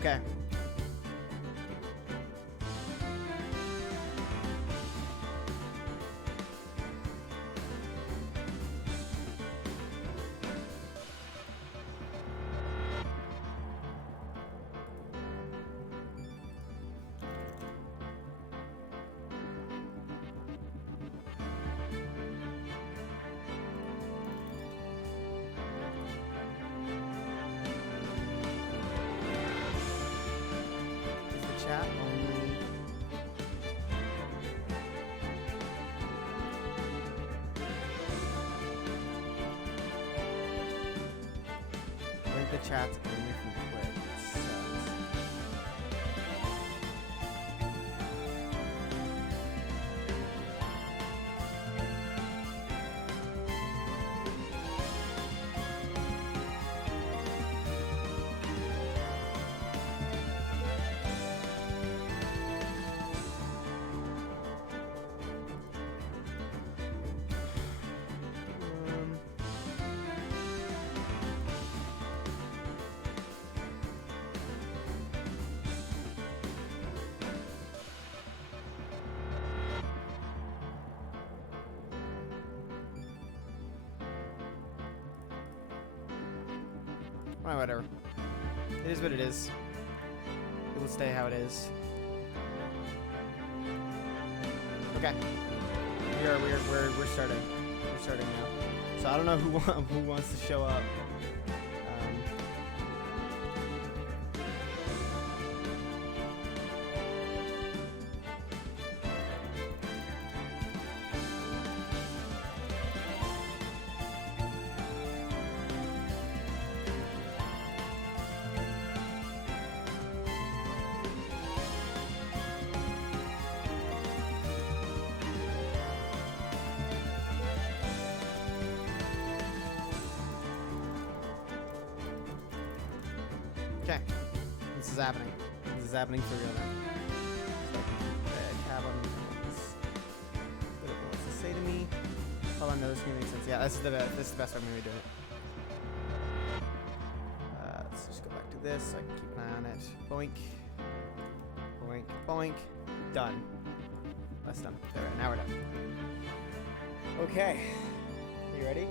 Okay. Chat only. Link the chat's only from Twitch. Alright, whatever. It is what it is. It will stay how it is. Okay. We're starting. We're starting now. So I don't know who wants to show up. Okay, this is happening. This is happening for real now. Tab on what it wants to say to me. Hold on, no, this is gonna make sense. Yeah, this is the best way I'm gonna do it. Let's just go back to this so I can keep an eye on it. Boink, boink, boink. Done. That's done. There, now we're done. Okay, you ready?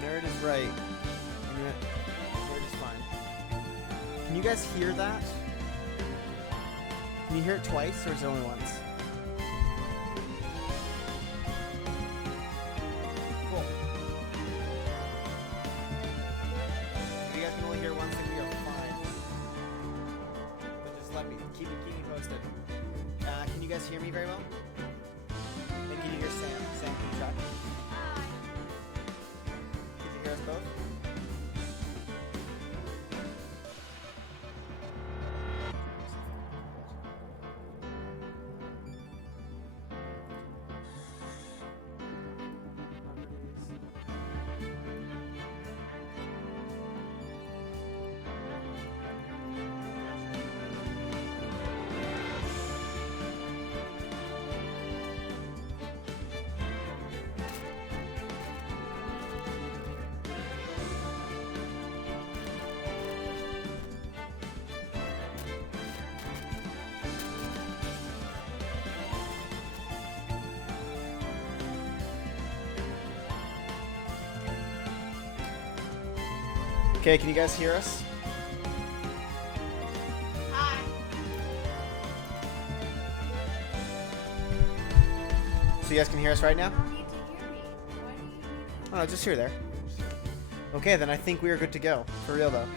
Nerd is right. Nerd is fine. Can you guys hear that? Can you hear it twice, or is it only once? Cool. If you guys can only hear one thing, we are fine. But just let me keep me posted. Can you guys hear me very well? And can you hear Sam? Sam, can you try? Hear us both? Okay, can you guys hear us? Hi. So you guys can hear us right now? You don't need to hear me. Why do you need to? Oh, no, just here, there. Okay, then I think we are good to go. For real, though.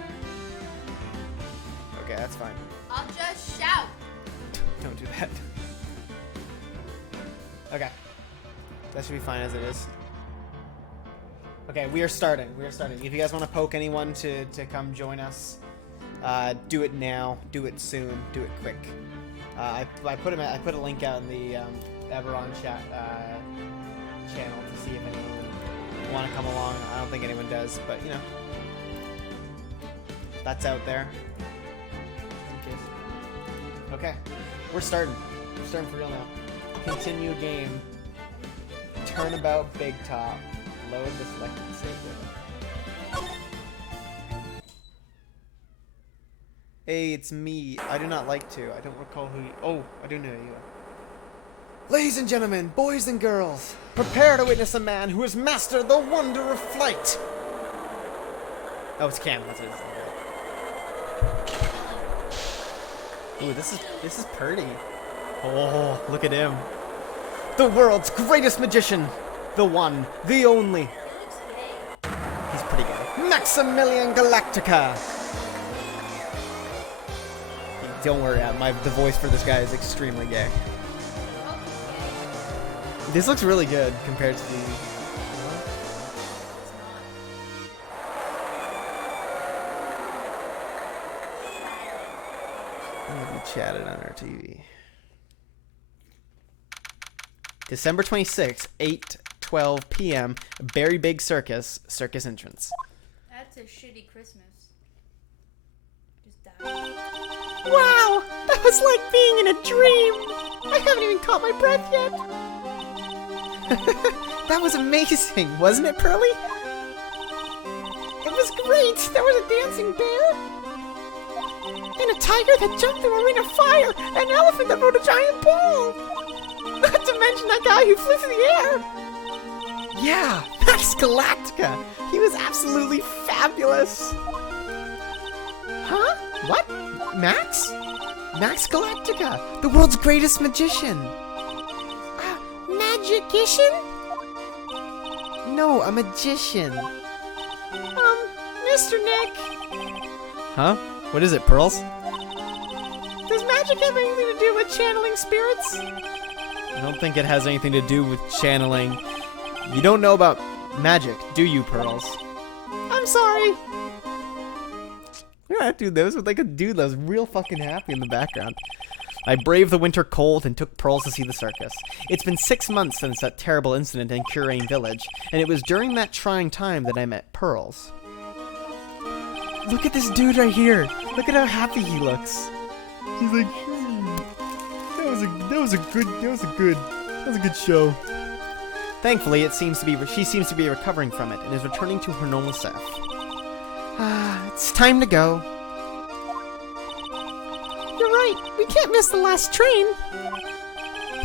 Okay, that's fine. I'll just shout. Don't do that. Okay. That should be fine as it is. Okay, we are starting. We are starting. If you guys want to poke anyone to come join us, do it now. Do it soon. Do it quick. I put a link out in the Everon chat channel to see if anyone would want to come along. I don't think anyone does, but you know, That's out there. In case. Okay. We're starting. We're starting for real now. Continue game. Turnabout Big Top. Load the selected save. Hey, it's me. I do not like to. I don't recall who you... Oh, I do know who you are. Ladies and gentlemen, boys and girls, prepare to witness a man who has mastered the wonder of flight. Oh, it's Cam. That's what it is. Ooh, this is pretty. Oh, look at him. The world's greatest magician. The one, the only. He's pretty good. Maximilian Galactica. Don't worry, the voice for this guy is extremely gay. This looks really good compared to the... We chatted on our TV. December 26th, 8:12 p.m. Berry Big Circus entrance. That's a shitty Christmas. Just die. Wow! That was like being in a dream! I haven't even caught my breath yet! That was amazing, wasn't it, Pearly? It was great! There was a dancing bear, and a tiger that jumped through a ring of fire, an elephant that rode a giant bull! Not to mention that guy who flew through the air! Yeah, Max Galactica! He was absolutely fabulous! Huh? What? Max? Max Galactica, the world's greatest magician. Magician? No, a magician. Mr. Nick. Huh? What is it, Pearls? Does magic have anything to do with channeling spirits? I don't think it has anything to do with channeling. You don't know about magic, do you, Pearls? I'm sorry. Look at that dude. That was like a dude that was real fucking happy in the background. I braved the winter cold and took Pearls to see the circus. It's been 6 months since that terrible incident in Currain Village, and it was during that trying time that I met Pearls. Look at this dude right here. Look at how happy he looks. He's like, that was a good show. Thankfully, she seems to be recovering from it and is returning to her normal self. It's time to go. You're right. We can't miss the last train.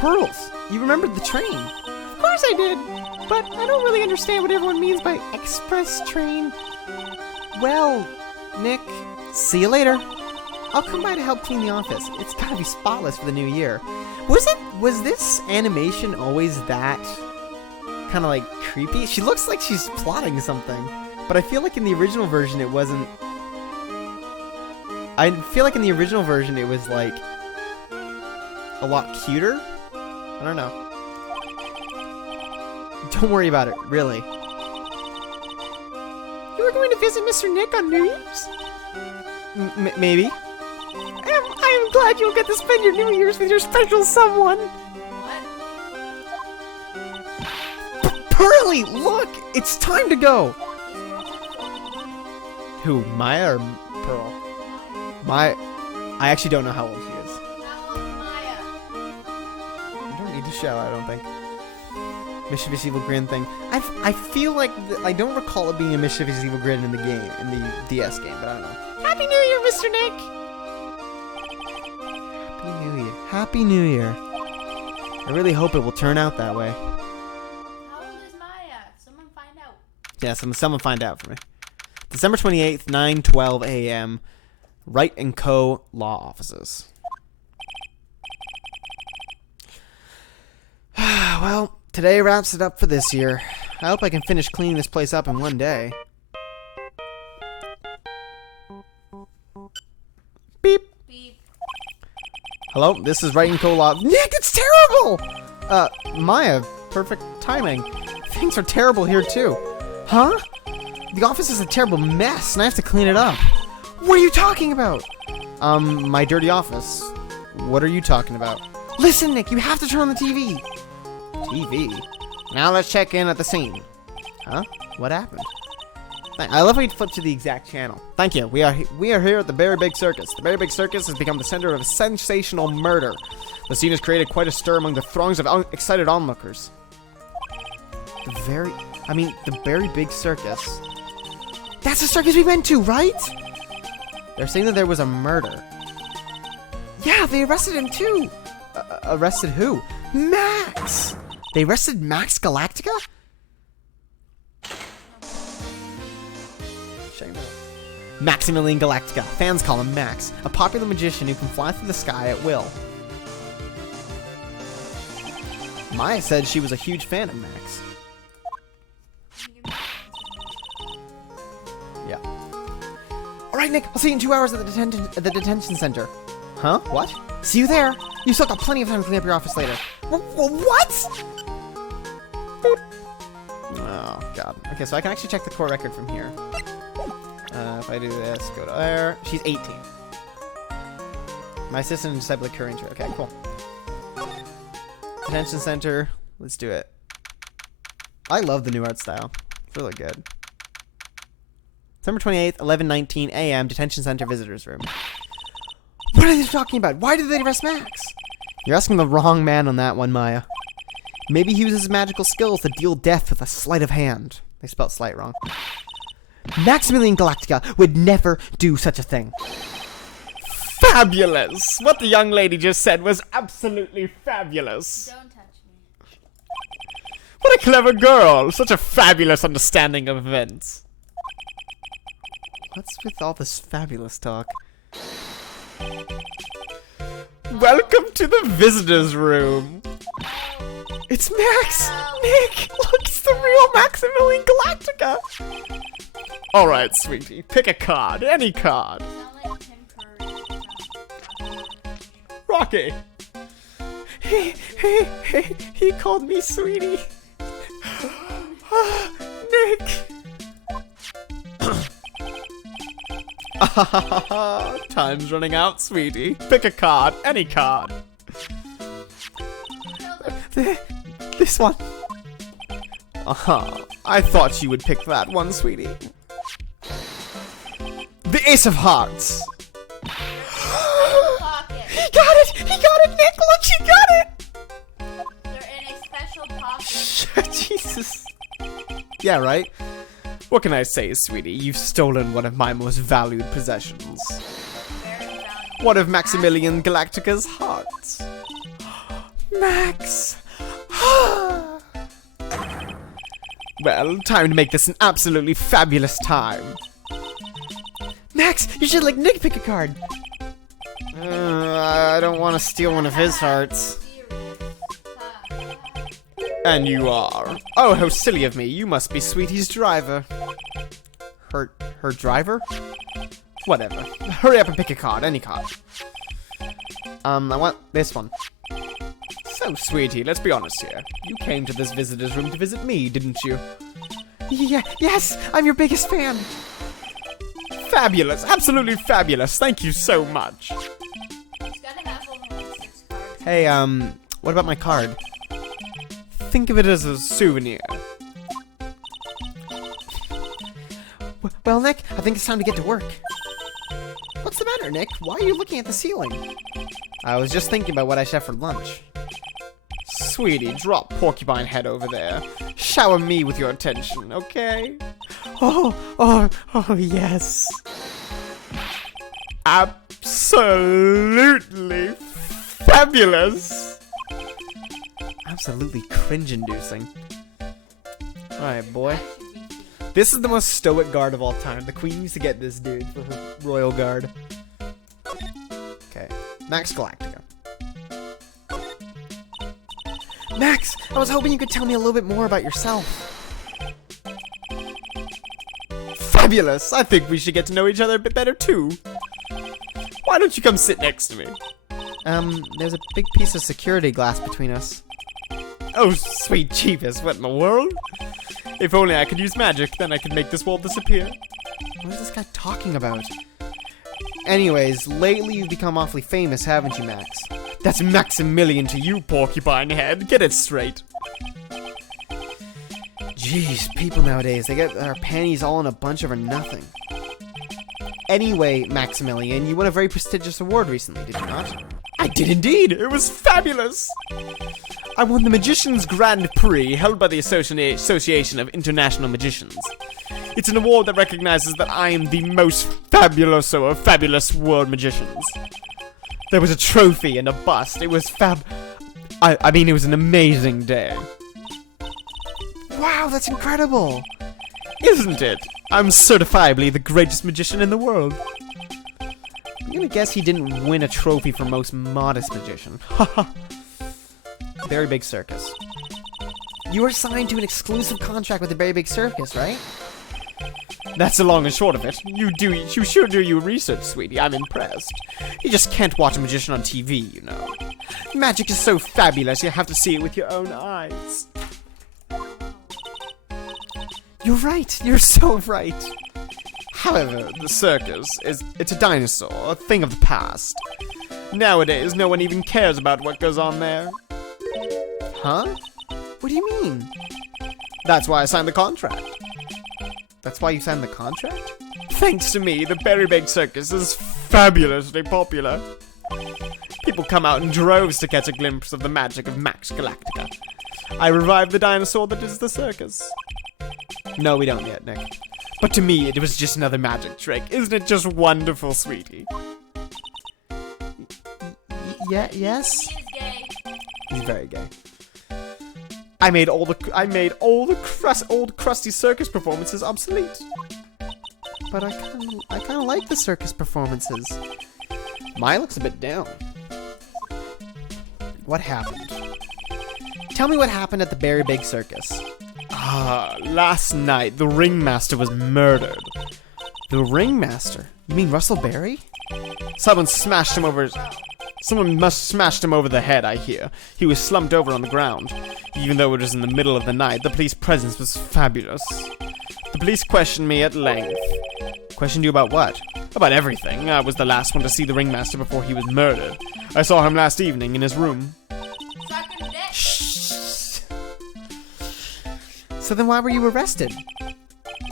Pearls, you remembered the train. Of course I did. But I don't really understand what everyone means by express train. Well, Nick, see you later. I'll come by to help clean the office. It's gotta be spotless for the new year. Was this animation always that kind of like creepy? She looks like she's plotting something. But I feel like in the original version it wasn't... I feel like in the original version it was like a lot cuter. I don't know. Don't worry about it, really. You were going to visit Mr. Nick on New Year's? Maybe. I am glad you'll get to spend your New Year's with your special someone. What? Pearly, look! It's time to go! Who, Maya or Pearl? I actually don't know how old she is. How old Maya? I don't need to shout, I don't think. Mischievous Evil Grin thing. I feel like I don't recall it being a Mischievous Evil Grin in the game, in the DS game, but I don't know. Happy New Year, Mr. Nick! Happy New Year. Happy New Year. I really hope it will turn out that way. How old is Maya? Someone find out. Yeah, someone find out for me. December 28th, 9:12 a.m. Wright & Co. Law Offices. Well, today wraps it up for this year. I hope I can finish cleaning this place up in one day. Beep. Beep. Hello, this is Wright & Co. Law... Nick, it's terrible! Maya, perfect timing. Things are terrible here, too. Huh? The office is a terrible mess, and I have to clean it up. What are you talking about? My dirty office. What are you talking about? Listen, Nick, you have to turn on the TV. TV? Now let's check in at the scene. Huh? What happened? I love how you flip to the exact channel. Thank you. We are here at the Very Big Circus. The Very Big Circus has become the center of a sensational murder. The scene has created quite a stir among the throngs of excited onlookers. The Very Big Circus. That's the circus we went to, right? They're saying that there was a murder. Yeah, they arrested him too. Arrested who? Max! They arrested Max Galactica? Maximilian Galactica. Fans call him Max, a popular magician who can fly through the sky at will. Maya said she was a huge fan of Max. Yeah. Alright, Nick, I'll see you in 2 hours at the detention center. Huh? What? See you there. You still got plenty of time to clean up your office later. What? Oh, God. Okay, so I can actually check the core record from here. If I do this, go to there. She's 18. My assistant disabled the current. Okay, cool. Detention center. Let's do it. I love the new art style. It's really good. December 28th, 11:19 a.m. Detention center visitors room. What are they talking about? Why did they arrest Max? You're asking the wrong man on that one, Maya. Maybe he uses magical skills to deal death with a sleight of hand. They spelled slight wrong. Maximilian Galactica would never do such a thing. Fabulous! What the young lady just said was absolutely fabulous. Don't touch me. What a clever girl! Such a fabulous understanding of events. What's with all this fabulous talk? Welcome to the visitors room. It's Max! Nick! Look, it's the real Maximilian Galactica! Alright, sweetie. Pick a card. Any card. Sound like Tim Curry. Rocky! Hey, he called me sweetie. Nick! Time's running out, sweetie. Pick a card. Any card. This one. I thought you would pick that one, sweetie. The Ace of Hearts. He got it! He got it, Nick! Look, he got it! They're in a special pocket. Jesus. Yeah, right? What can I say, sweetie? You've stolen one of my most valued possessions. Very valuable. One of Maximilian Galactica's hearts. Max! Well, time to make this an absolutely fabulous time. Max, you should let Nick pick a card. I don't want to steal one of his hearts. And you are. Oh, how silly of me. You must be Sweetie's driver. Her driver? Whatever. Hurry up and pick a card. Any card. I want this one. So, Sweetie, let's be honest here. You came to this visitor's room to visit me, didn't you? Yeah, yes, I'm your biggest fan. Fabulous. Absolutely fabulous. Thank you so much. He's gotta have only like 6 cards. Hey, what about my card? Think of it as a souvenir. Well, Nick, I think it's time to get to work. What's the matter, Nick? Why are you looking at the ceiling? I was just thinking about what I should have for lunch. Sweetie, drop Porcupine Head over there. Shower me with your attention, okay? Oh, yes. Absolutely fabulous. Absolutely cringe-inducing. Alright, boy. This is the most stoic guard of all time. The queen used to get this dude for her royal guard. Okay. Max Galactica. Max, I was hoping you could tell me a little bit more about yourself. Fabulous! I think we should get to know each other a bit better too. Why don't you come sit next to me? There's a big piece of security glass between us. Oh, sweet Jeeves, what in the world? If only I could use magic, then I could make this wall disappear. What is this guy talking about? Anyways, lately you've become awfully famous, haven't you, Max? That's Maximilian to you, Porcupine Head. Get it straight. Jeez, people nowadays, they get their panties all in a bunch over nothing. Anyway, Maximilian, you won a very prestigious award recently, did you not? I did indeed! It was fabulous! I won the Magician's Grand Prix, held by the Association of International Magicians. It's an award that recognizes that I am the most fabuloso of fabulous world magicians. There was a trophy and a bust. It was I mean, it was an amazing day. Wow, that's incredible! Isn't it? I'm certifiably the greatest magician in the world. I'm gonna guess he didn't win a trophy for most modest magician. Haha. Very Big Circus. You were signed to an exclusive contract with the Very Big Circus, right? That's the long and short of it. You sure do your research, sweetie. I'm impressed. You just can't watch a magician on TV, you know. Magic is so fabulous, you have to see it with your own eyes. You're right. You're so right. However, the circus it's a dinosaur, a thing of the past. Nowadays, no one even cares about what goes on there. Huh? What do you mean? That's why I signed the contract. That's why you signed the contract? Thanks to me, the Berry Big Circus is fabulously popular. People come out in droves to catch a glimpse of the magic of Max Galactica. I revived the dinosaur that is the circus. No, we don't yet, Nick. But to me, it was just another magic trick. Isn't it just wonderful, sweetie? Yes? He is gay. He's very gay. I made all the old crusty circus performances obsolete. But I kind of like the circus performances. Mine looks a bit down. What happened? Tell me what happened at the Berry Big Circus. Last night, the ringmaster was murdered. The ringmaster? You mean Russell Berry? Someone smashed him over the head, I hear. He was slumped over on the ground. Even though it was in the middle of the night, the police presence was fabulous. The police questioned me at length. Questioned you about what? About everything. I was the last one to see the ringmaster before he was murdered. I saw him last evening in his room. So then why were you arrested?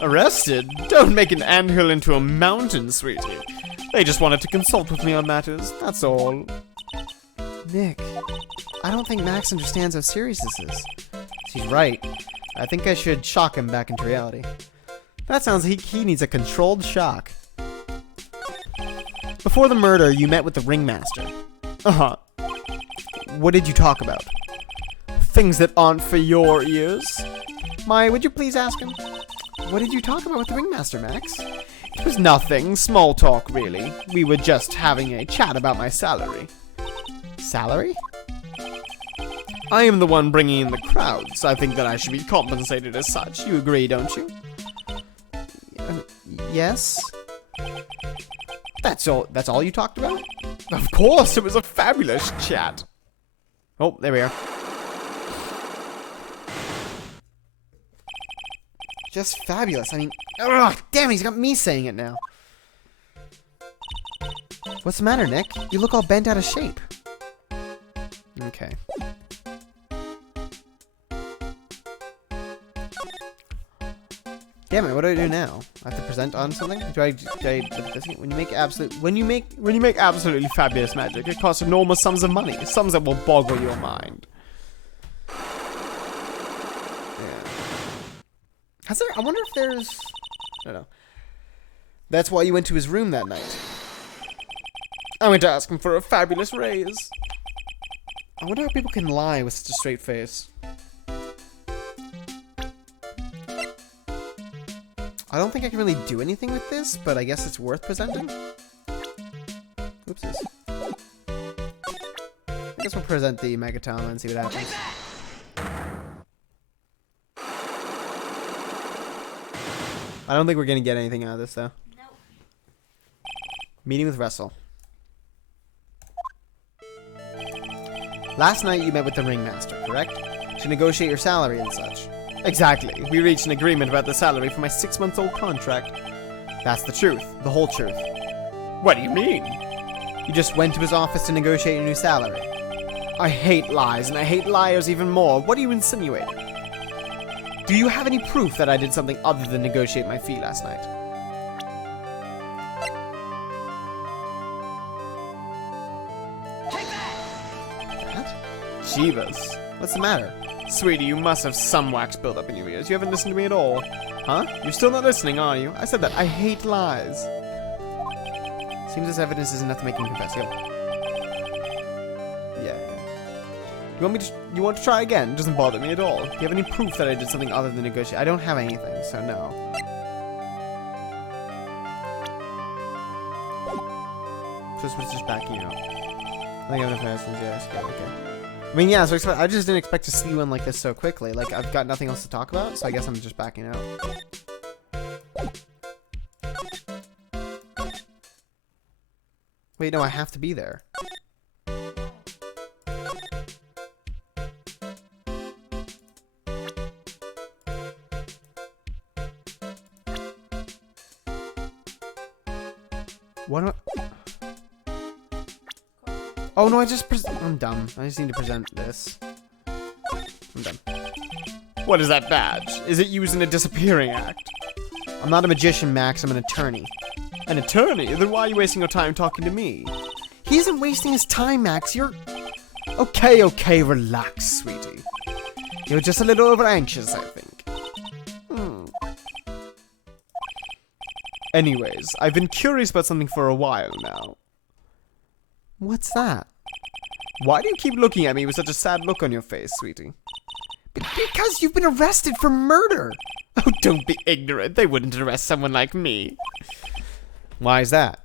Arrested? Don't make an anthill into a mountain, sweetie. They just wanted to consult with me on matters, that's all. Nick, I don't think Max understands how serious this is. She's right. I think I should shock him back into reality. That sounds like he needs a controlled shock. Before the murder, you met with the ringmaster. Uh-huh. What did you talk about? Things that aren't for your ears? Would you please ask him? What did you talk about with the ringmaster, Max? It was nothing. Small talk, really. We were just having a chat about my salary. Salary? I am the one bringing in the crowds. I think that I should be compensated as such. You agree, don't you? Yes? That's all you talked about? Of course, it was a fabulous chat. Oh, there we are. Just fabulous. I mean, ugh, damn, he's got me saying it now. What's the matter, Nick? You look all bent out of shape. Okay. Damn it! What do I do now? I have to present on something? When you make absolutely fabulous magic, it costs enormous sums of money. Sums that will boggle your mind. I wonder if there's... I don't know. That's why you went to his room that night. I went to ask him for a fabulous raise. I wonder how people can lie with such a straight face. I don't think I can really do anything with this, but I guess it's worth presenting. Oopsies. I guess we'll present the Megatama and see what happens. I don't think we're gonna get anything out of this, though. Nope. Meeting with Russell. Last night you met with the ringmaster, correct? To negotiate your salary and such. Exactly. We reached an agreement about the salary for my 6-month-old contract. That's the truth. The whole truth. What do you mean? You just went to his office to negotiate a new salary. I hate lies, and I hate liars even more. What are you insinuating? Do you have any proof that I did something other than negotiate my fee last night? What? Jeebus. What's the matter? Sweetie, you must have some wax buildup in your ears. You haven't listened to me at all. Huh? You're still not listening, are you? I said that. I hate lies. Seems this evidence is enough to make him confess. Yo. Yeah. You want to try again? It doesn't bother me at all. Do you have any proof that I did something other than negotiate? I don't have anything, so no. This was just backing out. I think I'm gonna pass this. Yes, yeah, okay. I mean, yeah, so I just didn't expect to see one like this so quickly. Like, I've got nothing else to talk about, so I guess I'm just backing out. Wait, no, I have to be there. What am I... Oh no, I'm dumb. I just need to present this. I'm done. What is that badge? Is it used in a disappearing act? I'm not a magician, Max. I'm an attorney. An attorney? Then why are you wasting your time talking to me? He isn't wasting his time, Max. You're... Okay, relax, sweetie. You're just a little over-anxious, I think. Anyways, I've been curious about something for a while now. What's that? Why do you keep looking at me with such a sad look on your face, sweetie? Because you've been arrested for murder! Oh, don't be ignorant. They wouldn't arrest someone like me. Why is that?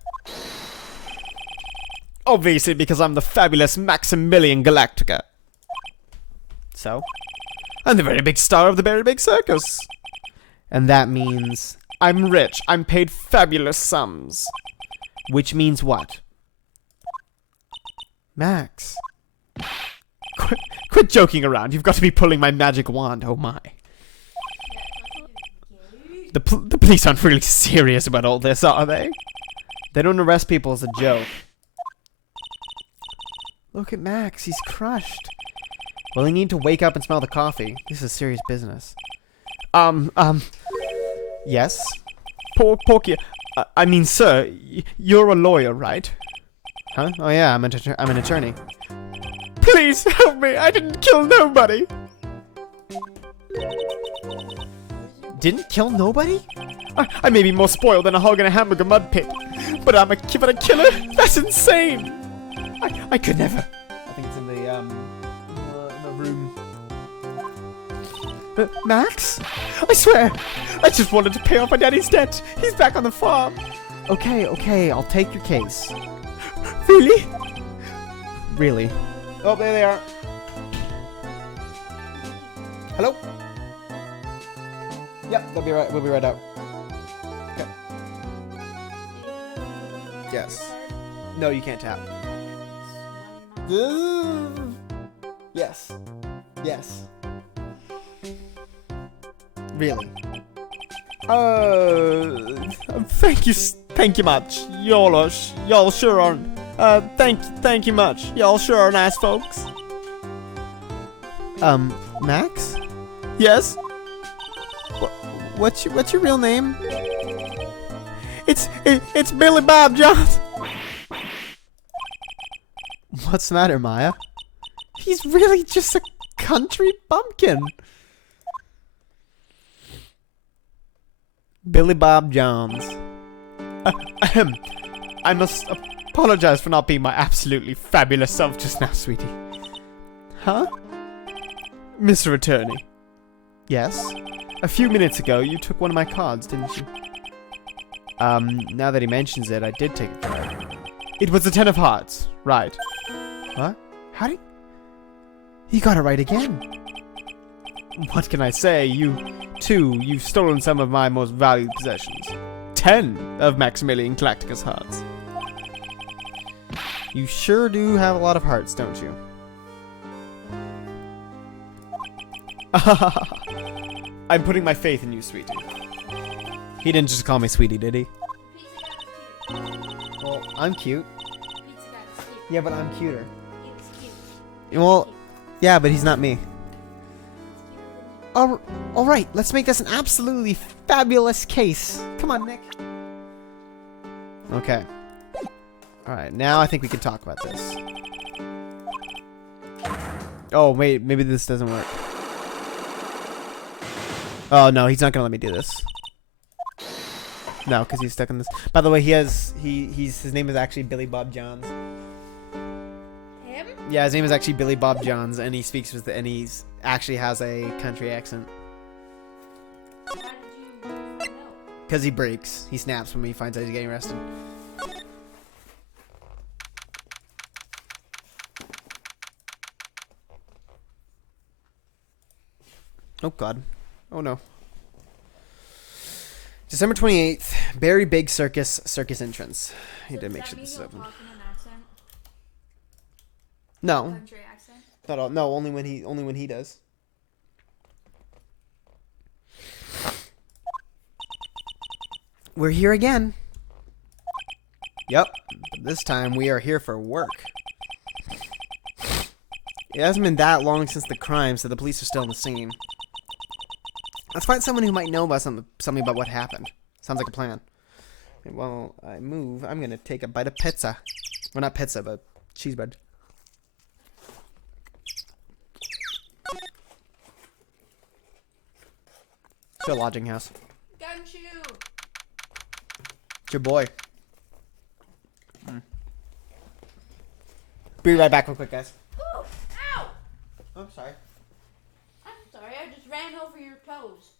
Obviously because I'm the fabulous Maximilian Galactica. So? I'm the very big star of the very big circus. And that means I'm rich. I'm paid fabulous sums. Which means what? Max. Quit joking around. You've got to be pulling my magic wand. Oh my. The police aren't really serious about all this, are they? They don't arrest people as a joke. Look at Max. He's crushed. Well, he need to wake up and smell the coffee. This is serious business. Yes? Porky, I mean, sir, you're a lawyer, right? Huh? Oh yeah, I'm an attorney. Please help me! I didn't kill nobody! Didn't kill nobody? I may be more spoiled than a hog in a hamburger mud pit, but I'm a killer? That's insane! I could never. I think it's in the room. Max? I swear! I just wanted to pay off my daddy's debt. He's back on the farm. Okay, I'll take your case. Really? Really? Oh, there they are. Hello? Yep, they'll be right. We'll be right out. Okay. Yes. No, you can't tap. Yes. Yes. Really? Thank you much. Y'all sure aren't. Thank you much. Y'all sure are nice folks. Max? Yes? What's your real name? It's Billy Bob Jones. What's the matter, Maya? He's really just a country bumpkin. Billy Bob Jones. I must apologize for not being my absolutely fabulous self just now, sweetie. Huh? Mr. Attorney. Yes? A few minutes ago, you took one of my cards, didn't you? Now that he mentions it, I did take a card. It was the 10 of hearts. Right. What? How did... He got it right again. What can I say? You've stolen some of my most valued possessions. 10 of Maximilian Galactica's hearts. You sure do have a lot of hearts, don't you? I'm putting my faith in you, sweetie. He didn't just call me sweetie, did he? Well, I'm cute. Yeah, but I'm cuter. Well, yeah, but he's not me. All right, let's make this an absolutely fabulous case. Come on, Nick. Okay. All right, now I think we can talk about this. Oh, wait, maybe this doesn't work. Oh, no, he's not going to let me do this. No, because he's stuck in this. By the way, his name is actually Billy Bob Johns. Him? Yeah, his name is actually Billy Bob Johns, and he speaks and he's actually has a country accent. How did you know? Because he breaks. He snaps when he finds out he's getting arrested. Oh, God. Oh, no. December 28th, Barry Big Circus entrance. He did make sure this is open. Talk in an accent? No. Country accent? Not all, no, only when he does. We're here again. Yep. But this time we are here for work. It hasn't been that long since the crime, so the police are still on the scene. Let's find someone who might know about something about what happened. Sounds like a plan. And while I move, I'm gonna take a bite of pizza. Well, not pizza, but cheese bread. It's your lodging house. Gumshoe! It's your boy. Be right back real quick, guys. Ooh! Ow! I'm sorry. I'm sorry, I just ran over your toes.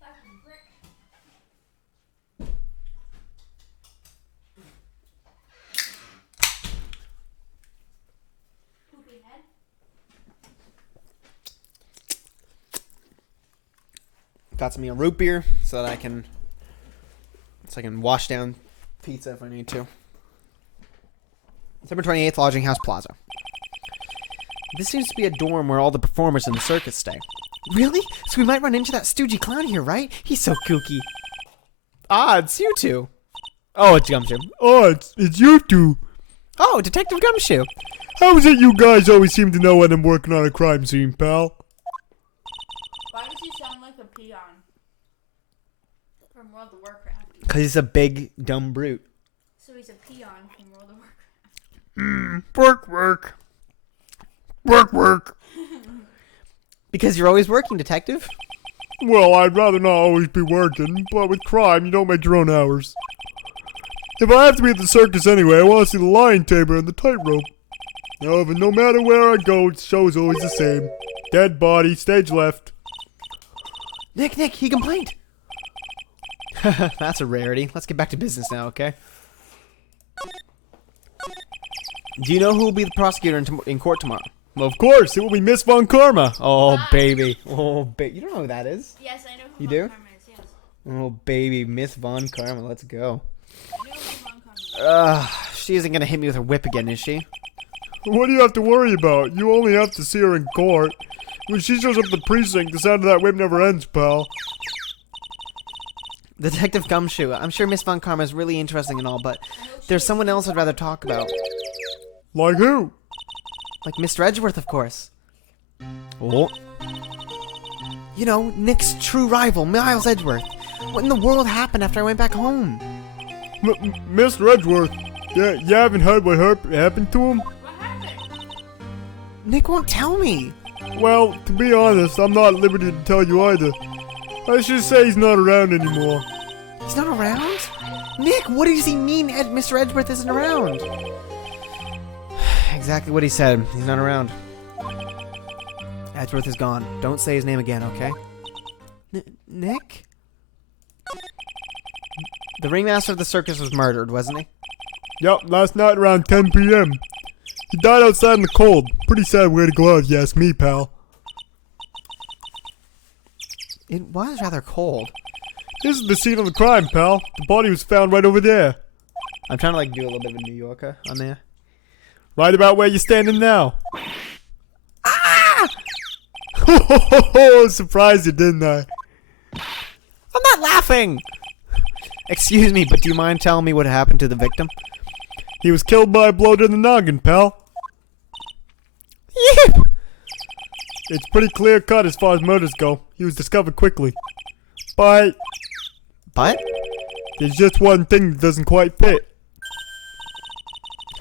Fucking brick. Poopy head. Got me a root beer so that I can wash down pizza if I need to. December 28th, Lodging House Plaza. This seems to be a dorm where all the performers in the circus stay. Really? So we might run into that stoogey clown here, right? He's so kooky. Ah, it's you two. Oh, it's Gumshoe. Oh, it's you two. Oh, Detective Gumshoe. How is it you guys always seem to know when I'm working on a crime scene, pal? Why does he sound like a peon? From World of Warcraft. Because he's a big, dumb brute. So he's a peon from World of Warcraft. Work. Because you're always working, Detective. Well, I'd rather not always be working, but with crime, you don't make your own hours. If I have to be at the circus anyway, I want to see the lion tamer and the tightrope. However, no matter where I go, the show's always the same. Dead body, stage left. Nick, he complained. That's a rarity. Let's get back to business now, okay? Do you know who will be the prosecutor in court tomorrow? Well, of course, it will be Miss Von Karma. Oh, baby. Oh, baby. You don't know who that is? Yes, I know who You Von do? Karma is, yes. Oh, baby. Miss Von Karma. Let's go. I know who Von Karma is. She isn't going to hit me with her whip again, is she? What do you have to worry about? You only have to see her in court. When she shows up at the precinct, the sound of that whip never ends, pal. Detective Gumshoe. I'm sure Miss Von Karma is really interesting and all, but there's someone else I'd rather talk about. Like who? Like Mr. Edgeworth, of course. Oh. You know, Nick's true rival, Miles Edgeworth. What in the world happened after I went back home? Mr. Edgeworth. Yeah, you haven't heard what happened to him? What happened? Nick won't tell me. Well, to be honest, I'm not at liberty to tell you either. I should say he's not around anymore. He's not around? Nick, what does he mean Mr. Edgeworth isn't around? Exactly what he said. He's not around. Edgeworth is gone. Don't say his name again, okay? Nick? The ringmaster of the circus was murdered, wasn't he? Yep, last night around 10 p.m. He died outside in the cold. Pretty sad way to go out, if you ask me, pal. It was rather cold. This is the scene of the crime, pal. The body was found right over there. I'm trying to do a little bit of a New Yorker on there. Right about where you're standing now. Ah! Surprised you, didn't I? I'm not laughing! Excuse me, but do you mind telling me what happened to the victim? He was killed by a blow to the noggin, pal. Yeah. It's pretty clear cut as far as murders go. He was discovered quickly. But But? there's just one thing that doesn't quite fit.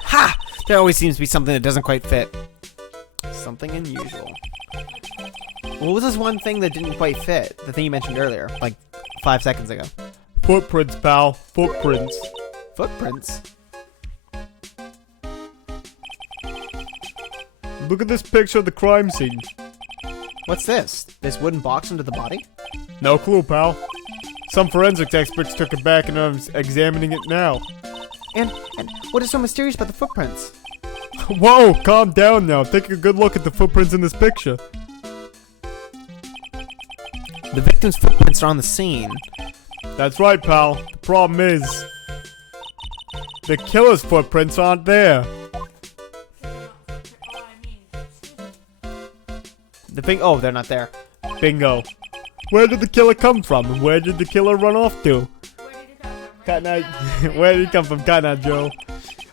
Ha! There always seems to be something that doesn't quite fit. Something unusual. What was this one thing that didn't quite fit? The thing you mentioned earlier, like 5 seconds ago. Footprints, pal. Footprints. Footprints? Look at this picture of the crime scene. What's this? This wooden box under the body? No clue, pal. Some forensics experts took it back and are examining it now. And what is so mysterious about the footprints? Whoa, calm down now. Take a good look at the footprints in this picture. The victim's footprints are on the scene. That's right, pal. The problem is, the killer's footprints aren't there. Oh, they're not there. Bingo. Where did the killer come from, and where did the killer run off to? Where did he come from, Cotton Joe?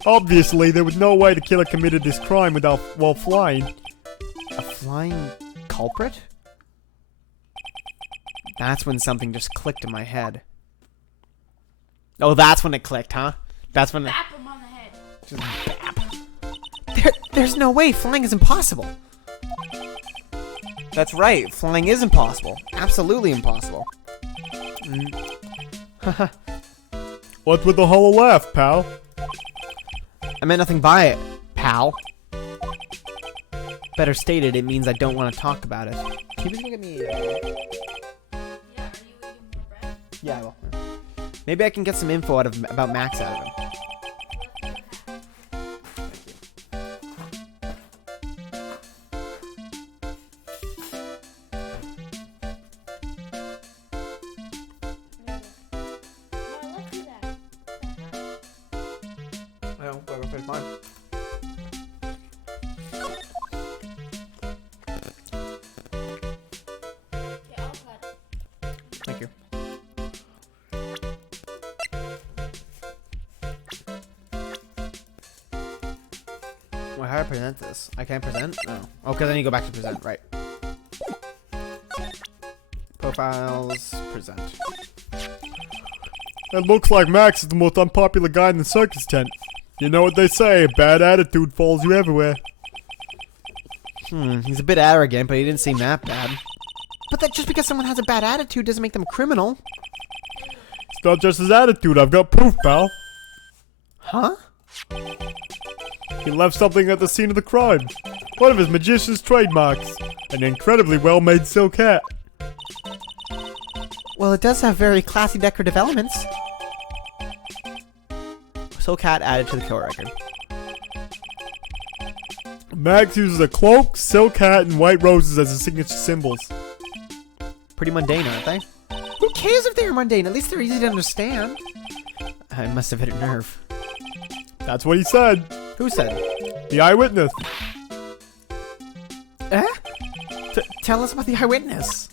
Obviously, there was no way the killer committed this crime while flying. A flying culprit? That's when something just clicked in my head. Oh, that's when it clicked, huh? That's when Bap him on the head. just bap. There's no way. Flying is impossible. That's right. Flying is impossible. Absolutely impossible. What's with the hollow laugh, pal? I meant nothing by it, pal. Better stated, it means I don't want to talk about it. Can you please look at me? Yeah, are you eating more bread? Yeah, I will. Maybe I can get some info about Max out of him. I don't go finish mine. Okay, I'll cut. Thank you. Well, how do I present this? I can't present? Oh. Oh, because I need to go back to present, right. Profiles, present. It looks like Max is the most unpopular guy in the circus tent. You know what they say, a bad attitude follows you everywhere. He's a bit arrogant, but he didn't seem that bad. But that just because someone has a bad attitude doesn't make them a criminal. It's not just his attitude, I've got proof, pal. Huh? He left something at the scene of the crime. One of his magician's trademarks. An incredibly well-made silk hat. Well, it does have very classy decorative elements. Silk hat added to the kill record. Max uses a cloak, silk hat, and white roses as his signature symbols. Pretty mundane, aren't they? Who cares if they're mundane? At least they're easy to understand. I must have hit a nerve. That's what he said. Who said? The eyewitness. Eh? Tell us about the eyewitness.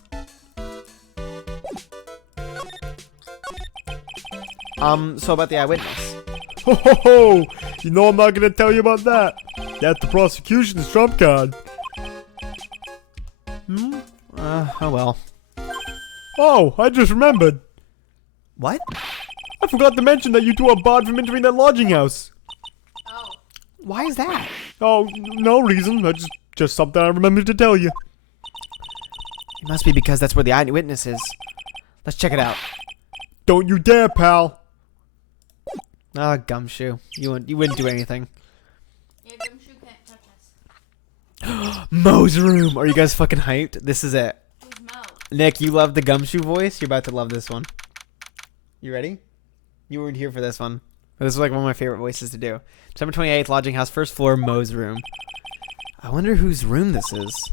So about the eyewitness. Ho ho ho! You know I'm not gonna tell you about that. That's the prosecution's trump card. Oh well. Oh, I just remembered. What? I forgot to mention that you two are barred from entering that lodging house. Oh. Why is that? Oh, no reason. That's just something I remembered to tell you. It must be because that's where the eyewitness is. Let's check it out. Don't you dare, pal. Ah, Gumshoe. You wouldn't do anything. Yeah, Gumshoe can't touch us. Mo's room. Are you guys fucking hyped? This is it. Who's Mo? Nick, you love the Gumshoe voice. You're about to love this one. You ready? You weren't here for this one. But this is like one of my favorite voices to do. December 28th, lodging house, first floor, Mo's room. I wonder whose room this is.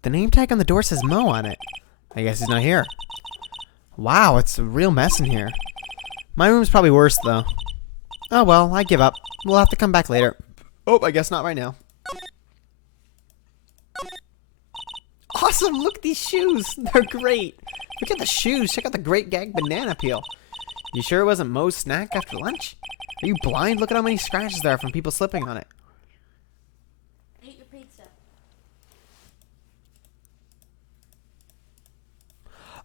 The name tag on the door says Mo on it. I guess he's not here. Wow, it's a real mess in here. My room's probably worse, though. Oh well, I give up. We'll have to come back later. Oh, I guess not right now. Awesome! Look at these shoes! They're great! Look at the shoes! Check out the Great Gag Banana Peel! You sure it wasn't Mo's snack after lunch? Are you blind? Look at how many scratches there are from people slipping on it. Eat your pizza.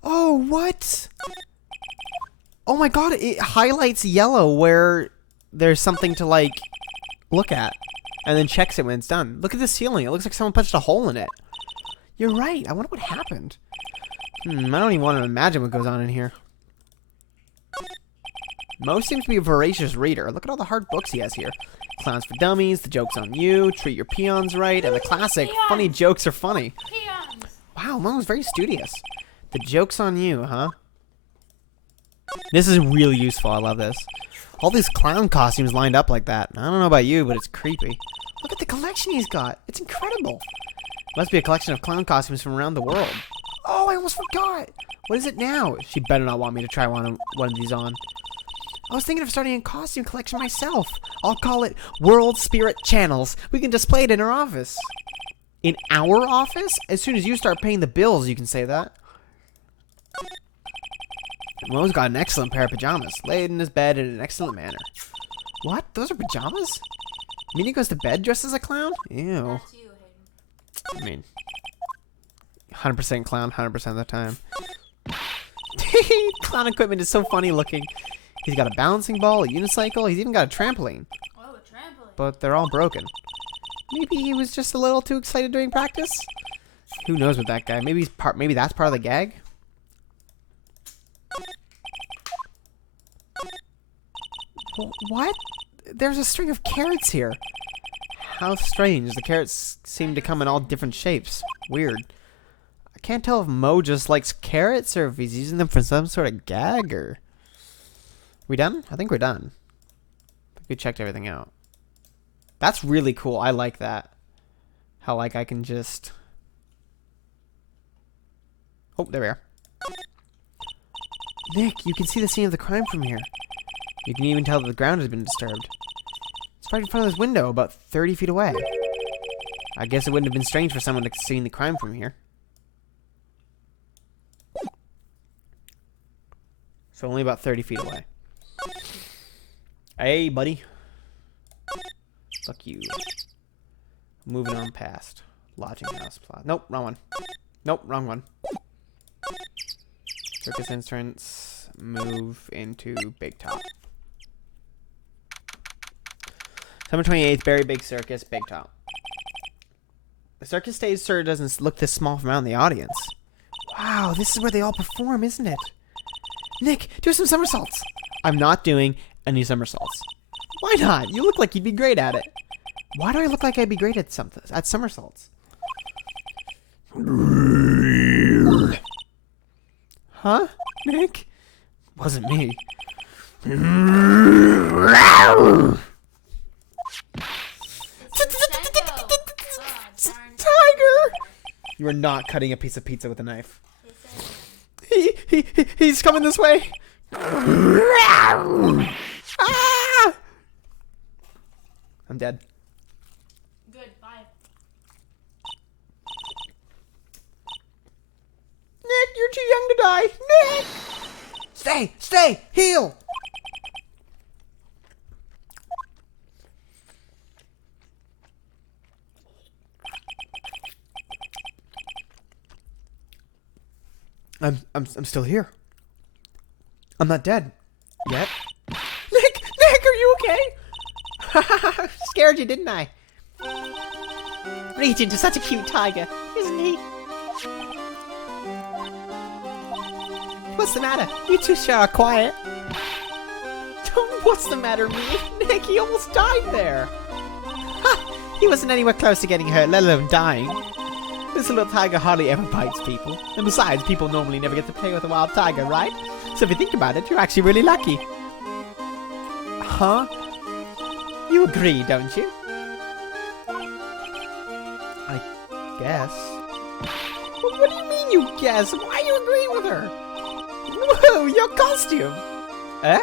Oh, what? Oh my god, it highlights yellow where there's something to, like, look at. And then checks it when it's done. Look at the ceiling. It looks like someone punched a hole in it. You're right. I wonder what happened. I don't even want to imagine what goes on in here. Mo seems to be a voracious reader. Look at all the hard books he has here. Clowns for Dummies, The Joke's on You, Treat Your Peons Right, and the classic, Funny Jokes Are Funny. Peons. Wow, Mo was very studious. The Joke's on You, huh? This is really useful. I love this. All these clown costumes lined up like that. I don't know about you, but it's creepy. Look at the collection he's got. It's incredible. Must be a collection of clown costumes from around the world. Oh, I almost forgot. What is it now? She better not want me to try one of these on. I was thinking of starting a costume collection myself. I'll call it World Spirit Channels. We can display it in our office. In our office? As soon as you start paying the bills, you can say that. Mo's got an excellent pair of pajamas, laid in his bed in an excellent manner. What? Those are pajamas? Minnie goes to bed dressed as a clown? Ew. That's you, Hayden. I mean, 100% clown, 100% of the time. Clown equipment is so funny looking. He's got a balancing ball, a unicycle, he's even got a trampoline. Oh, a trampoline. But they're all broken. Maybe he was just a little too excited during practice? Who knows with that guy? Maybe that's part of the gag? What? There's a string of carrots here. How strange. The carrots seem to come in all different shapes. Weird. I can't tell if Mo just likes carrots or if he's using them for some sort of gag or... We done? I think we're done. I think we checked everything out. That's really cool. I like that. How, like, I can just... Oh, there we are. Nick, you can see the scene of the crime from here. You can even tell that the ground has been disturbed. It's right in front of this window, about 30 feet away. I guess it wouldn't have been strange for someone to have seen the crime from here. So only about 30 feet away. Hey, buddy. Fuck you. Moving on past. Lodging house plot. Nope, wrong one. Nope, wrong one. Circus entrance. Move into Big Top. September 28th, Berry Big Circus, Big Top. The circus stage sure doesn't look this small from out in the audience. Wow, this is where they all perform, isn't it? Nick, do some somersaults. I'm not doing any somersaults. Why not? You look like you'd be great at it. Why do I look like I'd be great at somersaults? Huh? Nick? Wasn't me. Tiger! You are not cutting a piece of pizza with a knife. He's coming this way. Ah! I'm dead. Good, bye. Nick, you're too young to die. Nick! Stay, heal. I'm still here. I'm not dead yet. Nick, are you okay? Scared you, didn't I? Regent is such a cute tiger, isn't he? What's the matter? You two sure are quiet. What's the matter, me? Nick, he almost died there. Ha! He wasn't anywhere close to getting hurt, let alone dying. This little tiger hardly ever bites people. And besides, people normally never get to play with a wild tiger, right? So if you think about it, you're actually really lucky. Huh? You agree, don't you? I guess. Well, what do you mean you guess? Why are you agreeing with her? Whoa, your costume! Eh?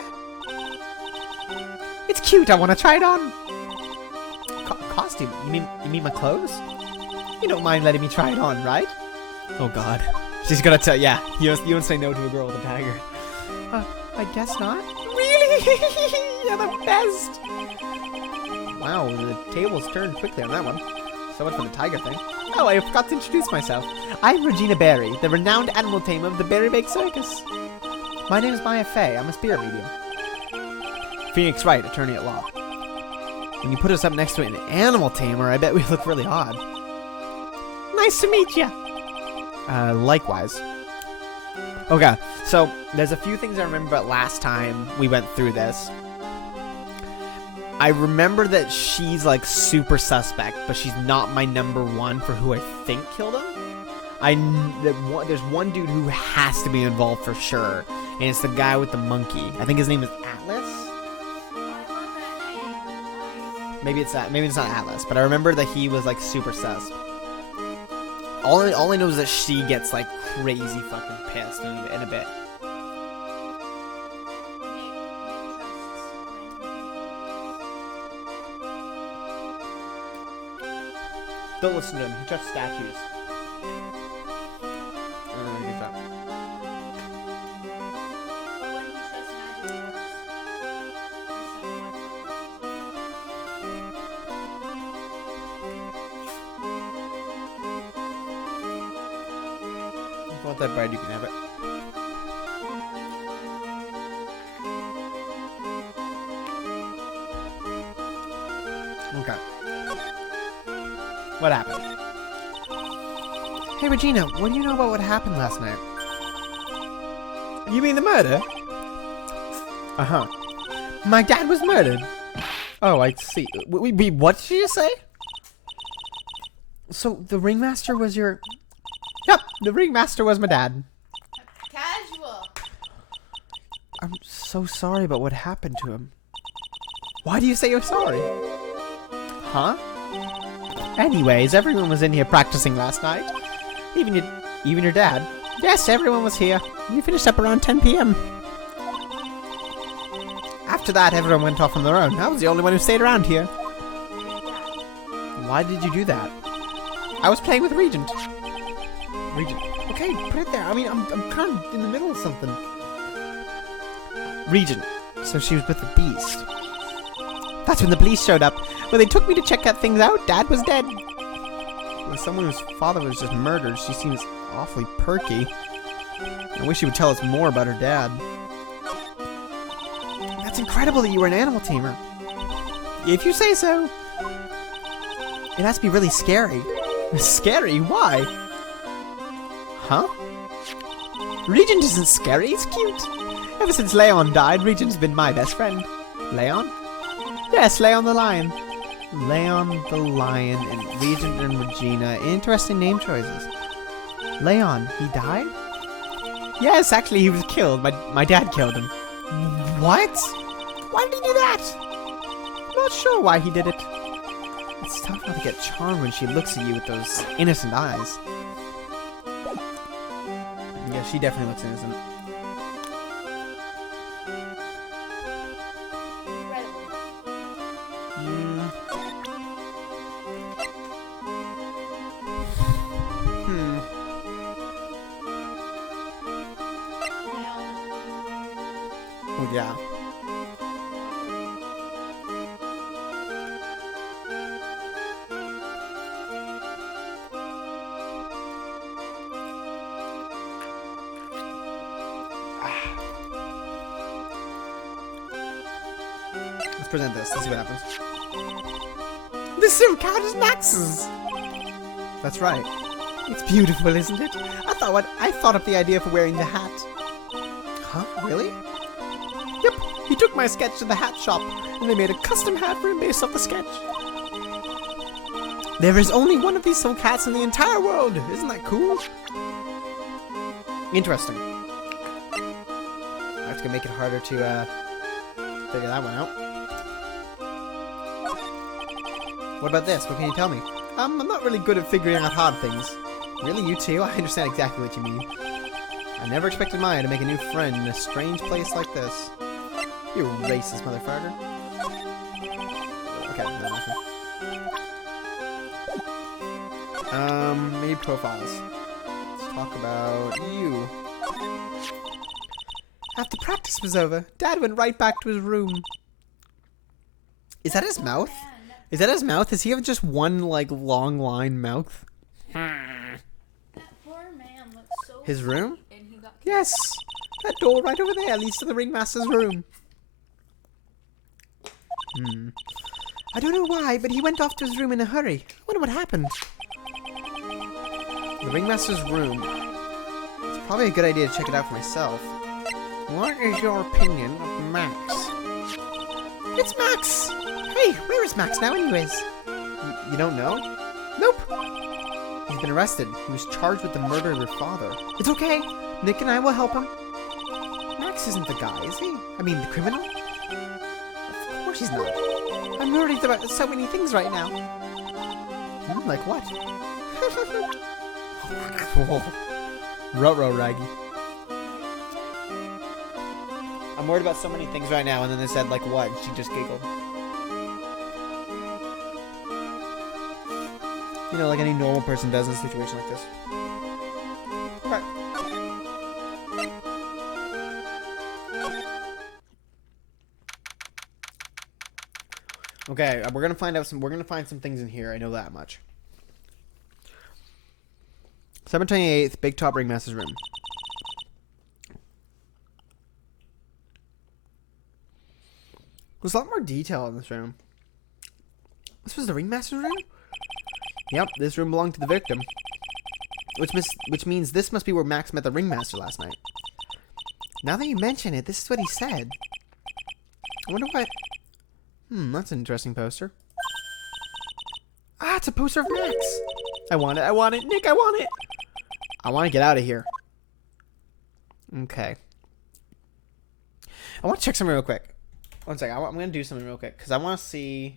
It's cute, I want to try it on. Costume? You mean my clothes? You don't mind letting me try it on, right? Oh god. She's gonna tell, yeah, you don't say no to a girl with a tiger. I guess not. Really? You're the best! Wow, the tables turned quickly on that one. So much for the tiger thing. Oh, I forgot to introduce myself. I'm Regina Berry, the renowned animal tamer of the Berry Bake Circus. My name is Maya Fey. I'm a spirit medium. Phoenix Wright, attorney at law. When you put us up next to an animal tamer, I bet we look really odd. Nice to meet you. Likewise. Okay, so there's a few things I remember about last time we went through this. I remember that she's like super suspect, but she's not my number one for who I think killed him. There's one dude who has to be involved for sure, and it's the guy with the monkey. I think his name is Atlas. Maybe it's not Atlas, but I remember that he was like super sus. All I know is that she gets like crazy fucking pissed in a bit. Don't listen to him. He trusts statues. Good job. If you want that bread, you can have it. Okay. What happened? Hey, Regina, what do you know about what happened last night? You mean the murder? Uh-huh. My dad was murdered. Oh, I see. What did you say? So, the ringmaster was your... Yep, the ringmaster was my dad. Casual. I'm so sorry about what happened to him. Why do you say you're sorry? Huh? Anyways, everyone was in here practicing last night. Even your dad. Yes, everyone was here. We finished up around 10 p.m. After that, everyone went off on their own. I was the only one who stayed around here. Why did you do that? I was playing with Regent. Regent. Okay, put it there. I mean, I'm kind of in the middle of something. Regent. So she was with the beast. That's when the police showed up. When they took me to check things out, Dad was dead. With someone whose father was just murdered, she seems awfully perky. I wish she would tell us more about her dad. That's incredible that you were an animal tamer. If you say so. It has to be really scary. Scary? Why? Huh? Regent isn't scary, he's cute. Ever since Leon died, Regent's been my best friend. Leon? Yes, Leon the Lion. Leon the Lion and Regent and Regina. Interesting name choices. Leon, he died? Yes, actually he was killed. My dad killed him. What? Why did he do that? Not sure why he did it. It's tough not to get charmed when she looks at you with those innocent eyes. Yeah, she definitely looks innocent. Oh, yeah. Let's present this. Let's see what happens. The silk hat is Max's! That's right. It's beautiful, isn't it? I thought up the idea for wearing the hat. Huh? Really? Yep. He took my sketch to the hat shop, and they made a custom hat for him based off the sketch. There is only one of these silk hats in the entire world. Isn't that cool? Interesting. That's gonna make it harder to figure that one out. What about this? What can you tell me? I'm not really good at figuring out hard things. Really, you too? I understand exactly what you mean. I never expected Maya to make a new friend in a strange place like this. You racist motherfucker. Okay, no, nothing. Maybe profiles. Let's talk about you. After practice was over, Dad went right back to his room. Is that his mouth? Is that his mouth? Does he have just one, like, long line mouth? That poor man looks so His room? sweet, and he got Yes! That door right over there leads to the ringmaster's room. I don't know why, but he went off to his room in a hurry. I wonder what happened. The ringmaster's room. It's probably a good idea to check it out for myself. What is your opinion of Max? It's Max! Hey, where is Max now anyways? You don't know? Nope! He's been arrested. He was charged with the murder of your father. It's okay. Nick and I will help him. Max isn't the guy, is he? I mean, the criminal? Of course he's not. I'm worried about so many things right now. Like what? Ruh-roh, Raggy. I'm worried about so many things right now, and then they said, like what? She just giggled. You know, like any normal person does in a situation like this. Okay. Okay, we're gonna find some things in here. I know that much. 7/28th, Big Top Ringmaster's room. There's a lot more detail in this room. This was the Ringmaster's room? Yep, this room belonged to the victim. Which means this must be where Max met the Ringmaster last night. Now that you mention it, this is what he said. I wonder what... that's an interesting poster. Ah, it's a poster of Max! I want it, Nick, I want it! I want to get out of here. Okay. I want to check something real quick. One second, I'm going to do something real quick, because I want to see...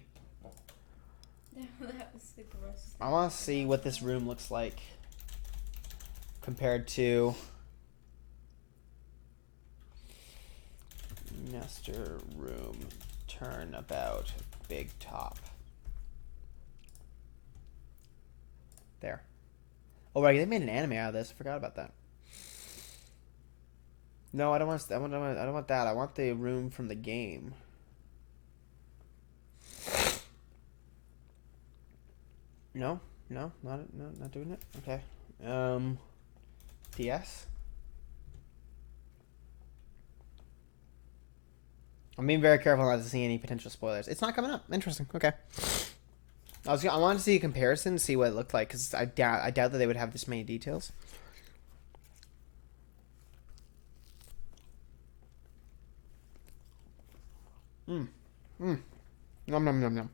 That was the grossest. I want to see what this room looks like compared to master room, turnabout, big top. There. Oh right, they made an anime out of this. I forgot about that. No, I don't want. I don't want that. I want the room from the game. No, not doing it. Okay. PS. I'm being very careful not to see any potential spoilers. It's not coming up. Interesting. Okay. I wanted to see a comparison, see what it looked like, because I doubt that they would have this many details. Nom nom nom nom.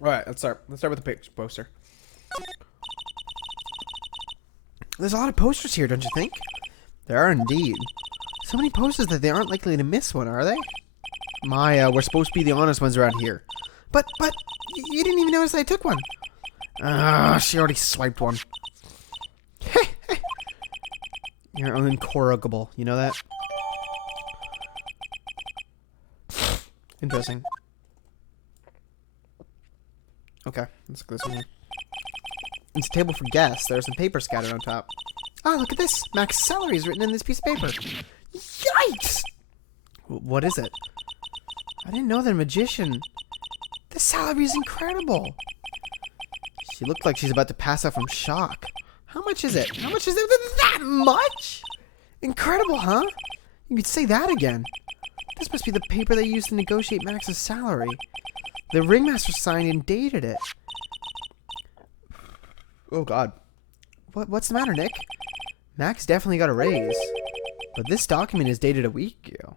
All right, let's start. Let's start with the picture poster. There's a lot of posters here, don't you think? There are indeed. So many posters that they aren't likely to miss one, are they? Maya, we're supposed to be the honest ones around here. But you didn't even notice I took one. She already swiped one. You're incorrigible. You know that? Interesting. Okay, let's go this one here. It's a table for guests. There's some paper scattered on top. Ah, look at this. Max's salary is written in this piece of paper. Yikes! What is it? I didn't know they're a magician. The salary is incredible. She looked like she's about to pass out from shock. How much is it? How much is it? That much? Incredible, huh? You could say that again. This must be the paper they used to negotiate Max's salary. The ringmaster signed and dated it. Oh god. What's the matter, Nick? Max definitely got a raise. But this document is dated a week ago.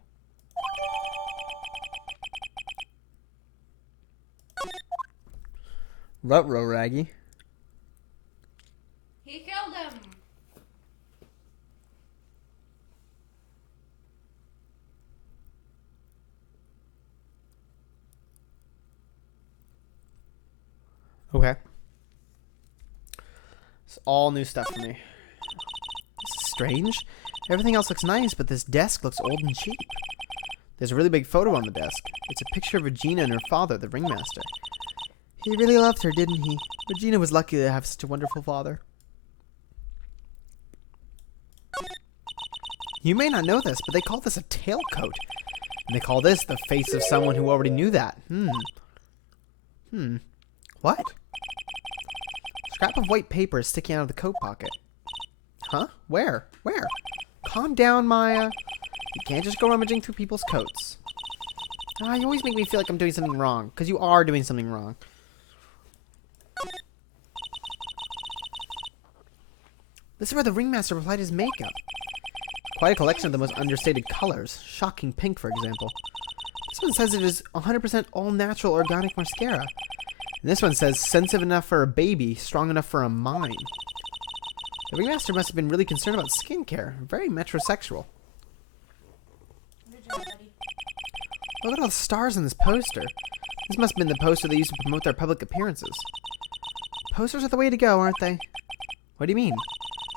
Ruh-roh, Raggy. He killed him. Okay. It's all new stuff for me. This is strange. Everything else looks nice, but this desk looks old and cheap. There's a really big photo on the desk. It's a picture of Regina and her father, the ringmaster. He really loved her, didn't he? Regina was lucky to have such a wonderful father. You may not know this, but they call this a tailcoat. And they call this the face of someone who already knew that. What? Scrap of white paper is sticking out of the coat pocket. Huh? Where? Where? Calm down, Maya. You can't just go rummaging through people's coats. You always make me feel like I'm doing something wrong, because you are doing something wrong. This is where the ringmaster applied his makeup. Quite a collection of the most understated colors. Shocking pink, for example. This one says it is 100% all-natural organic mascara. And this one says sensitive enough for a baby, strong enough for a mine. The ringmaster must have been really concerned about skincare. Very metrosexual. Good job, buddy. Look at all the stars on this poster. This must have been the poster they used to promote their public appearances. Posters are the way to go, aren't they? What do you mean?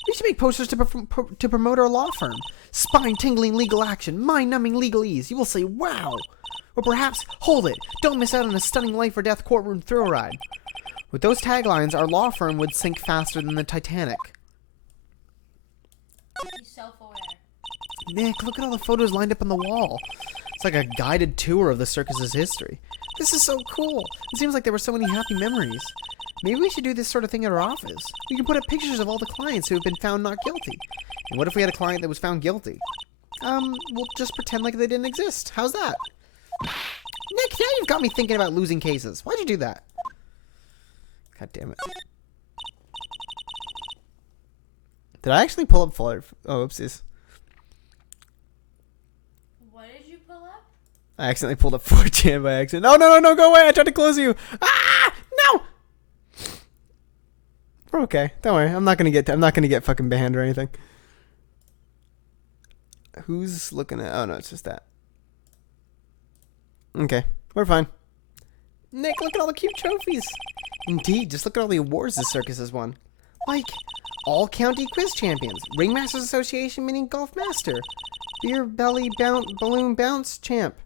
We should make posters to promote our law firm. Spine-tingling legal action, mind-numbing legalese. You will say, wow! Or perhaps, hold it, don't miss out on a stunning life-or-death courtroom thrill ride. With those taglines, our law firm would sink faster than the Titanic. He's self-aware. Nick, look at all the photos lined up on the wall. It's like a guided tour of the circus's history. This is so cool. It seems like there were so many happy memories. Maybe we should do this sort of thing at our office. We can put up pictures of all the clients who have been found not guilty. And what if we had a client that was found guilty? We'll just pretend like they didn't exist. How's that? Nick, now you've got me thinking about losing cases. Why'd you do that? God damn it. Did I actually pull up Flutter? Oh, oopsies. What did you pull up? I accidentally pulled up 4chan by accident. No, go away. I tried to close you. Ah! No! We're okay. Don't worry. I'm not gonna get fucking banned or anything. Who's looking at? Oh no, it's just that. Okay, we're fine. Nick, look at all the cute trophies. Indeed, just look at all the awards this circus has won. Like, all county quiz champions, Ringmasters Association mini golf master, beer belly balloon bounce champ,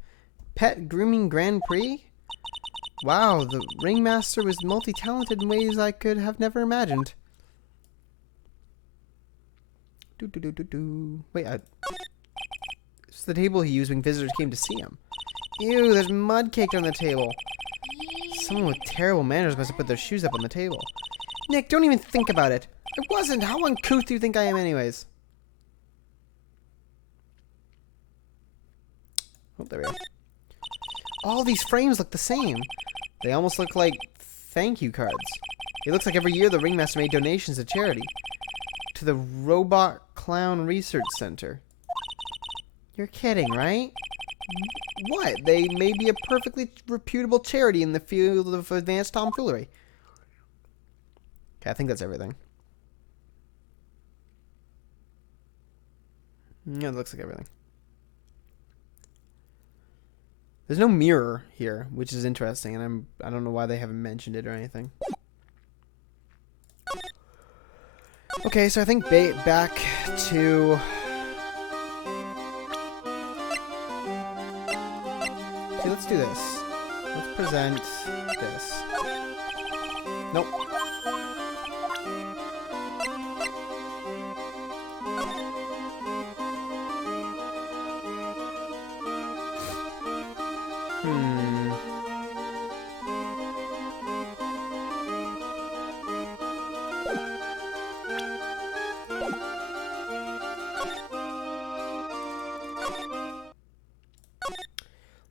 pet grooming Grand Prix. Wow, the ringmaster was multi-talented in ways I could have never imagined. Wait, this is the table he used when visitors came to see him. Ew, there's mud caked on the table. Someone with terrible manners must have put their shoes up on the table. Nick, don't even think about it. I wasn't. How uncouth do you think I am anyways? Oh, there we go. All these frames look the same. They almost look like thank you cards. It looks like every year the ringmaster made donations to charity. To the Robot Clown Research Center. You're kidding, right? What? They may be a perfectly reputable charity in the field of advanced tomfoolery. Okay, I think that's everything. Yeah, it looks like everything. There's no mirror here, which is interesting, and I don't know why they haven't mentioned it or anything. Okay, so I think back to... Okay, let's do this. Let's present this. Nope.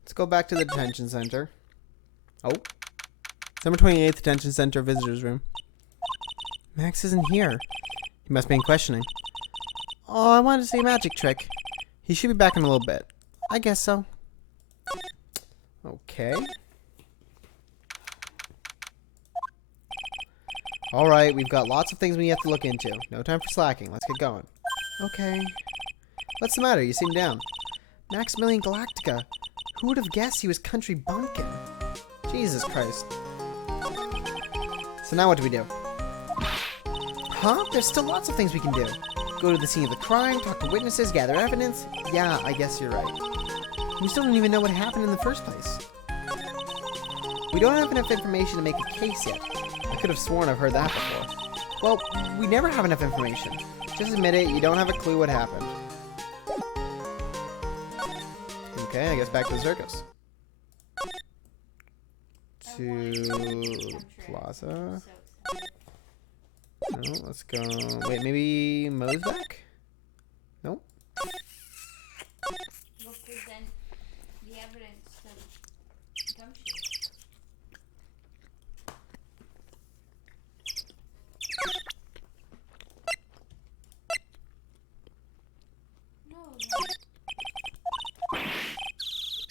Let's go back to the detention center. Oh. Number 28, detention center visitors room. Max isn't here. He must be in questioning. Oh, I wanted to see a magic trick. He should be back in a little bit. I guess so. Okay. Alright, we've got lots of things we have to look into. No time for slacking. Let's get going. Okay. What's the matter? You seem down. Maximilian Galactica. Who would have guessed he was country bumpkin? Jesus Christ. So now what do we do? Huh? There's still lots of things we can do. Go to the scene of the crime, talk to witnesses, gather evidence. Yeah, I guess you're right. We still don't even know what happened in the first place. We don't have enough information to make a case yet. I could have sworn I've heard that before. Well, we never have enough information. Just admit it, you don't have a clue what happened. Okay, I guess back to the circus. To Plaza. No, let's go. Wait, maybe Mo's back? Nope. We'll present the evidence to Gumshoe.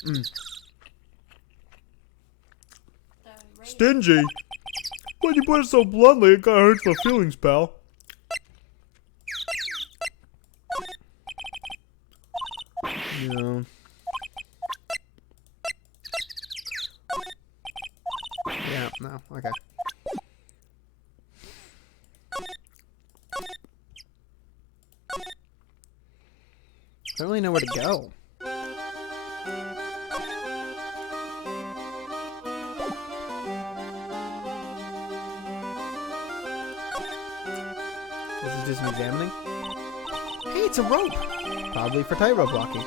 No. Stingy? When you put it so bluntly, it kinda hurts my feelings, pal. No. Yeah, no, okay. I don't really know where to go. This is just me examining. Hey, it's a rope! Probably for tightrope walking.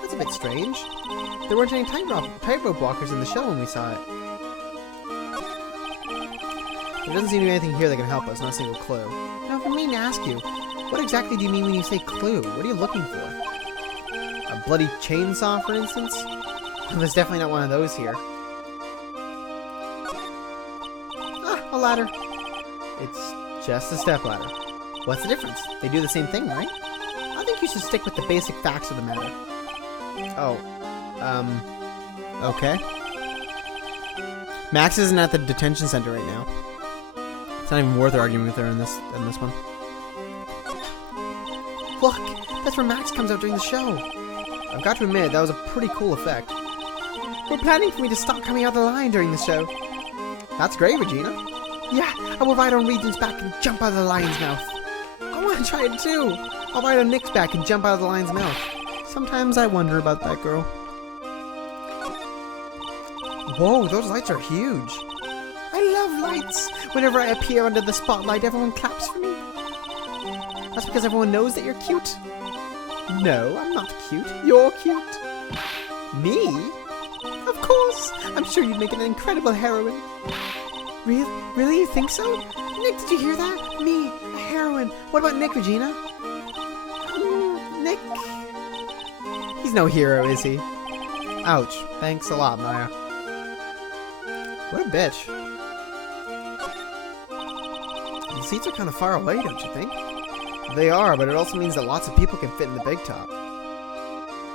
That's a bit strange. There weren't any tightrope walkers in the show when we saw it. There doesn't seem to be anything here that can help us, not a single clue. Now, if I mean to ask you, what exactly do you mean when you say clue? What are you looking for? A bloody chainsaw, for instance? Well, there's definitely not one of those here. Ah, a ladder. It's just a stepladder. What's the difference? They do the same thing, right? I think you should stick with the basic facts of the matter. Oh, okay. Max isn't at the detention center right now. It's not even worth arguing with her in this one. Look, that's where Max comes out during the show. I've got to admit, that was a pretty cool effect. We're planning for me to stop coming out of the line during the show. That's great, Regina. Yeah, I will ride on Regent's back and jump out of the lion's mouth. I want to try it too. I'll ride on Nick's back and jump out of the lion's mouth. Sometimes I wonder about that girl. Whoa, those lights are huge. I love lights. Whenever I appear under the spotlight, everyone claps for me. That's because everyone knows that you're cute. No, I'm not cute. You're cute. Me? Of course. I'm sure you'd make an incredible heroine. Really? Really? You think so? Nick, did you hear that? Me, a heroine. What about Nick, Regina? Nick? He's no hero, is he? Ouch. Thanks a lot, Maya. What a bitch. The seats are kind of far away, don't you think? They are, but it also means that lots of people can fit in the big top.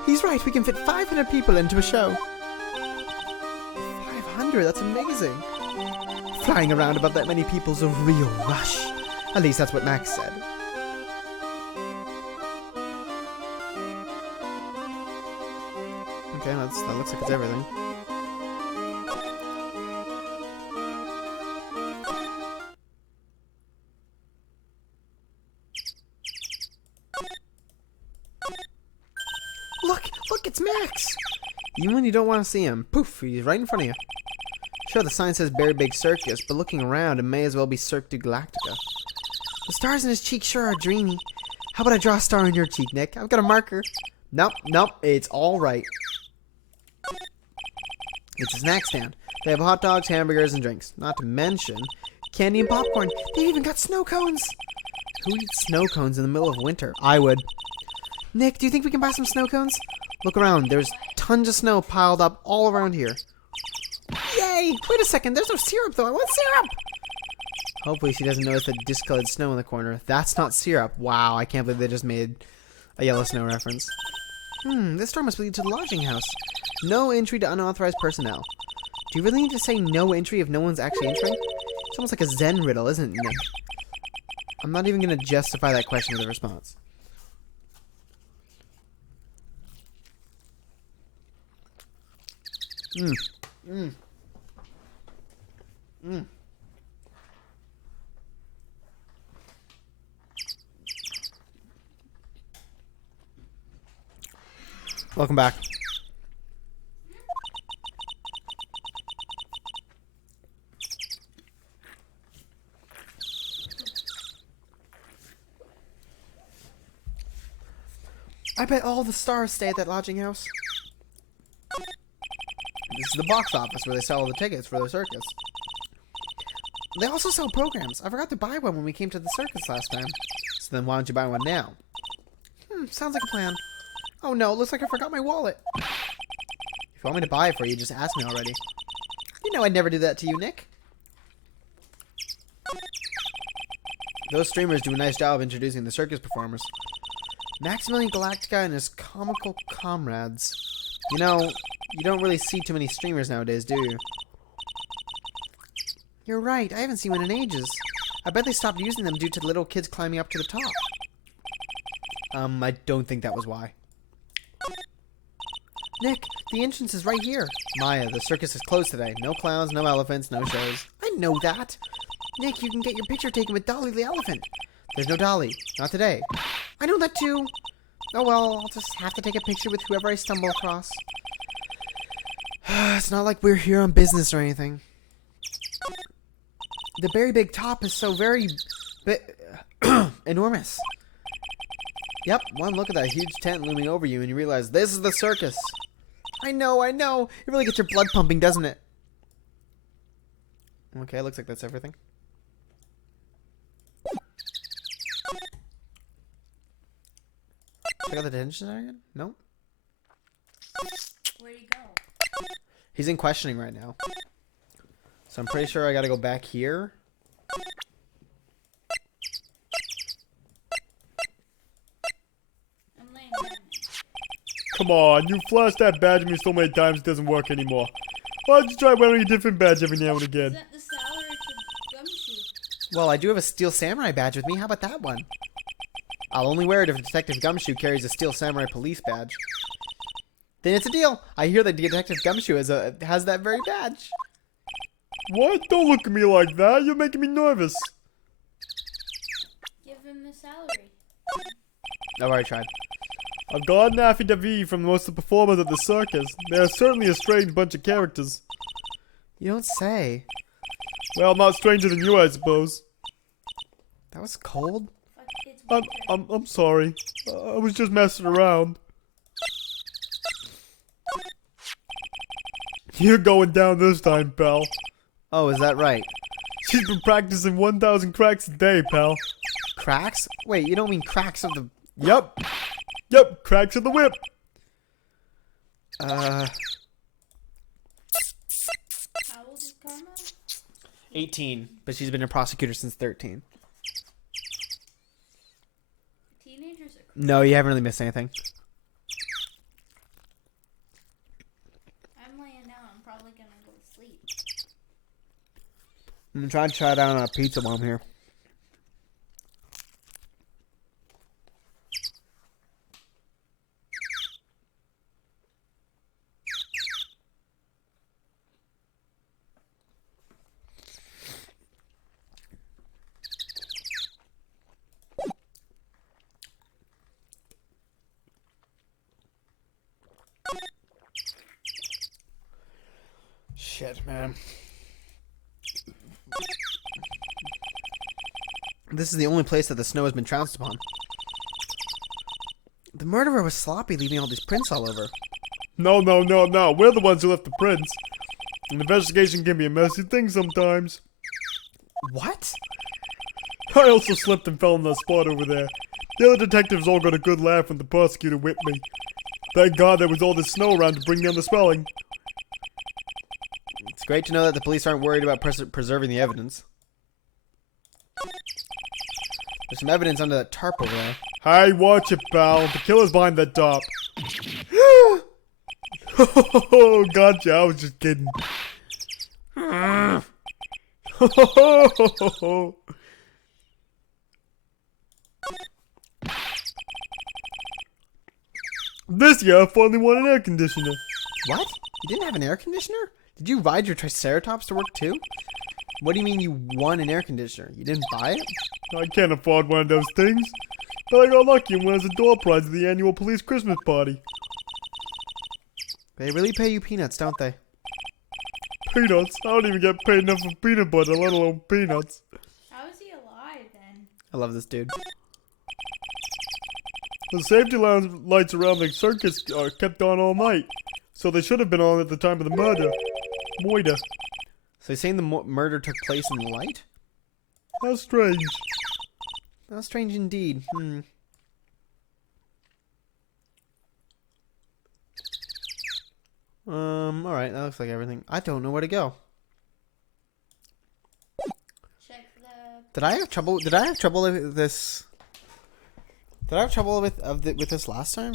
He's right, we can fit 500 people into a show. 500? That's amazing. Flying around above that many people's a real rush. At least that's what Max said. Okay, that looks like it's everything. Look, it's Max! Even when you don't want to see him, poof, he's right in front of you. Sure, the sign says Berry Big Circus, but looking around, it may as well be Cirque du Galactica. The stars in his cheek sure are dreamy. How about I draw a star in your cheek, Nick? I've got a marker. Nope, it's all right. It's a snack stand. They have hot dogs, hamburgers, and drinks. Not to mention candy and popcorn. They've even got snow cones. Who eats snow cones in the middle of winter? I would. Nick, do you think we can buy some snow cones? Look around. There's tons of snow piled up all around here. Yay! Wait a second. There's no syrup, though. I want syrup! Hopefully she doesn't notice the discolored snow in the corner. That's not syrup. Wow, I can't believe they just made a yellow snow reference. This door must lead to the lodging house. No entry to unauthorized personnel. Do you really need to say no entry if no one's actually entering? It's almost like a Zen riddle, isn't it, Nick? I'm not even going to justify that question with a response. Welcome back. I bet all the stars stay at that lodging house. This is the box office where they sell all the tickets for the circus. They also sell programs. I forgot to buy one when we came to the circus last time. So then why don't you buy one now? Sounds like a plan. Oh no, it looks like I forgot my wallet. If you want me to buy it for you, just ask me already. You know I'd never do that to you, Nick. Those streamers do a nice job of introducing the circus performers. Maximilian Galactica and his comical comrades. You know, you don't really see too many streamers nowadays, do you? You're right, I haven't seen one in ages. I bet they stopped using them due to the little kids climbing up to the top. I don't think that was why. Nick, the entrance is right here. Maya, the circus is closed today. No clowns, no elephants, no shows. I know that. Nick, you can get your picture taken with Dolly the elephant. There's no Dolly. Not today. I know that too. Oh well, I'll just have to take a picture with whoever I stumble across. It's not like we're here on business or anything. The very big top is so very... enormous. Yep, one look at that huge tent looming over you and you realize this is the circus. I know. It really gets your blood pumping, doesn't it? Okay, looks like that's everything. Check out the detention center again? No? Where'd he go? He's in questioning right now. So I'm pretty sure I gotta go back here. I'm laying down. Come on, you flashed that badge at me so many times it doesn't work anymore. Why don't you try wearing a different badge every now and Is again? that the salary to Gumshoe? Well, I do have a Steel Samurai badge with me. How about that one? I'll only wear it if Detective Gumshoe carries a Steel Samurai police badge. Then it's a deal. I hear that Detective Gumshoe has that very badge. What? Don't look at me like that. You're making me nervous. Give him the salary. I've already tried. I've got an affidavit from most of the performers at the circus. They are certainly a strange bunch of characters. You don't say. Well, not stranger than you, I suppose. That was cold. Fuck, it's winter. I'm sorry. I was just messing around. You're going down this time, pal. Oh, is that right? She's been practicing 1,000 cracks a day, pal. Cracks? Wait, you don't mean cracks of the... Yep, cracks of the whip. How old is Karma? 18, but she's been a prosecutor since 13. Teenagers are No, you haven't really missed anything. I'm laying down. I'm probably gonna go to sleep. I'm trying to try down a pizza while I'm here. Shit, man. This is the only place that the snow has been trounced upon. The murderer was sloppy, leaving all these prints all over. No. We're the ones who left the prints. An investigation can be a messy thing sometimes. What? I also slipped and fell in that spot over there. The other detectives all got a good laugh when the prosecutor whipped me. Thank God there was all this snow around to bring down the swelling. It's great to know that the police aren't worried about preserving the evidence. There's some evidence under that tarp over there. Hey, watch it, pal. The killer's behind that top. Oh, gotcha. I was just kidding. This year, I finally won an air conditioner. What? You didn't have an air conditioner? Did you ride your Triceratops to work too? What do you mean you won an air conditioner? You didn't buy it? I can't afford one of those things. But I got lucky and won as a door prize at the annual police Christmas party. They really pay you peanuts, don't they? Peanuts? I don't even get paid enough for peanut butter, let alone peanuts. How is he alive then? I love this dude. The safety lights around the circus are kept on all night, so they should have been on at the time of the murder. Moida. So you're saying the murder took place in the light? How strange. How strange indeed. Alright, that looks like everything. I don't know where to go. Check the. Did I have trouble with this? Did I have trouble with this last time?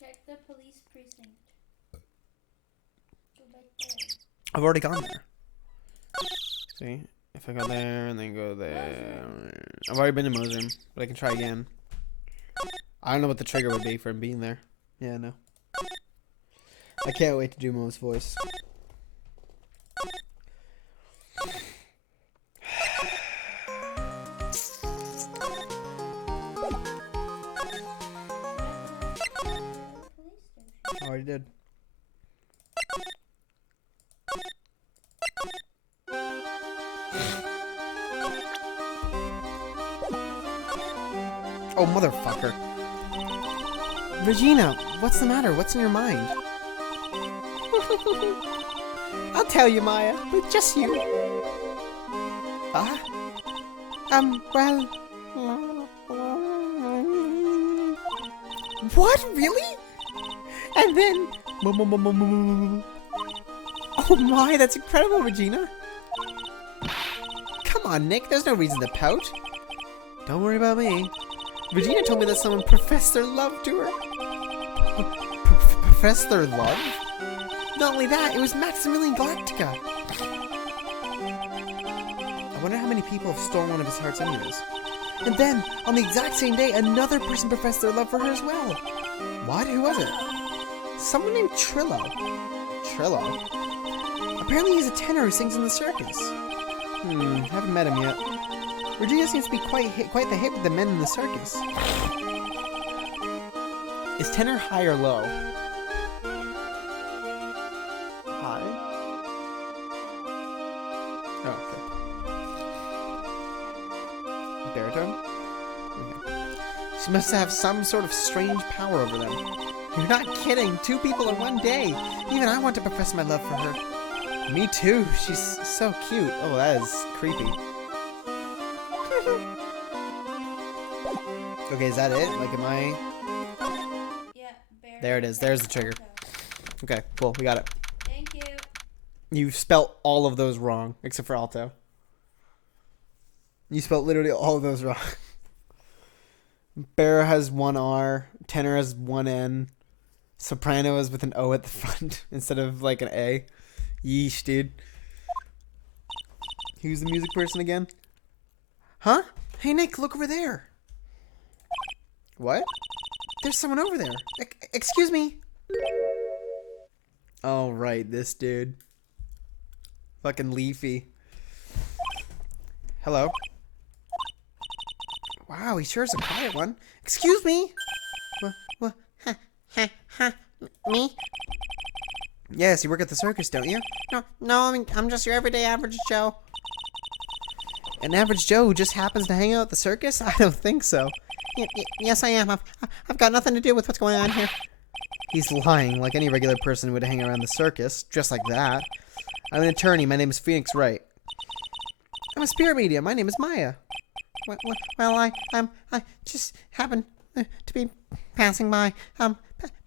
Check the police precinct. Go back there. I've already gone there. See? If I go there and then go there. I've already been to Mo's room, but I can try again. I don't know what the trigger would be for him being there. Yeah, no. I can't wait to do Mo's voice. I already did. Oh, motherfucker. Regina, what's the matter? What's in your mind? I'll tell you, Maya, but just you. Well... What? Really? And then... Oh my, that's incredible, Regina. Come on, Nick, there's no reason to pout. Don't worry about me. Regina told me that someone professed their love to her. Professed their love? Not only that, it was Maximilian Galactica. I wonder how many people have stolen one of his hearts anyways. And then, on the exact same day, another person professed their love for her as well. What? Who was it? Someone named Trillo. Trillo? Apparently he's a tenor who sings in the circus. Haven't met him yet. Regina seems to be quite the hit with the men in the circus. Is tenor high or low? High? Oh, okay. Baritone? Okay. She must have some sort of strange power over them. You're not kidding! 2 people in one day! Even I want to profess my love for her. Me too! She's so cute. Oh, that is creepy. Okay, is that it? Like, am I... Yeah, There it is. There's the trigger. Okay, cool. We got it. Thank you. You spelt all of those wrong, except for alto. You spelt literally all of those wrong. Bear has 1 R. Tenor has 1 N. Soprano is with an O at the front instead of like an A. Yeesh, dude. Who's the music person again? Huh? Hey, Nick, look over there. What? There's someone over there. Excuse me. Oh, right, this dude. Fucking Leafy. Hello. Wow, he sure is a quiet one. Excuse me. What? Me? Yes, you work at the circus, don't you? No, I'm just your everyday average Joe. An average Joe who just happens to hang out at the circus? I don't think so. Yes, I am. I've got nothing to do with what's going on here. He's lying, like any regular person would hang around the circus, just like that. I'm an attorney. My name is Phoenix Wright. I'm a spirit medium. My name is Maya. Well, I just happen to be passing by.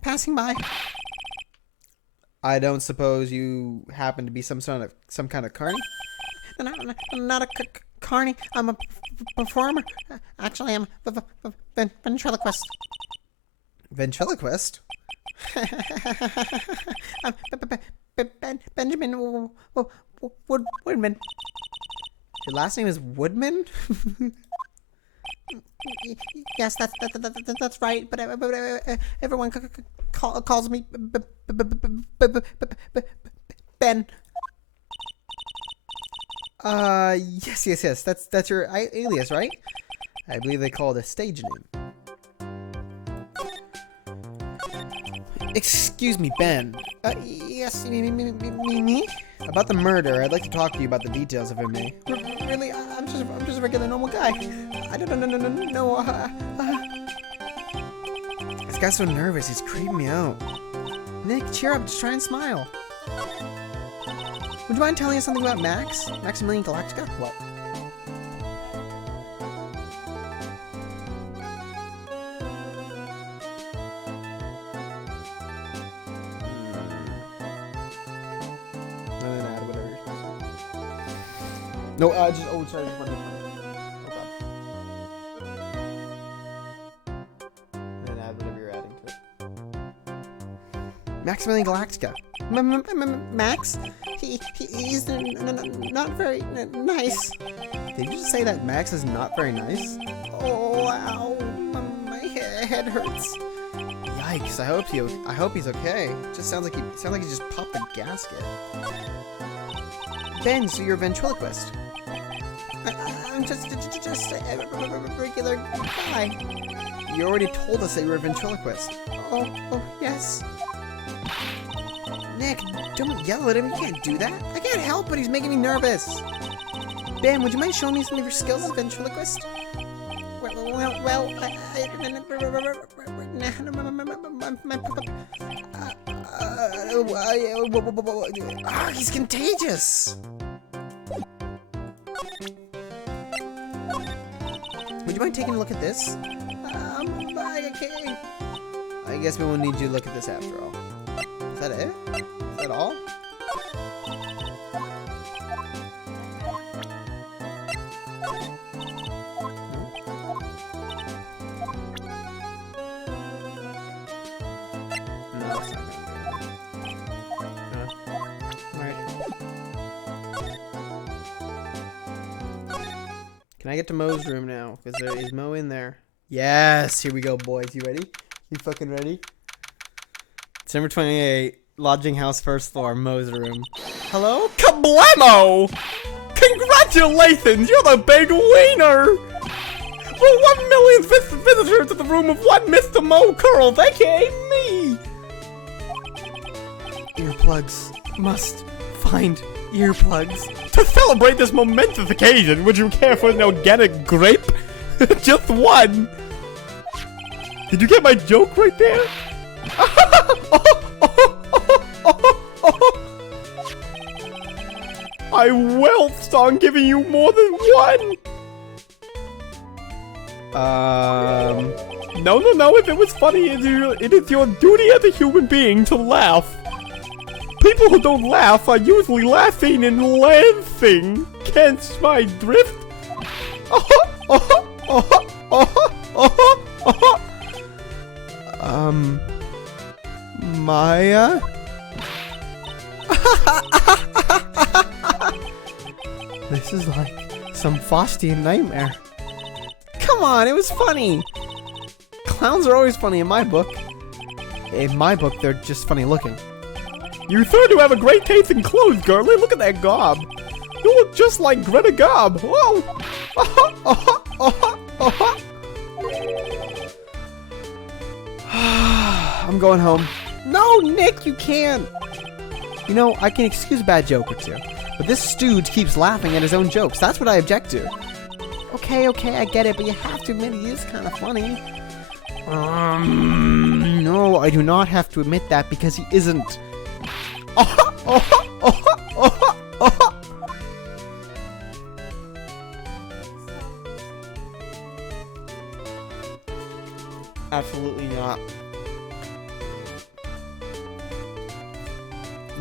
Passing by. I don't suppose you happen to be some kind of carny? Not a carny. I'm a performer. Actually, I'm a ventriloquist. Ventriloquist? Benjamin Woodman. Your last name is Woodman? Yes, that's right. But everyone calls me Ben. Yes. That's your alias, right? I believe they call it a stage name. Excuse me, Ben. Yes, me? About the murder, I'd like to talk to you about the details if I may. Really, I'm just a regular normal guy. I don't know. This guy's so nervous, he's creeping me out. Nick, cheer up, just try and smile. Would you mind telling us something about Max? Maximilian Galactica? What? No, just, oh, sorry, just one more. Oh, God. And then add whatever you're adding to it. Maximilian Galactica. Max? He's not very nice. Did you just say that Max is not very nice? Oh, ow, my head hurts. Yikes, I hope he's okay. It just sounds like he just popped the gasket. Ben, so you're a ventriloquist. I'm just a regular guy. You already told us that you were a ventriloquist. Oh, yes. Nick, don't yell at him. You can't do that. I can't help it. He's making me nervous. Ben, would you mind showing me some of your skills as a ventriloquist? He's contagious. Would you mind taking a look at this? Okay. I guess we won't need you to look at this after all. Is that it? Is that all? No, it's not gonna be. Alright. Can I get to Mo's room now? Because there is Mo in there. Yes! Here we go, boys. You ready? You fucking ready? December 28, lodging house first floor, Mo's room. Hello? Kablamo! Congratulations! You're the big winner! The 1 millionth visitor to the room of one Mr. Mo Curls, aka me! Earplugs. Must find earplugs. To celebrate this momentous occasion, would you care for an organic grape? Just one! Did you get my joke right there? I welched on giving you more than one! No, if it was funny, it is your duty as a human being to laugh. People who don't laugh are usually laughing and laughing. Catch my drift? Maya? This is like some Faustian nightmare. Come on, it was funny. Clowns are always funny in my book. In my book, they're just funny looking. You sure do have a great taste in clothes, girlie. Look at that gob. You look just like Greta Gob. Whoa. I'm going home. No, Nick, you can't. You know, I can excuse a bad joke or two, but this stooge keeps laughing at his own jokes. That's what I object to. Okay, I get it, but you have to admit he is kind of funny. No, I do not have to admit that because he isn't. Absolutely not.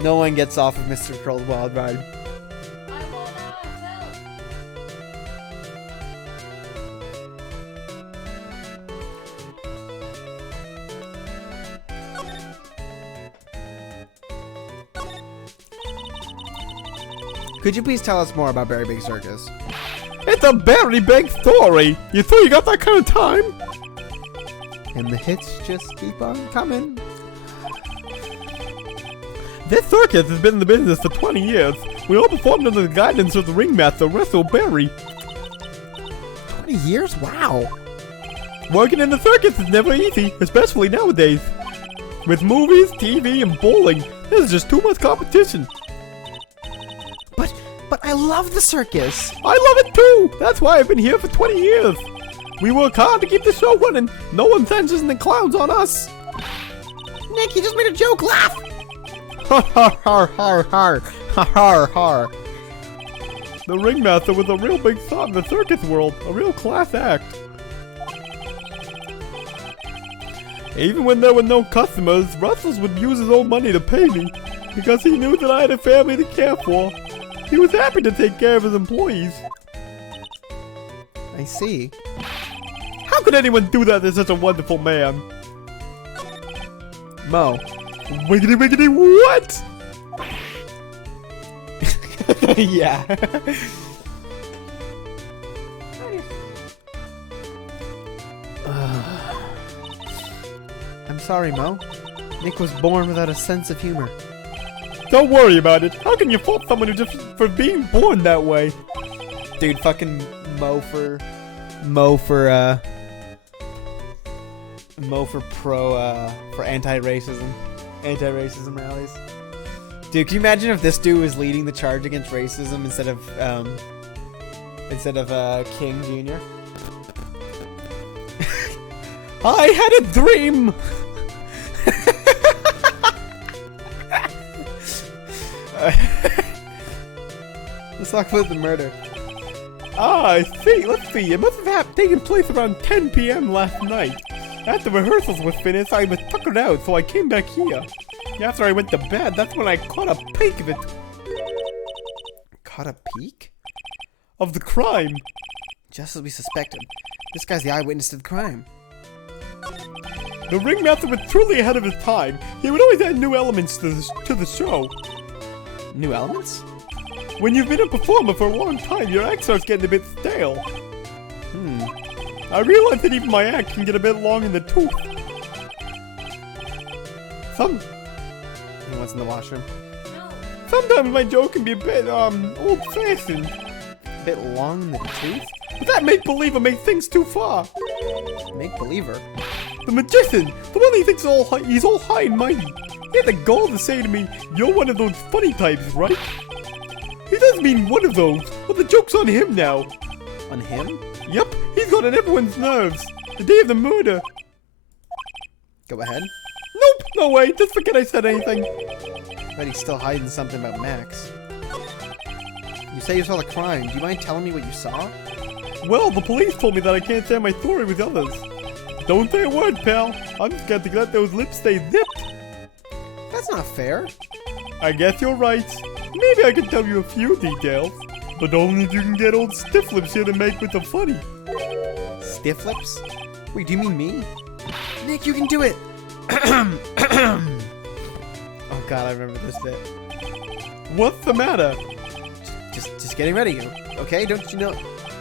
No one gets off of Mr. Curl's wild ride. I want help. Could you please tell us more about Berry Big Circus? It's a very big story. You thought you got that kind of time? And the hits just keep on coming. This circus has been in the business for 20 years. We all performed under the guidance of the ringmaster, Russell Berry. 20 years? Wow. Working in the circus is never easy, especially nowadays. With movies, TV, and bowling, there's just too much competition. But I love the circus. I love it too! That's why I've been here for 20 years. We work hard to keep the show running. No one sends the clowns on us. Nick, you just made a joke. Laugh. Har har har har har har har har. The ringmaster was a real big star in the circus world, a real class act. Even when there were no customers, Russell's would use his own money to pay me, because he knew that I had a family to care for. He was happy to take care of his employees. I see. How could anyone do that to such a wonderful man? Mo. Wiggity wiggity what? Yeah. I'm sorry, Mo. Nick was born without a sense of humor. Don't worry about it. How can you fault someone who just for being born that way? Dude, fucking Mo for anti-racism rallies. Dude, can you imagine if this dude was leading the charge against racism instead of King Jr.? I had a dream. Let's talk about the murder. I see. Let's see. It must have taken place around 10 p.m. last night. After rehearsals were finished, I was tuckered out, so I came back here. After I went to bed, that's when I caught a peek of it. Caught a peek? Of the crime. Just as we suspected. This guy's the eyewitness to the crime. The ringmaster was truly ahead of his time. He would always add new elements to the show. New elements? When you've been a performer for a long time, your act starts getting a bit stale. I realize that even my act can get a bit long in the tooth. What's in the washroom? No. Sometimes my joke can be a bit, old-fashioned. A bit long in the tooth? But that make-believer makes things too far. Make-believer? The magician! The one he thinks he's all high and mighty. He had the gall to say to me, "You're one of those funny types, right?" He doesn't mean one of those. Well, the joke's on him now. On him? Yep, he's got on everyone's nerves. The day of the murder. Go ahead. Nope, no way. Just forget I said anything. But he's still hiding something about Max. You say you saw the crime. Do you mind telling me what you saw? Well, the police told me that I can't share my story with others. Don't say a word, pal. I'm scared to let those lips stay zipped. That's not fair. I guess you're right. Maybe I can tell you a few details. But only if you can get old stiff lips here to make with the funny. Stiff lips? Wait, do you mean me? Nick, you can do it! Oh god, I remember this bit. What's the matter? Just getting ready, okay? Do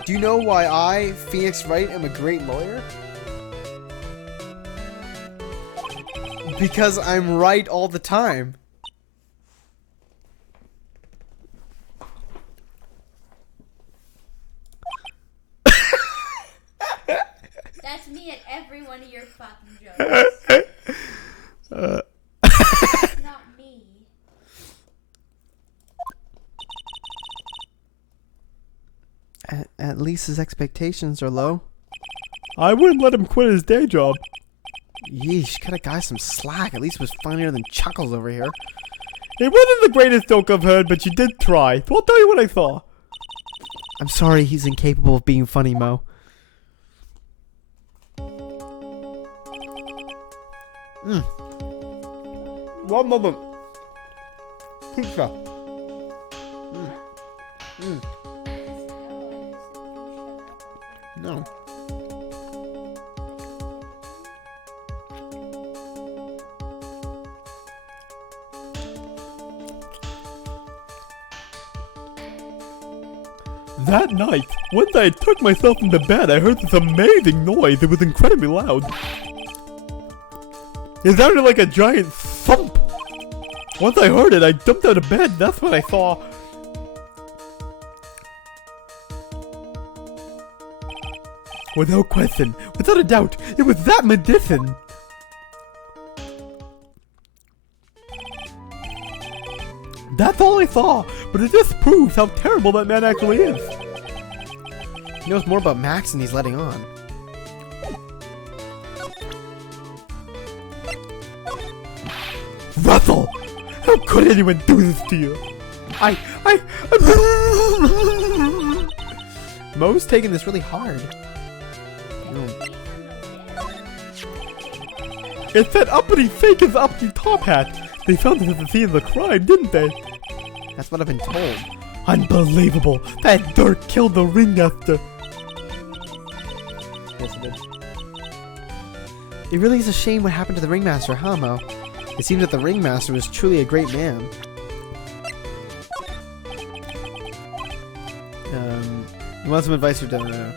you know why I, Phoenix Wright, am a great lawyer? Because I'm right all the time. That's me at every one of your fucking jokes. That's not me. At least his expectations are low. I wouldn't let him quit his day job. Yeesh, cut a guy some slack. At least it was funnier than Chuckles over here. It wasn't the greatest joke I've heard, but you did try. So I'll tell you what I saw. I'm sorry he's incapable of being funny, Mo. One moment. Pizza. No. That night, once I had tucked myself into bed, I heard this amazing noise. It was incredibly loud. It sounded like a giant thump. Once I heard it, I jumped out of bed. That's when I saw... Without question, without a doubt, it was that magician. That's all I saw, but it just proves how terrible that man actually is. He knows more about Max than he's letting on. Russell! How could anyone do this to you? Mo's taking this really hard. It's that uppity fake his uppity top hat. They found it at the scene of the crime, didn't they? That's what I've been told. Unbelievable! That dirt killed the ringmaster. Yes, it did. It really is a shame what happened to the ringmaster, huh, Mo? It seems that the ringmaster was truly a great man. You want some advice you've done now?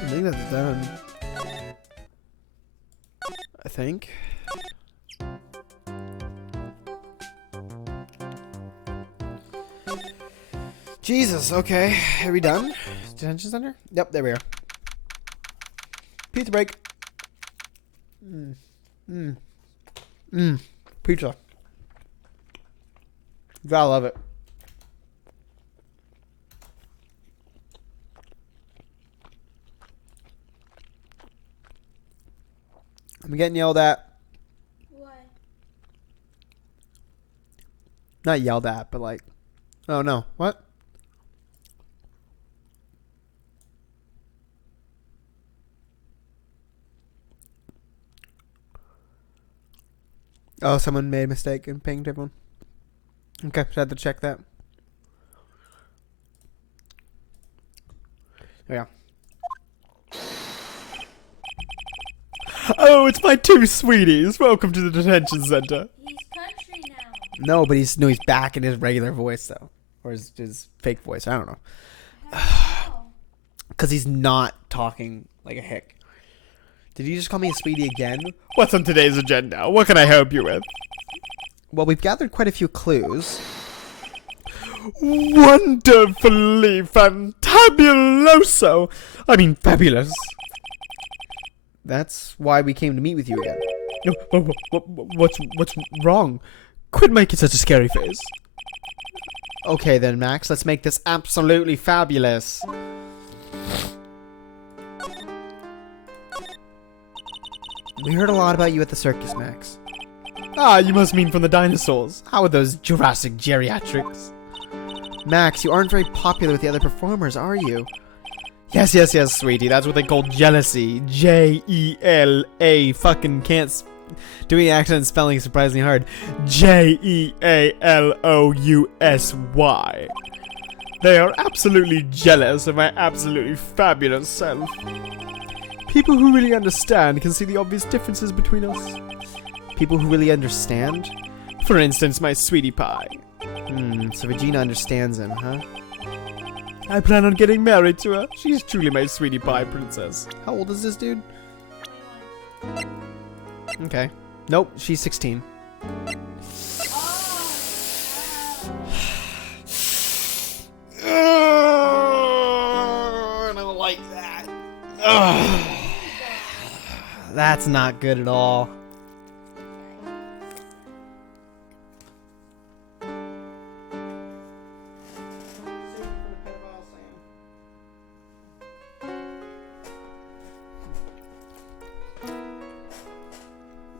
I think that's done. I think. Jesus, okay. Are we done? Detention center? Yep, there we are. Pizza break. Pizza. You gotta love it. I'm getting yelled at. Why? Not yelled at, but like... Oh, no. What? Oh, someone made a mistake in paying everyone. Okay, so I had to check that. There we go. Oh, it's my two sweeties. Welcome to the detention center. He's country now. No, but he's back in his regular voice though, or his fake voice. I don't know, How? because he's not talking like a hick. Did you just call me a sweetie again? What's on today's agenda? What can I help you with? Well, we've gathered quite a few clues. Wonderfully fantabuloso. I mean, fabulous. That's why we came to meet with you again. What's wrong? Quit making such a scary face. Okay then, Max, let's make this absolutely fabulous. We heard a lot about you at the circus, Max. Ah, you must mean from the dinosaurs. How are those Jurassic geriatrics? Max, you aren't very popular with the other performers, are you? Yes, sweetie. That's what they call jealousy. J-E-L-A. Fucking can't... Doing accent and spelling is surprisingly hard. J-E-A-L-O-U-S-Y. They are absolutely jealous of my absolutely fabulous self. People who really understand can see the obvious differences between us. People who really understand? For instance, my sweetie pie. So Regina understands him, huh? I plan on getting married to her. She's truly my sweetie pie princess. How old is this dude? Okay. Nope, she's 16. I don't like that. That's not good at all.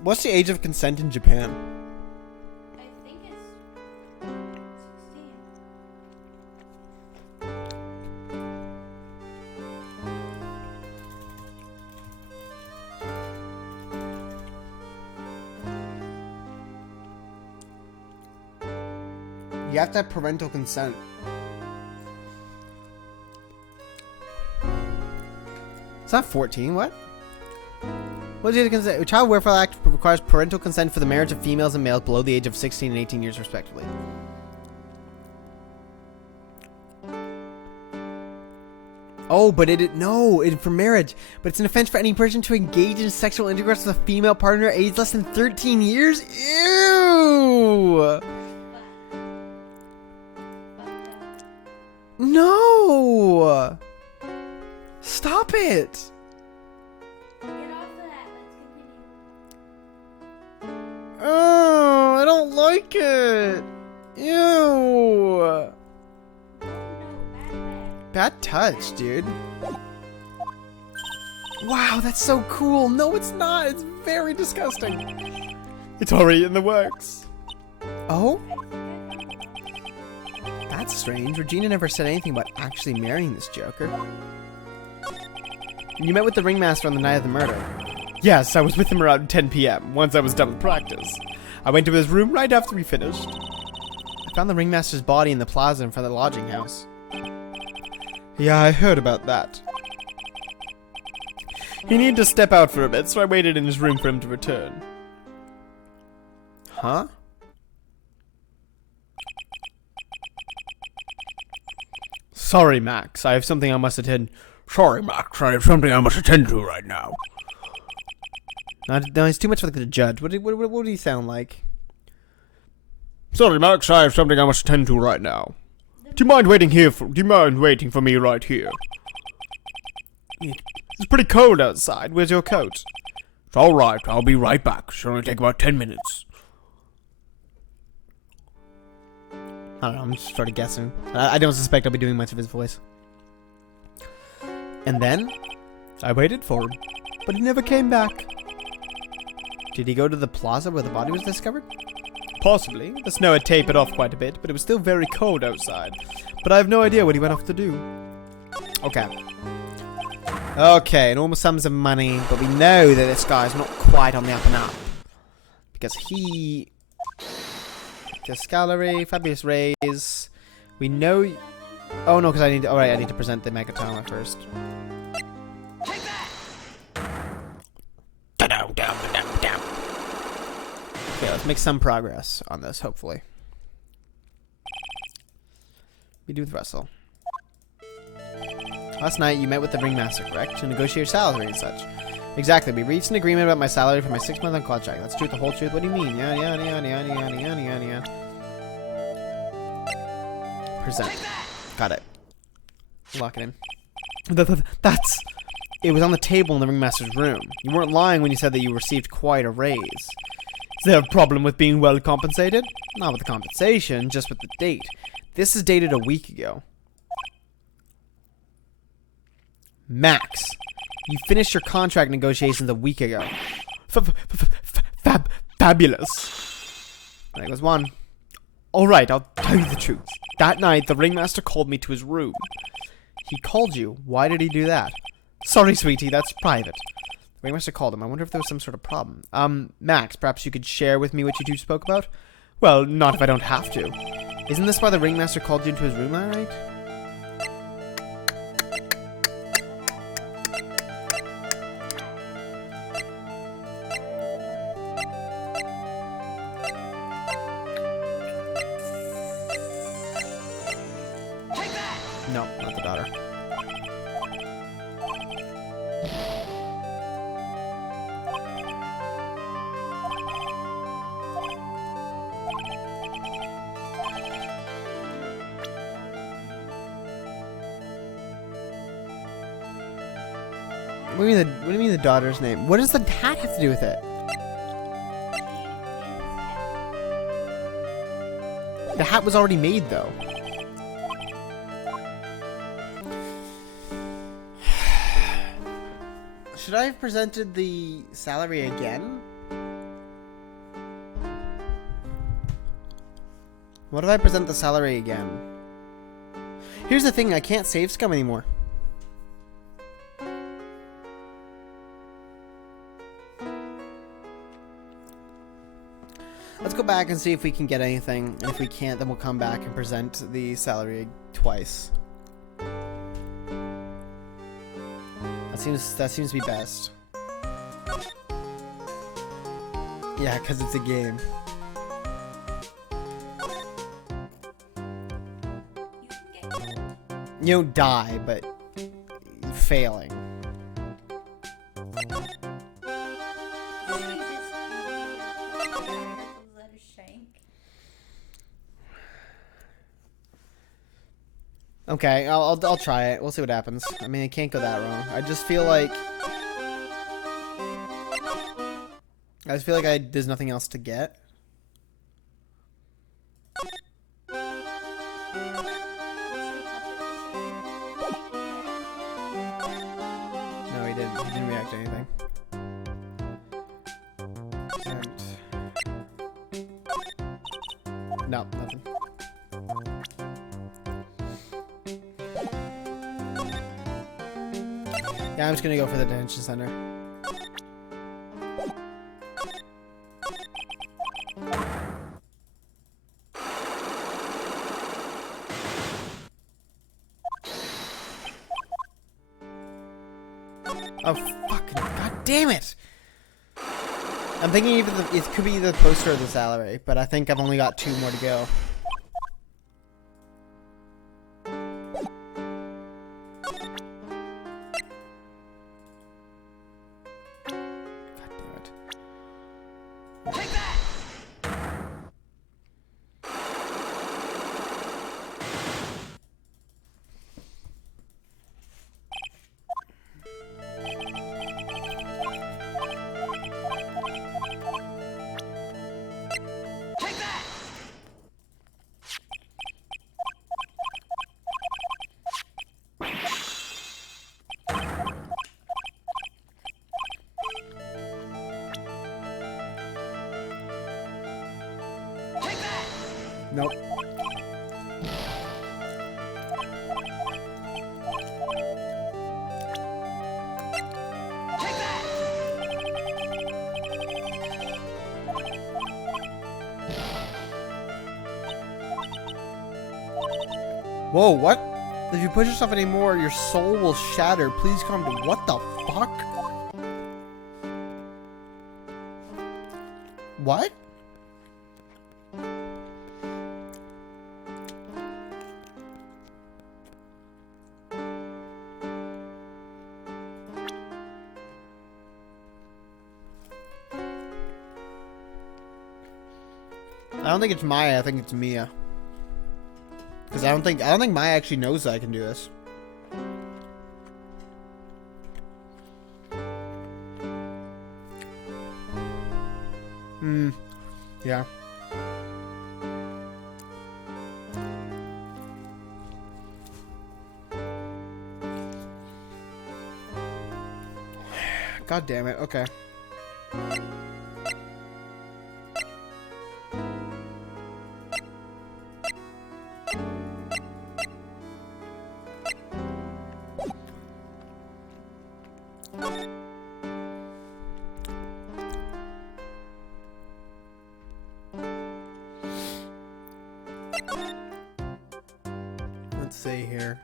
What's the age of consent in Japan? I think it's 16. You have to have parental consent. It's not 14, what? What is the consent? Child Welfare Act requires parental consent for the marriage of females and males below the age of 16 and 18 years, respectively. Oh, but for marriage. But it's an offense for any person to engage in sexual intercourse with a female partner aged less than 13 years? Ew! No! Stop it! Get off that. Let's continue. Oh, I don't like it. Ew. No, bad. Bad touch, dude. Wow, that's so cool. No, it's not. It's very disgusting. It's already in the works. Oh? That's strange. Regina never said anything about actually marrying this joker. You met with the ringmaster on the night of the murder. Yes, I was with him around 10 p.m. once I was done with practice. I went to his room right after we finished. I found the ringmaster's body in the plaza in front of the lodging house. Yeah, I heard about that. He needed to step out for a bit, so I waited in his room for him to return. Huh? Sorry, Max. I have something I must attend. Sorry, Max. I have something I must attend to right now. No, it's too much for the judge. What do you sound like? Sorry, Max. I have something I must attend to right now. Do you mind waiting for me right here? It's pretty cold outside. Where's your coat? It's all right. I'll be right back. It'll only take about 10 minutes. I don't know. I'm just sort of guessing. I don't suspect I'll be doing much of his voice. And then I waited for him, but he never came back. Did he go to the plaza where the body was discovered? Possibly. The snow had tapered off quite a bit, but it was still very cold outside. But I have no idea what he went off to do. Okay. Okay, enormous sums of money, but we know that this guy's not quite on the up and up. Because he... This gallery, fabulous raise. We know... Oh no, because I need to... Alright, I need to present the Megatama first. Take that! Okay, let's make some progress on this, hopefully. We do with Russell. Last night, you met with the ringmaster, correct? To negotiate your salary and such. Exactly. We reached an agreement about my salary for my 6-month contract. That's truth, the whole truth. What do you mean? Yada, yada, yada, yada, yada, yada, yada, yada. Present. Got it. Lock it in. That's... It was on the table in the ringmaster's room. You weren't lying when you said that you received quite a raise. Is there a problem with being well compensated? Not with the compensation, just with the date. This is dated a week ago. Max, you finished your contract negotiations a week ago. Fabulous. That was one. Alright, I'll tell you the truth. That night, the ringmaster called me to his room. He called you. Why did he do that? Sorry, sweetie, that's private. The ringmaster called him. I wonder if there was some sort of problem. Max, perhaps you could share with me what you two spoke about? Well, not if I don't have to. Isn't this why the ringmaster called you into his room that night? No, not the daughter. What do you mean the daughter's name? What does the hat have to do with it? The hat was already made, though. Should I have presented the salary again? What if I present the salary again? Here's the thing, I can't save scum anymore. Let's go back and see if we can get anything. And if we can't, then we'll come back and present the salary twice. That seems to be best. Yeah, because it's a game. You don't die, but failing. Okay, I'll try it. We'll see what happens. I mean, it can't go that wrong. I just feel like there's nothing else to get. No, he didn't. He didn't react to anything. No, nothing. Yeah, I'm just gonna go for the detention center. Oh, fucking god damn it! I'm thinking either it could be either the poster or the salary, but I think I've only got 2 more to go. God damn it. Take that! Take that! Take that! Nope. Take that! Whoa, what? If you push yourself anymore, your soul will shatter. Please come to what the fuck? What? I don't think it's Maya, I think it's Mia. Because I don't think Maya actually knows that I can do this. Yeah. God damn it, okay. Let's see here.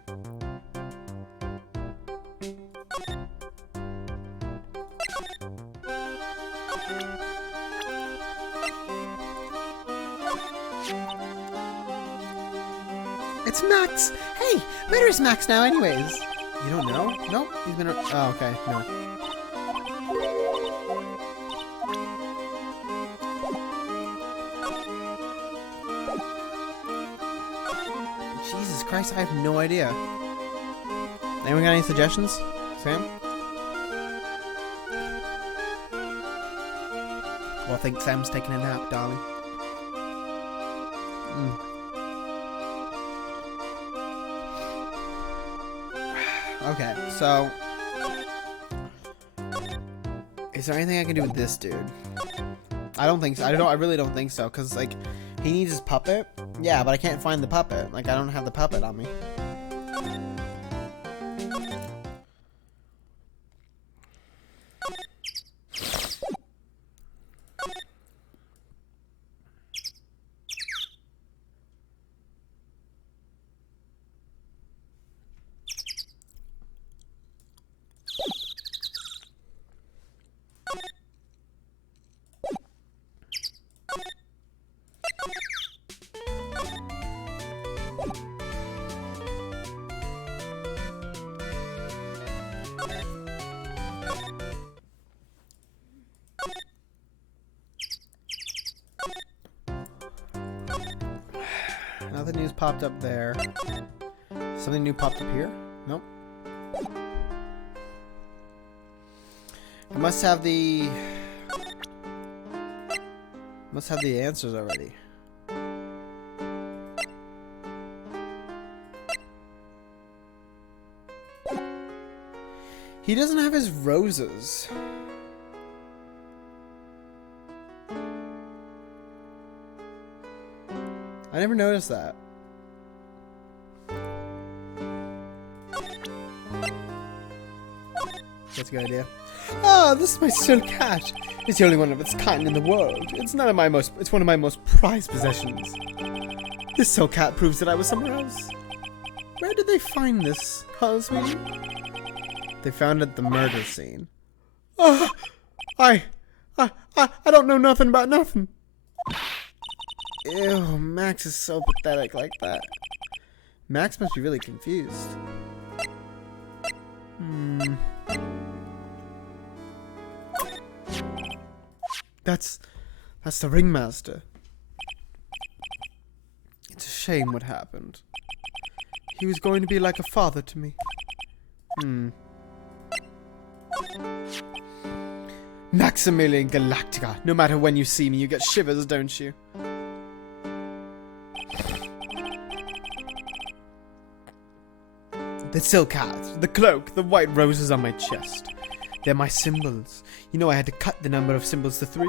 It's Max! Hey, where is Max now anyways? You don't know? Nope, he's been... Oh, okay, no. Jesus Christ, I have no idea. Anyone got any suggestions? Sam? Well, I think Sam's taking a nap, darling. Okay, so... Is there anything I can do with this dude? I don't think so. I really don't think so, because, like, he needs his puppet. Yeah, but I can't find the puppet. Like, I don't have the puppet on me. Nothing news popped up there. Something new popped up here? Nope. It must have the answers already. He doesn't have his roses. I never noticed that. That's a good idea. Ah, this is my silk cat. It's the only one of its kind in the world. It's one of my most prized possessions. This silk cat proves that I was somewhere else. Where did they find this, huh, sweetie? They found it at the murder scene. I don't know nothing about nothing. Ew, Max is so pathetic like that. Max must be really confused. That's the ringmaster. It's a shame what happened. He was going to be like a father to me. Maximilian Galactica. No matter when you see me, you get shivers, don't you? The silk hat, the cloak, the white roses on my chest. They're my symbols. You know I had to cut the number of symbols to 3.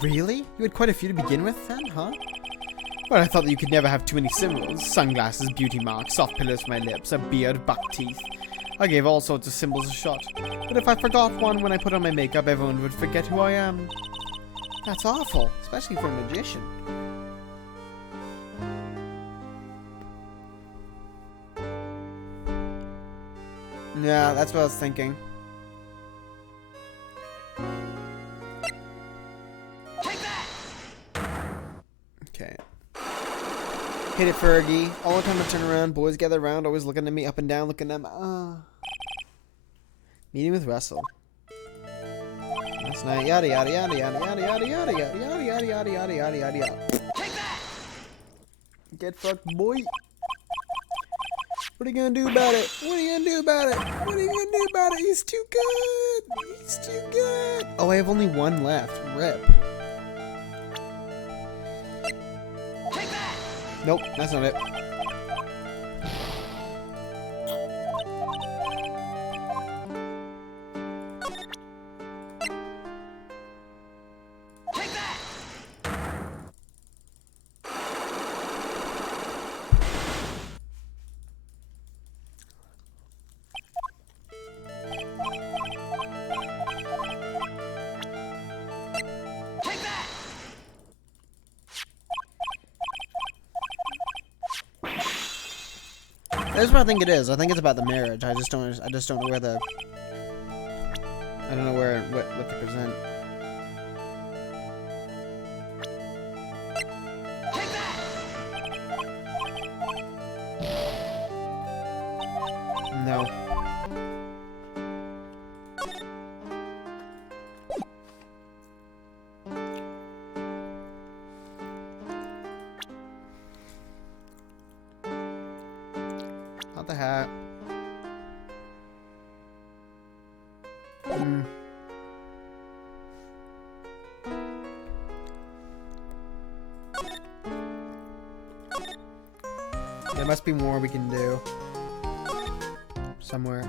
Really? You had quite a few to begin with then, huh? Well, I thought that you could never have too many symbols. Sunglasses, beauty marks, soft pillows for my lips, a beard, buck teeth. I gave all sorts of symbols a shot. But if I forgot one when I put on my makeup, everyone would forget who I am. That's awful, especially for a magician. Yeah, that's what I was thinking. Take that! Okay. Hit it, Fergie. All the time I turn around, boys gather around, always looking at me up and down, looking at me. Meeting with Russell. Last night, yada yada yada yada yada yada yada yada yada yada yada yada yada yada yada. Take that! Get fucked, boy. What are you gonna do about it? What are you gonna do about it? What are you gonna do about it? He's too good. He's too good. Oh, I have only one left. Rip. Take that! Nope, that's not it. Take that! Take that! That's what I think it is. I think it's about the marriage. I just don't know where the. I don't know what to present. Take that! No. Not the hat. There must be more we can do. Somewhere.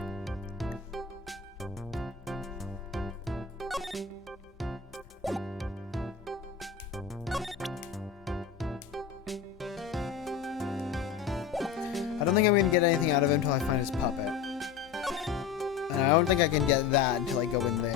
I don't think I'm gonna get anything out of him until I find his puppet. And I don't think I can get that until I go in there.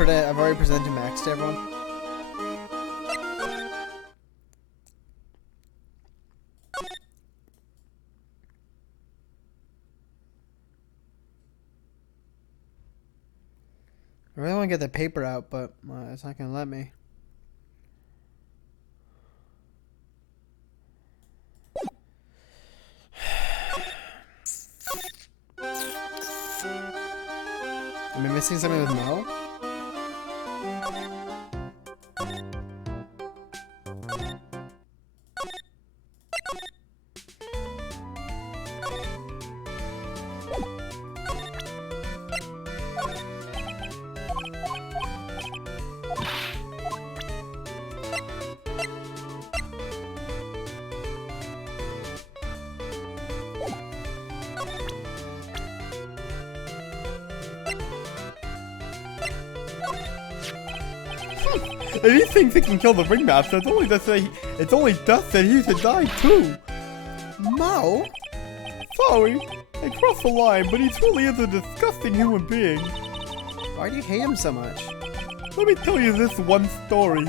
I've already presented Max to everyone. I really want to get the paper out, but it's not going to let me. Am I missing something with Mo? If he thinks he can kill the ringmaster, it's only thus that he should die too. Mo? Sorry, I crossed the line, but he truly is a disgusting human being. Why do you hate him so much? Let me tell you this one story.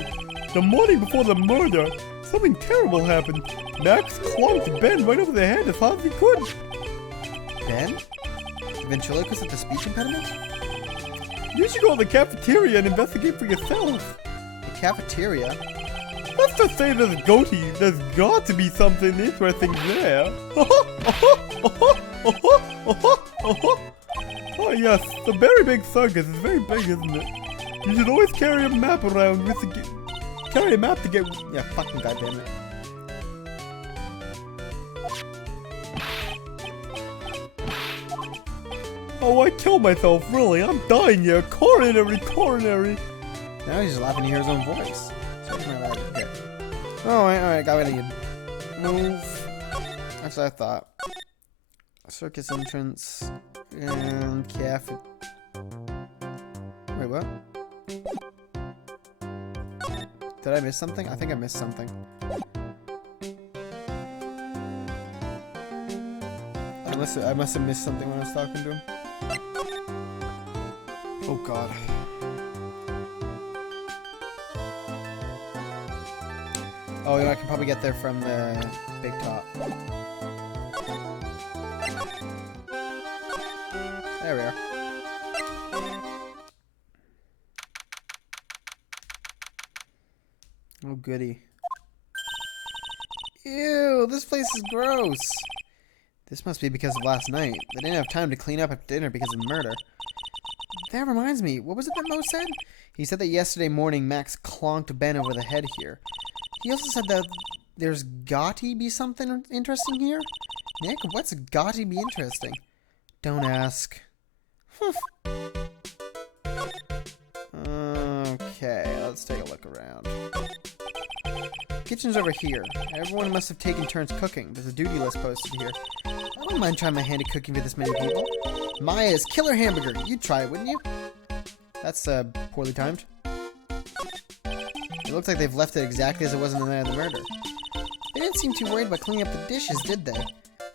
The morning before the murder, something terrible happened. Max clunked Ben right over the head as hard as he could. Ben? The ventriloquist with the speech impediment? You should go to the cafeteria and investigate for yourself. The cafeteria? Let's just say there's goatee. There's got to be something interesting there. Oh yes, the very big circus is very big, isn't it? You should always carry a map around with carry a map to get. Yeah, fucking goddamn it. Oh, I killed myself, really. I'm dying here. Coronary. Now he's just laughing to hear his own voice. So he's not loud. Okay. Alright, got ready. Move. That's what I thought. Circus entrance. And cafe. Wait, what? Did I miss something? I think I missed something. I must have missed something when I was talking to him. Oh god. Oh, you know, I can probably get there from the big top. There we are. Oh goody. Ew, this place is gross. This must be because of last night. They didn't have time to clean up after dinner because of the murder. That reminds me, what was it that Mo said? He said that yesterday morning Max clonked Ben over the head here. He also said that there's gotta be something interesting here? Nick, what's gotta be interesting? Don't ask. Okay, let's take a look around. Kitchen's over here. Everyone must have taken turns cooking. There's a duty list posted here. I wouldn't mind trying my hand at cooking for this many people. Maya's killer hamburger. You'd try it, wouldn't you? That's poorly timed. It looks like they've left it exactly as it was in the night of the murder. They didn't seem too worried about cleaning up the dishes, did they?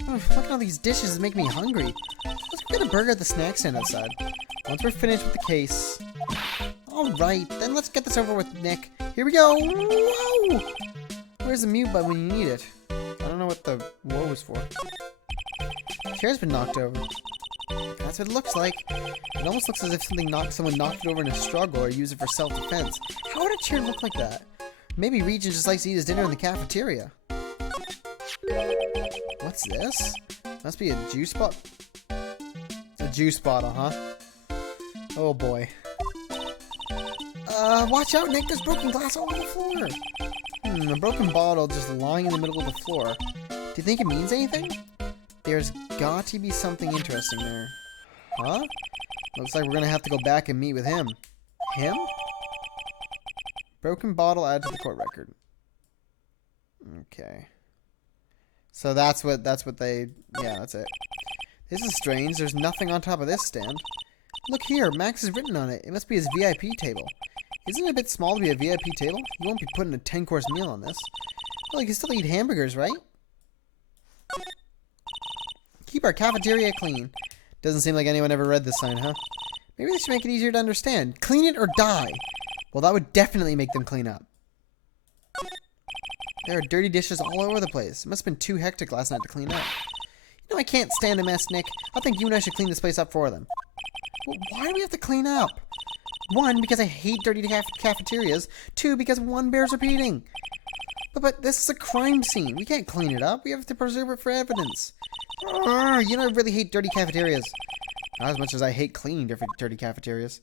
Oh, look at all these dishes. It's making me hungry. Let's go get a burger at the snack stand outside. Once we're finished with the case. Alright, then let's get this over with, Nick. Here we go! Whoa! Where's the mute button when you need it? I don't know what the whoa was for. Chair's been knocked over. That's what it looks like. It almost looks as if someone knocked it over in a struggle or used it for self-defense. How would a chair look like that? Maybe Regent just likes to eat his dinner in the cafeteria. What's this? Must be a juice bottle. It's a juice bottle, huh? Oh boy. Watch out, Nick! There's broken glass all over the floor! A broken bottle just lying in the middle of the floor. Do you think it means anything? There's got to be something interesting there. Huh? Looks like we're gonna have to go back and meet with him. Him? Broken bottle added to the court record. Okay. So that's what they... Yeah, that's it. This is strange. There's nothing on top of this stand. Look here, Max is written on it. It must be his VIP table. Isn't it a bit small to be a VIP table? You won't be putting a 10-course meal on this. Well, you can still eat hamburgers, right? Keep our cafeteria clean. Doesn't seem like anyone ever read this sign, huh? Maybe they should make it easier to understand. Clean it or die. Well, that would definitely make them clean up. There are dirty dishes all over the place. It must have been too hectic last night to clean up. You know, I can't stand a mess, Nick. I think you and I should clean this place up for them. Well, why do we have to clean up? 1, because I hate dirty cafeterias. 2, because 1 bears repeating. But this is a crime scene. We can't clean it up. We have to preserve it for evidence. You know, I really hate dirty cafeterias. Not as much as I hate cleaning dirty cafeterias.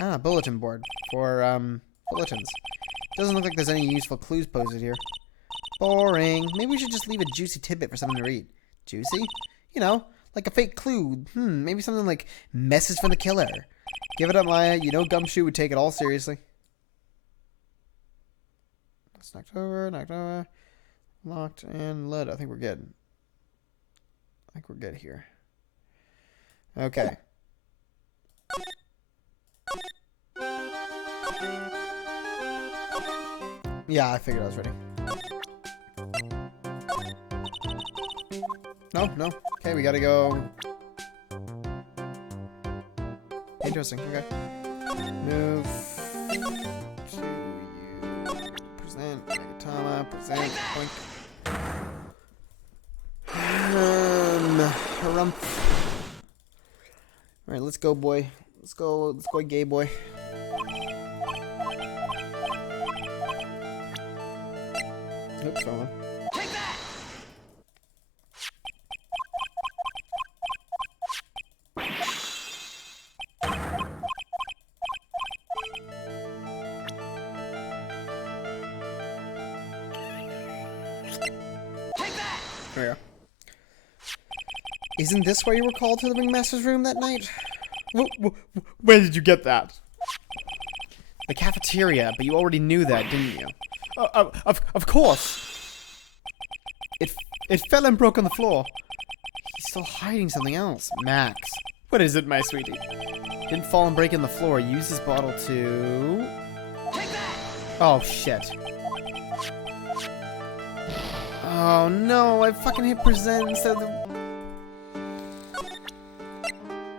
Ah, bulletin board for, bulletins. Doesn't look like there's any useful clues posted here. Boring. Maybe we should just leave a juicy tidbit for someone to read. Juicy? You know, like a fake clue. Maybe something like message from the killer. Give it up, Maya. You know Gumshoe would take it all seriously. It's knocked over. Locked and lit. I think we're good. I think we're good here. Okay. Yeah, I figured I was ready. No. Okay, we gotta go. Interesting. Okay. Move to you. Present. Megatama. Present. Point. Harumph. Alright, let's go, boy. Let's go, gay boy. Oops, wrong one. Take that! Take that! There we go. Isn't this why you were called to the ringmaster's room that night? Where did you get that? The cafeteria, but you already knew that, didn't you? Of course. It fell and broke on the floor. He's still hiding something else. Max. What is it, my sweetie? Didn't fall and break on the floor. Use this bottle to... Oh, shit. Oh, no. I fucking hit present instead of the...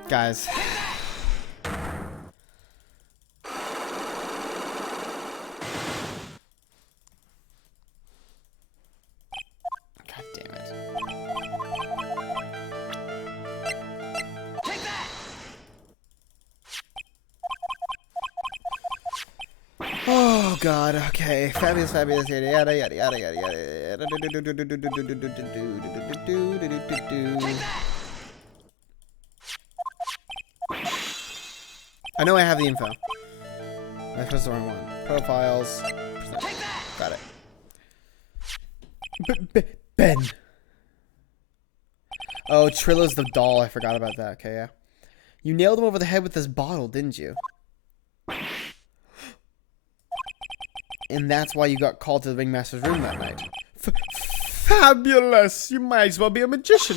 Guys. God damn it. Take that! Oh god, okay. Fabulous, yada yada yada yada yada yada. I know I have the info. I pressed the wrong one. Profiles. Got it. Ben. Oh, Trillo's the doll. I forgot about that. Okay, yeah. You nailed him over the head with this bottle, didn't you? And that's why you got called to the ringmaster's room that night. Fabulous! You might as well be a magician.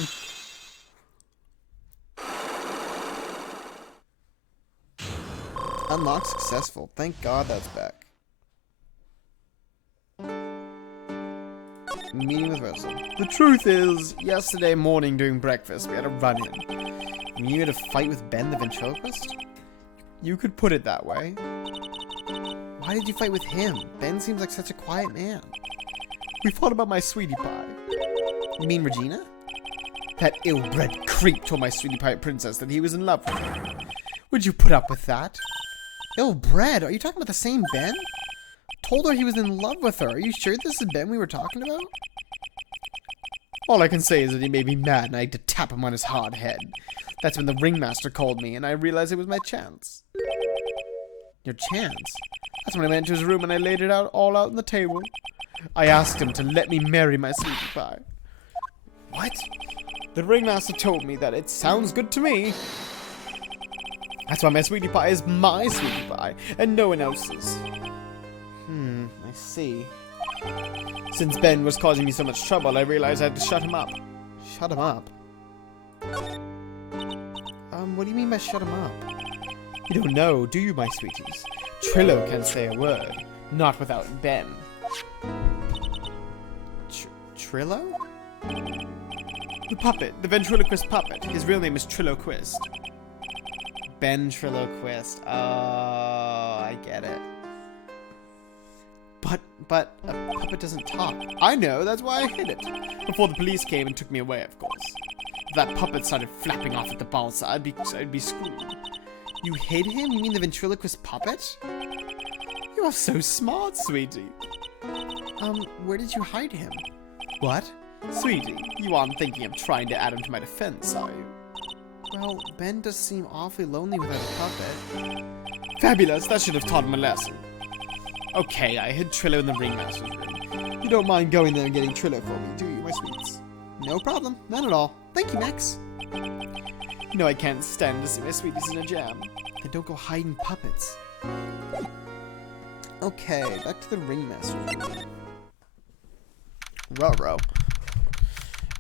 Unlock successful. Thank God that's back. Meeting with Russell. The truth is, yesterday morning during breakfast, we had a run-in. You had a fight with Ben the ventriloquist? You could put it that way. Why did you fight with him? Ben seems like such a quiet man. We fought about my sweetie pie. You mean Regina? That ill-bred creep told my sweetie pie princess that he was in love with her. Would you put up with that? Ill-bred? Are you talking about the same Ben? Told her he was in love with her. Are you sure this is Ben we were talking about? All I can say is that he made me mad and I had to tap him on his hard head. That's when the ringmaster called me and I realized it was my chance. Your chance? That's when I went to his room and I laid it out all out on the table. I asked him to let me marry my sweetie pie. What? The ringmaster told me that it sounds good to me. That's why my sweetie pie is my sweetie pie and no one else's. I see. Since Ben was causing me so much trouble, I realized I had to shut him up. Shut him up? What do you mean by shut him up? You don't know, do you, my sweeties? Trillo can't say a word. Not without Ben. Trillo? The puppet. The ventriloquist puppet. His real name is Trilloquist. Ben Trilloquist. Oh, I get it. But a puppet doesn't talk. I know, that's why I hid it. Before the police came and took me away, of course. that puppet started flapping off at the balsa, I'd be screwed. You hid him? You mean the ventriloquist puppet? You are so smart, sweetie. Where did you hide him? What? Sweetie, you aren't thinking of trying to add him to my defense, are you? Well, Ben does seem awfully lonely without a puppet. Fabulous, that should have taught him a lesson. Okay, I hid Trillo in the ringmaster's room. You don't mind going there and getting Trillo for me, do you, my sweets? No problem, none at all. Thank you, Max. You know I can't stand to see my sweeties in a jam. Then don't go hiding puppets. Okay, back to the ringmaster's room. Ruh-roh.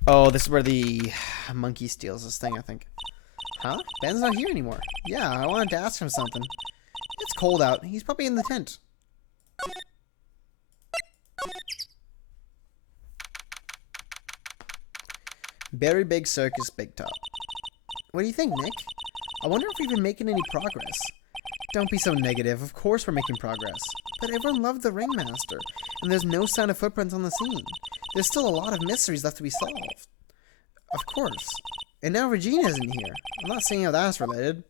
Oh, this is where the monkey steals this thing, I think. Huh? Ben's not here anymore. Yeah, I wanted to ask him something. It's cold out. He's probably in the tent. Very big circus, big top. What do you think, Nick? I wonder if we've been making any progress. Don't be so negative. Of course we're making progress. But everyone loved the ringmaster, and there's no sign of footprints on the scene. There's still a lot of mysteries left to be solved. Of course. And now Regina isn't here. I'm not seeing how that's related.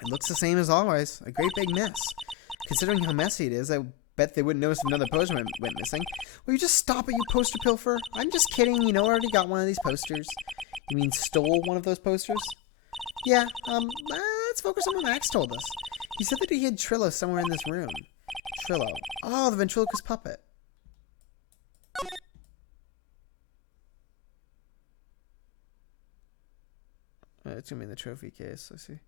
It looks the same as always. A great big mess. Considering how messy it is, I bet they wouldn't notice if another poster went missing. Will you just stop it, you poster pilfer? I'm just kidding. You know I already got one of these posters. You mean stole one of those posters? Yeah, let's focus on what Max told us. He said that he had Trillo somewhere in this room. Trillo. Oh, the ventriloquist puppet. It's gonna be in the trophy case, I see.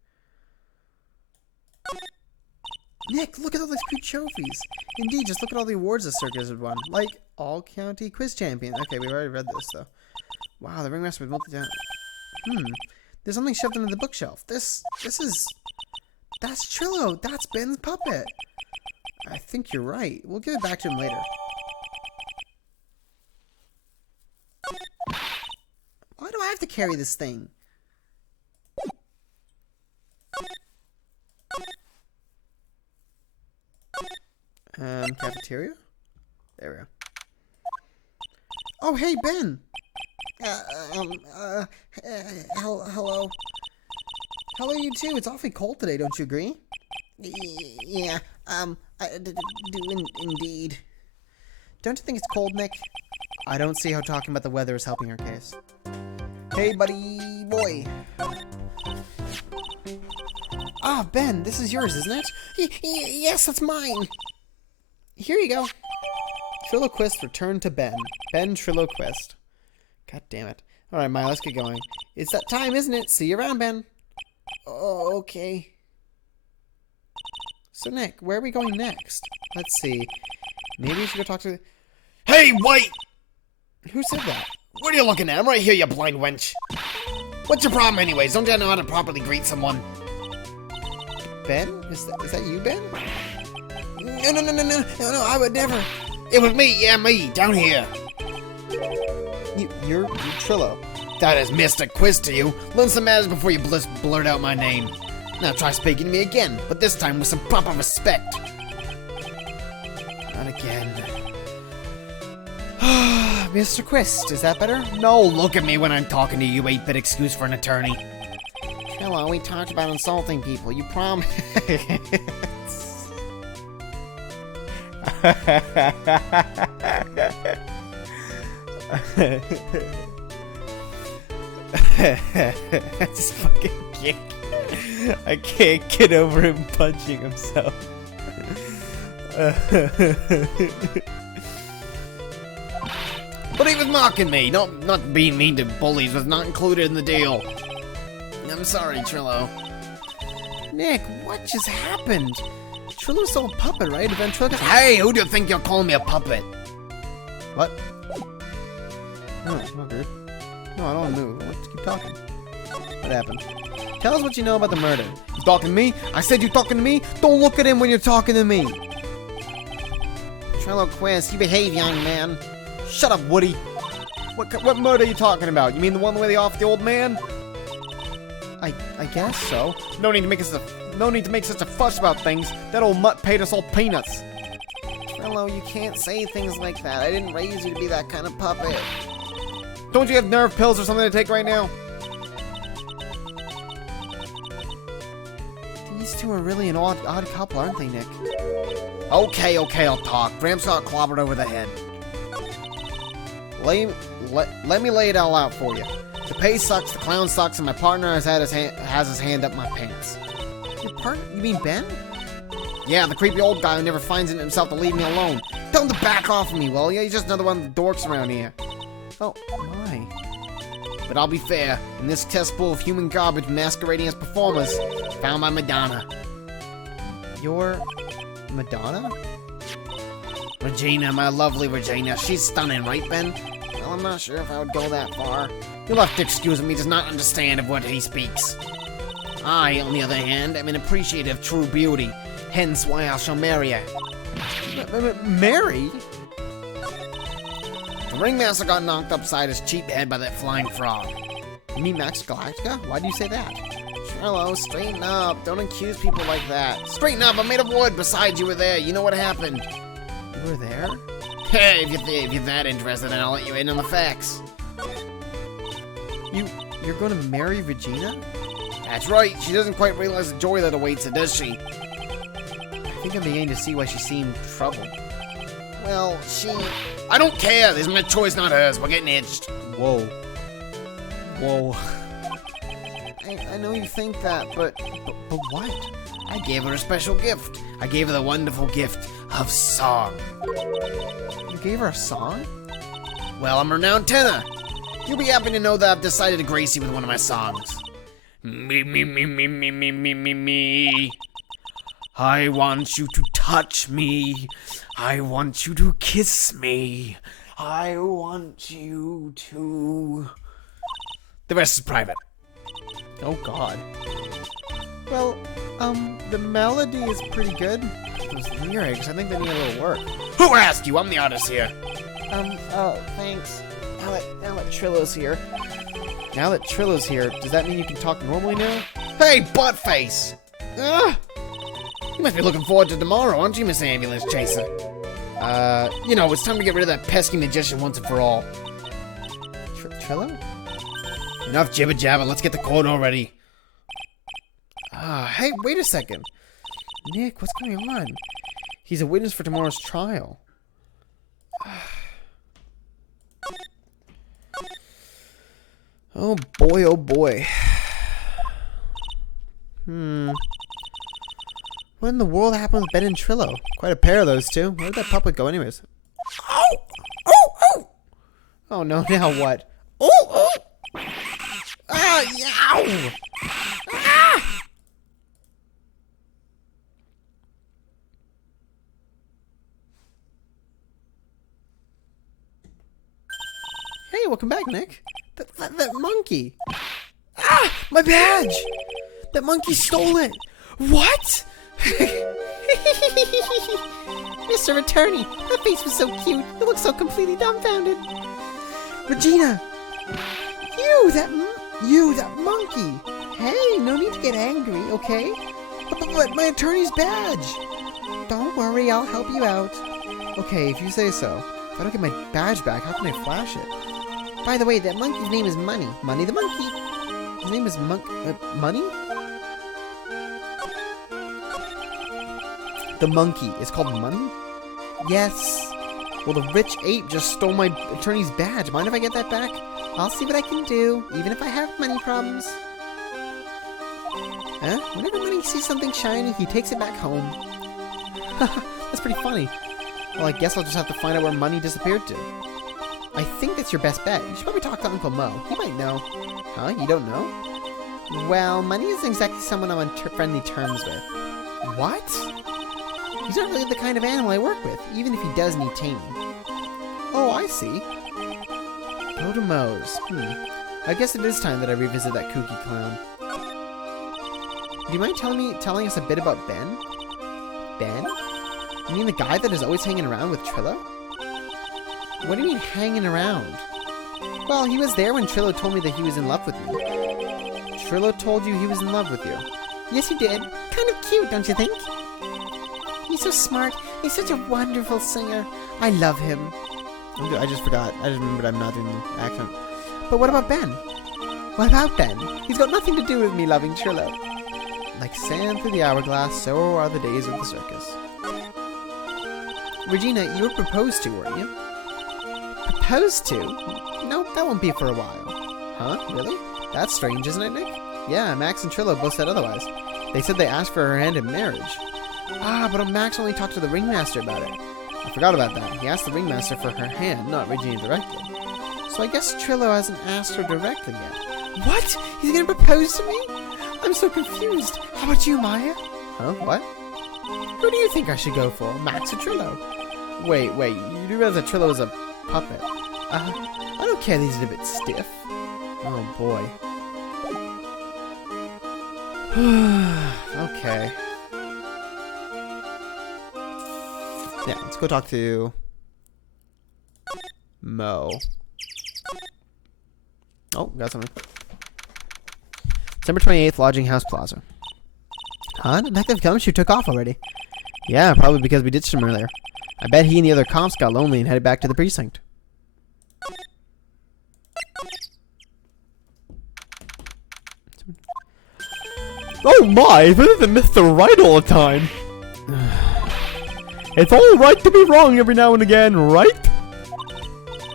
Nick, look at all these cute trophies. Indeed, just look at all the awards the circus had won. Like, all-county quiz champion. Okay, we've already read this, though. Wow, the ringmaster was multi-down. There's something shoved under the bookshelf. This is... That's Trillo. That's Ben's puppet. I think you're right. We'll give it back to him later. Why do I have to carry this thing? Cafeteria? There we go. Oh, hey, Ben! Hello. Hello, you too. It's awfully cold today, don't you agree? Yeah, I do indeed. Don't you think it's cold, Nick? I don't see how talking about the weather is helping our case. Hey, buddy boy. Ah, Ben, this is yours, isn't it? Yes, that's mine. Here you go. Trilloquist returned to Ben. Ben Trilloquist. God damn it. Alright, Maya, let's get going. It's that time, isn't it? See you around, Ben. Oh, okay. So, Nick, where are we going next? Let's see. Maybe we should go talk to... Hey, wait! Who said that? What are you looking at? I'm right here, you blind wench. What's your problem anyways? Don't you know how to properly greet someone? Ben? Is that you, Ben? No, I would never. It was me, yeah, me, down here. You're Trillo. That is Mr. Quiz to you. Learn some manners before you blurt out my name. Now try speaking to me again, but this time with some proper respect. Not again. Mr. Quist, is that better? No, look at me when I'm talking to you, 8-bit excuse for an attorney. Hello, we talked about insulting people. You promised. I just fucking I can't get over him punching himself. But he was mocking me. Not being mean to bullies was not included in the deal. I'm sorry, Trillo. Nick, what just happened? Trillo's still a puppet, right? Hey, who do you think you're calling me a puppet? What? No, not good. No, I don't want to move. Let's keep talking. What happened? Tell us what you know about the murder. You talking to me? I said you talking to me? Don't look at him when you're talking to me. Trillo Quist, you behave, young man. Shut up, Woody. What murder are you talking about? You mean the one where they off the old man? I guess so. No need to make us no need to make such a fuss about things. That old mutt paid us all peanuts. Trillo, you can't say things like that. I didn't raise you to be that kind of puppet. Don't you have nerve pills or something to take right now? These two are really an odd couple, aren't they, Nick? Okay, I'll talk. Gramps got clobbered over the head. Let me lay it all out for you. The pay sucks, the clown sucks, and my partner has his hand up my pants. Your partner? You mean Ben? Yeah, the creepy old guy who never finds it in himself to leave me alone. Tell him to back off of me, will ya? He's just another one of the dorks around here. Oh, my. But I'll be fair. In this cesspool of human garbage masquerading as performers, found my Madonna. Your Madonna? Regina, my lovely Regina. She's stunning, right, Ben? Well, I'm not sure if I would go that far. You'll have to excuse me, does not understand of what he speaks. I, on the other hand, am an appreciative of true beauty. Hence why I shall marry her. Marry? The ringmaster got knocked upside his cheap head by that flying frog. You mean Max Galactica? Why do you say that? Hello, straighten up. Don't accuse people like that. Straighten up, I'm made of wood. Besides, you were there. You know what happened. You were there? Hey, if you're that interested, then I'll let you in on the facts. You're going to marry Regina? That's right. She doesn't quite realize the joy that awaits her, does she? I think I'm beginning to see why she seemed troubled. Well, I don't care. This is my choice, not hers. We're getting itched. Whoa. I know you think that, but what? I gave her a special gift. I gave her the wonderful gift of song. You gave her a song? Well, I'm a renowned tenor. You'll be happy to know that I've decided to grace you with one of my songs. Me. I want you to touch me. I want you to kiss me. I want you to... The rest is private. Oh, God. Well, the melody is pretty good. Those lyrics, I think they need a little work. Who asked you? I'm the artist here. Thanks. Now that Trillo's here. Now that Trillo's here, does that mean you can talk normally now? Hey, buttface! You must be looking forward to tomorrow, aren't you, Miss Ambulance Chaser? It's time to get rid of that pesky magician once and for all. Trillo? Enough jibber-jabber, let's get the court already. Hey, wait a second. Nick, what's going on? He's a witness for tomorrow's trial. Oh boy, oh boy. What in the world happened with Ben and Trillo? Quite a pair of those two. Where did that puppet go anyways? Oh no, now what? Yow! Hey, welcome back, Nick. That monkey. My badge! That monkey stole it. What? Mr. Attorney, that face was so cute. You look so completely dumbfounded. Regina! You, that monkey! Hey, no need to get angry, okay? But my attorney's badge! Don't worry, I'll help you out. Okay, if you say so. If I don't get my badge back, how can I flash it? By the way, that monkey's name is Money. Money the monkey. His name is Money? The monkey is called Money? Yes. Well, the rich ape just stole my attorney's badge. Mind if I get that back? I'll see what I can do, even if I have money problems. Whenever Money sees something shiny, he takes it back home. That's pretty funny. Well, I guess I'll just have to find out where Money disappeared to. I think that's your best bet. You should probably talk to Uncle Mo. He might know. Huh? You don't know? Well, Money isn't exactly someone I'm on friendly terms with. What? He's not really the kind of animal I work with, even if he does need taming. Oh, I see. Go to Moe's. I guess it is time that I revisit that kooky clown. Do you mind telling us a bit about Ben? Ben? You mean the guy that is always hanging around with Trillo? What do you mean, hanging around? Well, he was there when Trillo told me that he was in love with me. Trillo told you he was in love with you. Yes, you did. Kind of cute, don't you think? He's so smart. He's such a wonderful singer. I love him. I just forgot. I just remembered I'm not doing the accent. But what about Ben? What about Ben? He's got nothing to do with me loving Trillo. Like sand through the hourglass, so are the days of the circus. Regina, you were proposed to, weren't you? Proposed to? No, that won't be for a while. Huh? Really? That's strange, isn't it, Nick? Yeah, Max and Trillo both said otherwise. They said they asked for her hand in marriage. Ah, but Max only talked to the ringmaster about it. I forgot about that. He asked the ringmaster for her hand, not Regina directly. So I guess Trillo hasn't asked her directly yet. What? He's gonna propose to me? I'm so confused. How about you, Maya? Huh? What? Who do you think I should go for, Max or Trillo? Wait, you do realize that Trillo is a puppet? I don't care that he's a bit stiff. Oh, boy. Okay. Yeah, let's go talk to Mo. Oh, got something. December 28th, Lodging House Plaza. Huh? The heck they've come? She took off already. Yeah, probably because we ditched him earlier. I bet he and the other comps got lonely and headed back to the precinct. Oh my, this is Mr. Right all the time. It's alright to be wrong every now and again, right?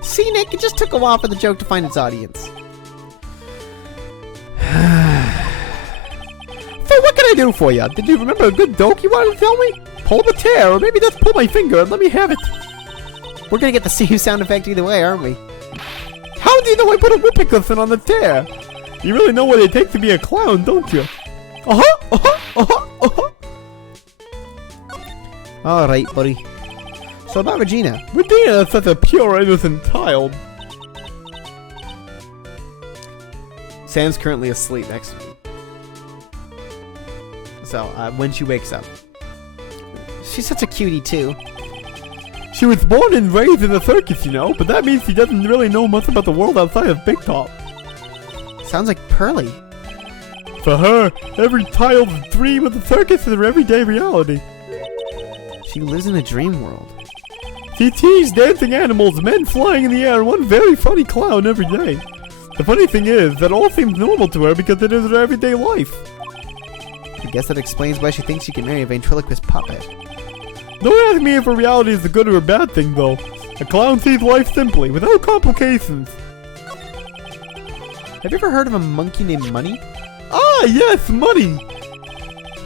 See, Nick, it just took a while for the joke to find its audience. So what can I do for you? Did you remember a good joke you wanted to tell me? Pull the tear, or maybe just pull my finger and let me have it. We're gonna get the same sound effect either way, aren't we? How do you know I put a whooping cushion on the tear? You really know what it takes to be a clown, don't you? Alright, buddy. So about Regina. Regina is such a pure, innocent child. Sam's currently asleep next to me. So, when she wakes up. She's such a cutie, too. She was born and raised in a circus, you know, but that means she doesn't really know much about the world outside of Big Top. Sounds like Pearly. For her, every child's dream of the circus is her everyday reality. She lives in a dream world. She sees dancing animals, men flying in the air, and one very funny clown every day. The funny thing is that all seems normal to her because it is her everyday life. I guess that explains why she thinks she can marry a ventriloquist puppet. Don't ask me if her reality is a good or a bad thing, though. A clown sees life simply, without complications. Have you ever heard of a monkey named Money? Ah, yes, Money!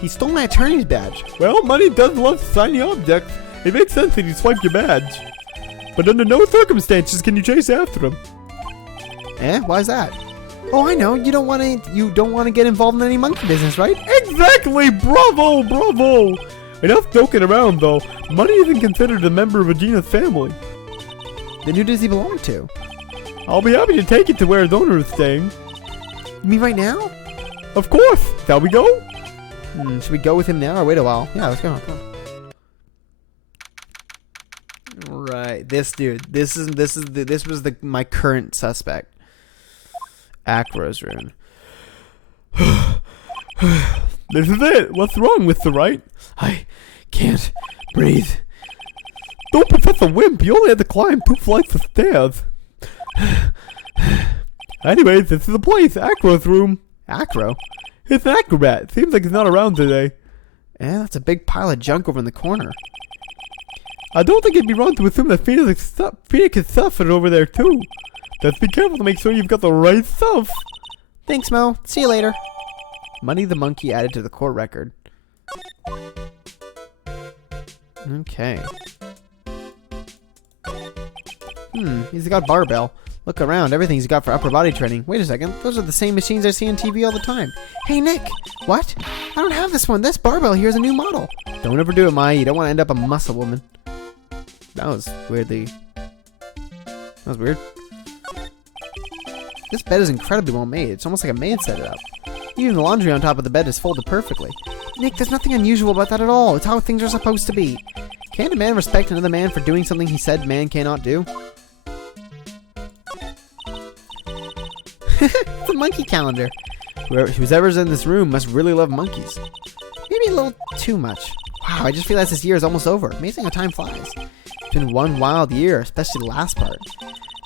He stole my attorney's badge. Well, Money does love shiny objects. It makes sense that he swiped your badge. But under no circumstances can you chase after him. Eh? Why's that? Oh, I know. You don't want to get involved in any monkey business, right? Exactly! Bravo! Bravo! Enough joking around, though. Money isn't considered a member of Regina's family. Then who does he belong to? I'll be happy to take it to where his owner is staying. You mean right now? Of course! Shall we go? Should we go with him now or wait a while? Yeah, let's go. Come on. Right, this dude. This was my current suspect. Acro's rune. This is it. What's wrong, Mr. Wright? I can't breathe. Don't be such a wimp. You only had to climb 2 flights of stairs. Anyways, this is the place. Acro's room. Acro? It's an acrobat. Seems like he's not around today. Yeah, that's a big pile of junk over in the corner. I don't think it'd be wrong to assume that Phoenix is suffering over there too. Just be careful to make sure you've got the right stuff. Thanks, Mo. See you later. Money the monkey added to the court record. Okay. He's got barbell. Look around, everything he's got for upper body training. Wait a second, those are the same machines I see on TV all the time. Hey, Nick! What? I don't have this one. This barbell here is a new model. Don't ever do it, Maya. You don't want to end up a muscle woman. That was weirdly... That was weird. This bed is incredibly well made. It's almost like a maid set it up. Even the laundry on top of the bed is folded perfectly. Nick, there's nothing unusual about that at all. It's how things are supposed to be. Can't a man respect another man for doing something he said man cannot do? It's a monkey calendar. Whoever's in this room must really love monkeys. Maybe a little too much. Wow, I just realized this year is almost over. Amazing how time flies. It's been one wild year, especially the last part.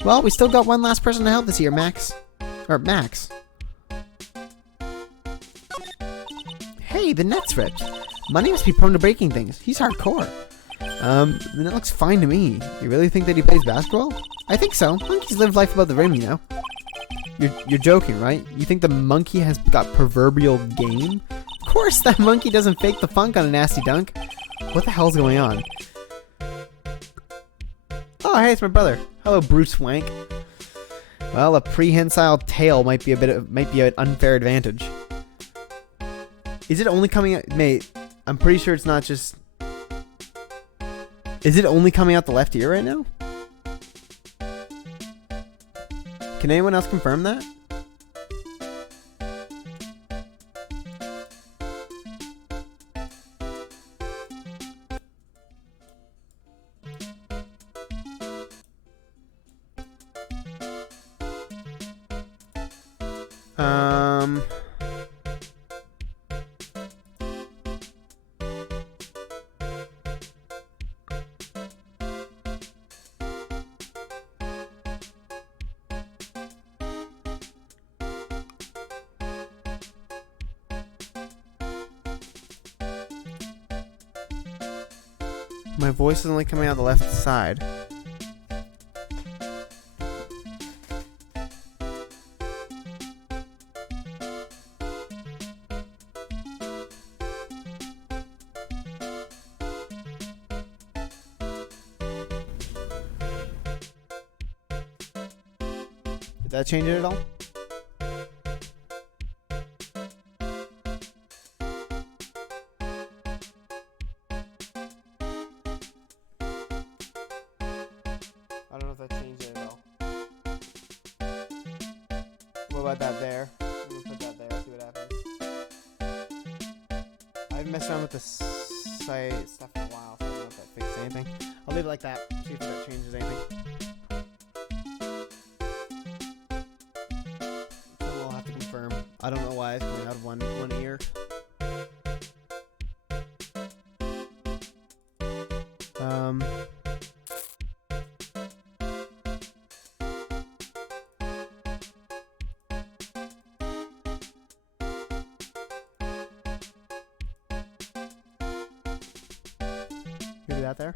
Well, we still got one last person to help this year, Max. Or Max. Hey, the net's ripped. Money must be prone to breaking things. He's hardcore. That looks fine to me. You really think that he plays basketball? I think so. Monkeys live life above the rim, you know. You're joking, right? You think the monkey has got proverbial game? Of course, that monkey doesn't fake the funk on a nasty dunk. What the hell's going on? Oh, hey, it's my brother. Hello, Bruce Wank. Well, a prehensile tail might be an unfair advantage. Is it only coming out, mate? I'm pretty sure it's not just. Is it only coming out the left ear right now? Can anyone else confirm that? My voice is only coming out the left side. Did that change it at all? I don't know if that changed it at all. What about that there? I'm gonna put that there, see what happens. I've messed around with the site stuff for a while, so I don't know if that fixed anything. I'll leave it like that, see if that changes anything. So we'll have to confirm. I don't know why it's going out of one ear. You do that there?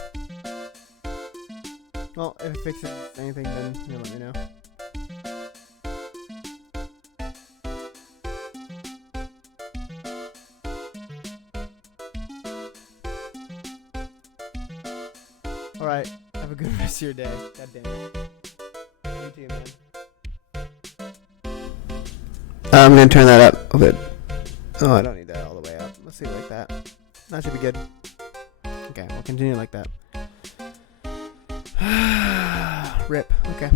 Well, if it fixes anything, then you let me know. Alright, have a good rest of your day. God damn it. You too, man. I'm gonna turn that up a bit. Oh, I don't need that all the way up. Let's leave it like that. That should be good. Okay, we'll continue like that. Rip. Okay.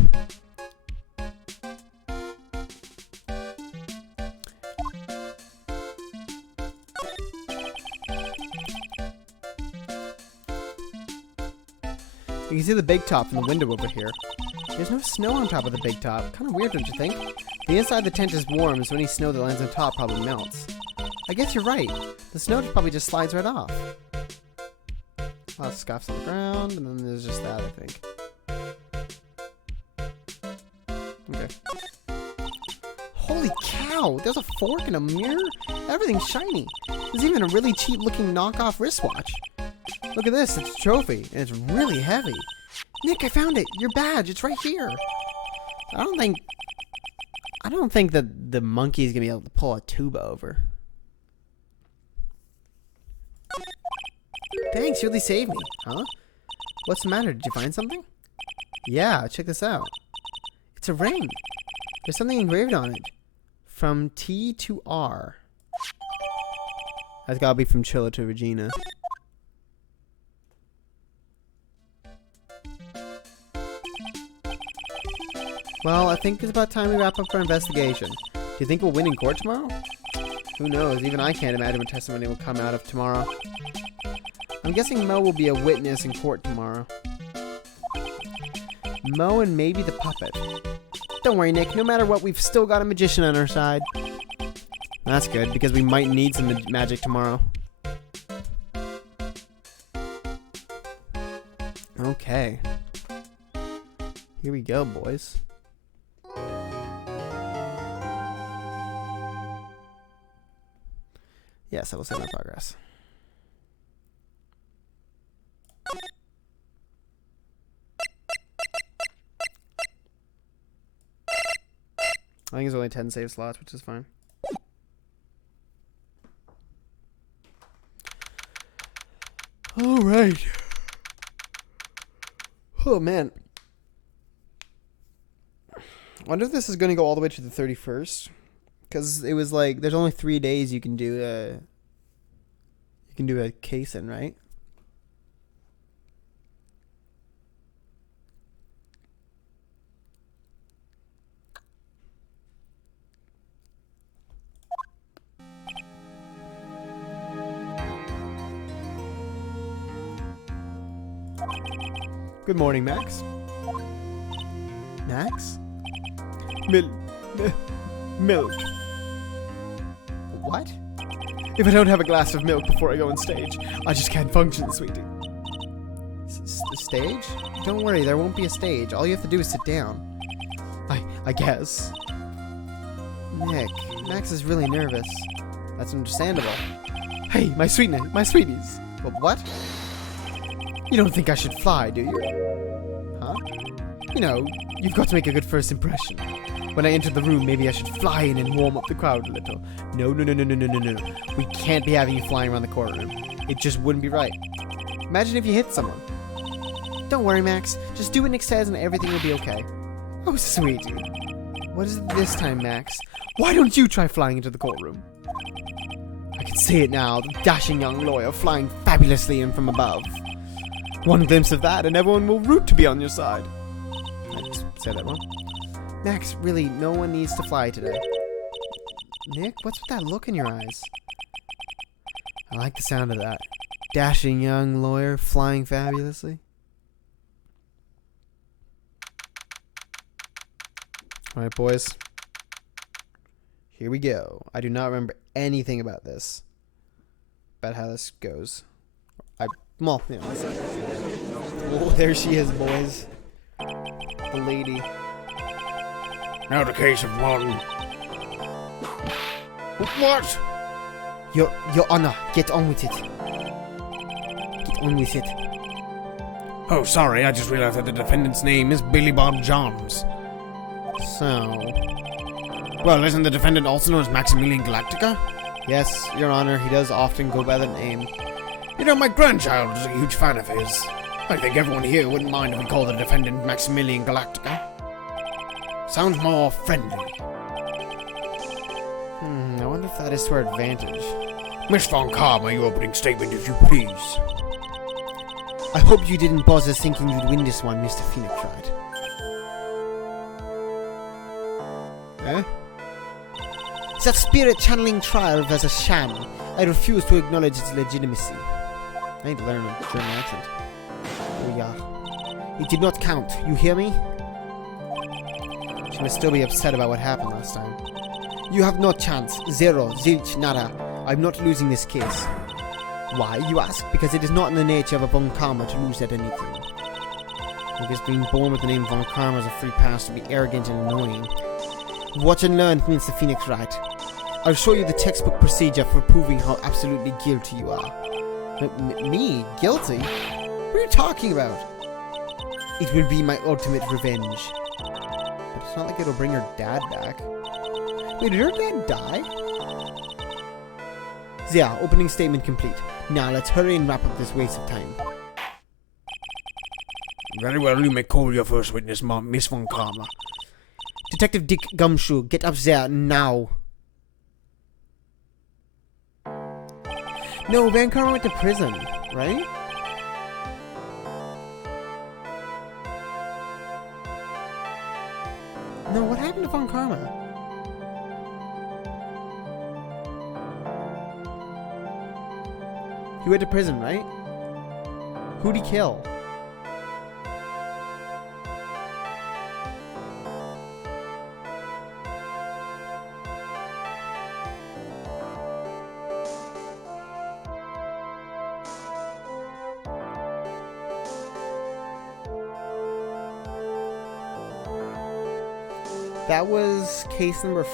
You can see the big top from the window over here. There's no snow on top of the big top. Kind of weird, don't you think? The inside of the tent is warm, so any snow that lands on top probably melts. I guess you're right. The snow probably just slides right off. A lot of scuffs on the ground, and then there's just that, I think. Okay. Holy cow! There's a fork and a mirror? Everything's shiny. There's even a really cheap-looking knockoff wristwatch. Look at this, it's a trophy, and it's really heavy. Nick, I found it! Your badge, it's right here! I don't think that the monkey's gonna be able to pull a tuba over. Thanks, you really saved me. Huh? What's the matter? Did you find something? Yeah, check this out. It's a ring. There's something engraved on it. From T to R. That's gotta be from Chilla to Regina. Well, I think it's about time we wrap up our investigation. Do you think we'll win in court tomorrow? Who knows? Even I can't imagine what testimony will come out of tomorrow. I'm guessing Mo will be a witness in court tomorrow. Mo and maybe the puppet. Don't worry, Nick. No matter what, we've still got a magician on our side. That's good, because we might need some magic tomorrow. Okay. Here we go, boys. Yes, I will save my progress. I think it's only 10 save slots, which is fine. Alright. Oh, man. I wonder if this is going to go all the way to the 31st. Because it was like, there's only 3 days you can do a case in, right? Good morning, Max. Max? Milk. What? If I don't have a glass of milk before I go on stage, I just can't function, sweetie. The stage? Don't worry, there won't be a stage. All you have to do is sit down. I guess. Nick, Max is really nervous. That's understandable. Hey, my sweeties. But what? You don't think I should fly, do you? Huh? You know, you've got to make a good first impression. When I enter the room, maybe I should fly in and warm up the crowd a little. No. We can't be having you flying around the courtroom. It just wouldn't be right. Imagine if you hit someone. Don't worry, Max. Just do what Nick says and everything will be okay. Oh, sweetie. What is it this time, Max? Why don't you try flying into the courtroom? I can see it now, the dashing young lawyer flying fabulously in from above. One glimpse of that and everyone will root to be on your side. I just said that wrong. Max, really, no one needs to fly today. Nick, what's with that look in your eyes? I like the sound of that. Dashing young lawyer flying fabulously. Alright, boys. Here we go. I do not remember anything about this. About how this goes. Well, you know. Oh, there she is, boys. The lady. Now the case of one. What? Your Honor, get on with it. Get on with it. Oh, sorry, I just realized that the defendant's name is Billy Bob Johns. So... Well, isn't the defendant also known as Maximilian Galactica? Yes, Your Honor, he does often go by that name. You know, my grandchild is a huge fan of his. I think everyone here wouldn't mind if we called the defendant Maximilian Galactica. Sounds more friendly. I wonder if that is to our advantage. Miss Von Karma, your opening statement, if you please. I hope you didn't bother thinking you'd win this one, Mr. Phoenix Wright. Eh? That spirit channeling trial was a sham. I refuse to acknowledge its legitimacy. I need to learn a German accent. Oh yeah. It did not count, you hear me? She must still be upset about what happened last time. You have no chance. Zero. Zilch. Nada. I'm not losing this case. Why, you ask? Because it is not in the nature of a Von Karma to lose at anything. Because being born with the name Von Karma is a free pass to be arrogant and annoying. Watch and learn, Mr. Phoenix Wright. I'll show you the textbook procedure for proving how absolutely guilty you are. Me? Guilty? What are you talking about? It will be my ultimate revenge. But it's not like it'll bring her dad back. Wait, did her dad die? Yeah, opening statement complete. Now let's hurry and wrap up this waste of time. Very well, you may call your first witness, Miss Von Karma. Detective Dick Gumshoe, get up there now. No, Van Karma went to prison, right? No, what happened to Von Karma? He went to prison, right? Who'd he kill? That was case number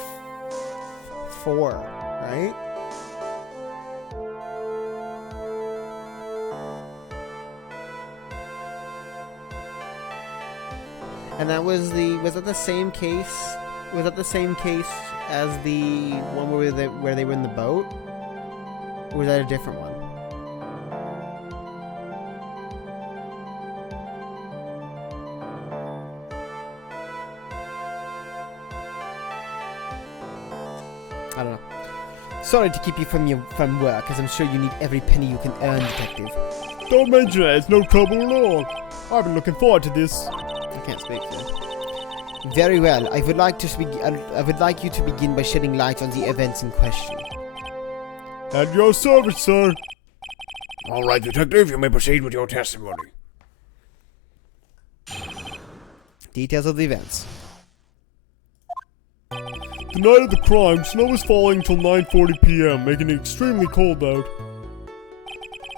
4, right? And that was that the same case? Was that the same case as the one where they were in the boat? Or was that a different one? I don't know. Sorry to keep you from work, as I'm sure you need every penny you can earn, Detective. Don't mention it, it's no trouble at all. I've been looking forward to this. I can't speak for you. Very well. I would like you to begin by shedding light on the events in question. At your service, sir. All right, Detective, you may proceed with your testimony. Details of the events. The night of the crime, snow was falling until 9:40 p.m., making it extremely cold out.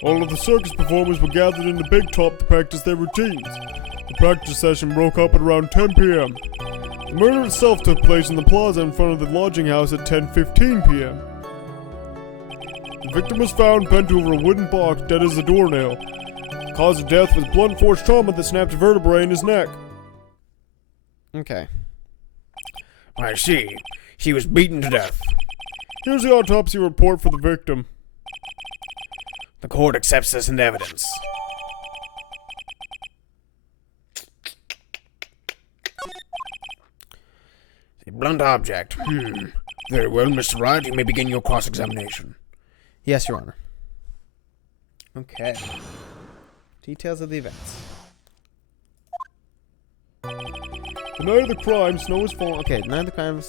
All of the circus performers were gathered in the big top to practice their routines. The practice session broke up at around 10 p.m. The murder itself took place in the plaza in front of the lodging house at 10:15 p.m. The victim was found bent over a wooden box, dead as a doornail. The cause of death was blunt force trauma that snapped a vertebrae in his neck. Okay. I see. He was beaten to death. Here's the autopsy report for the victim. The court accepts this into evidence. A blunt object. Very well, Mr. Wright, you may begin your cross-examination. Yes, Your Honor. Okay. Details of the events. The night of the crime, snow was falling. Okay, night of the crime.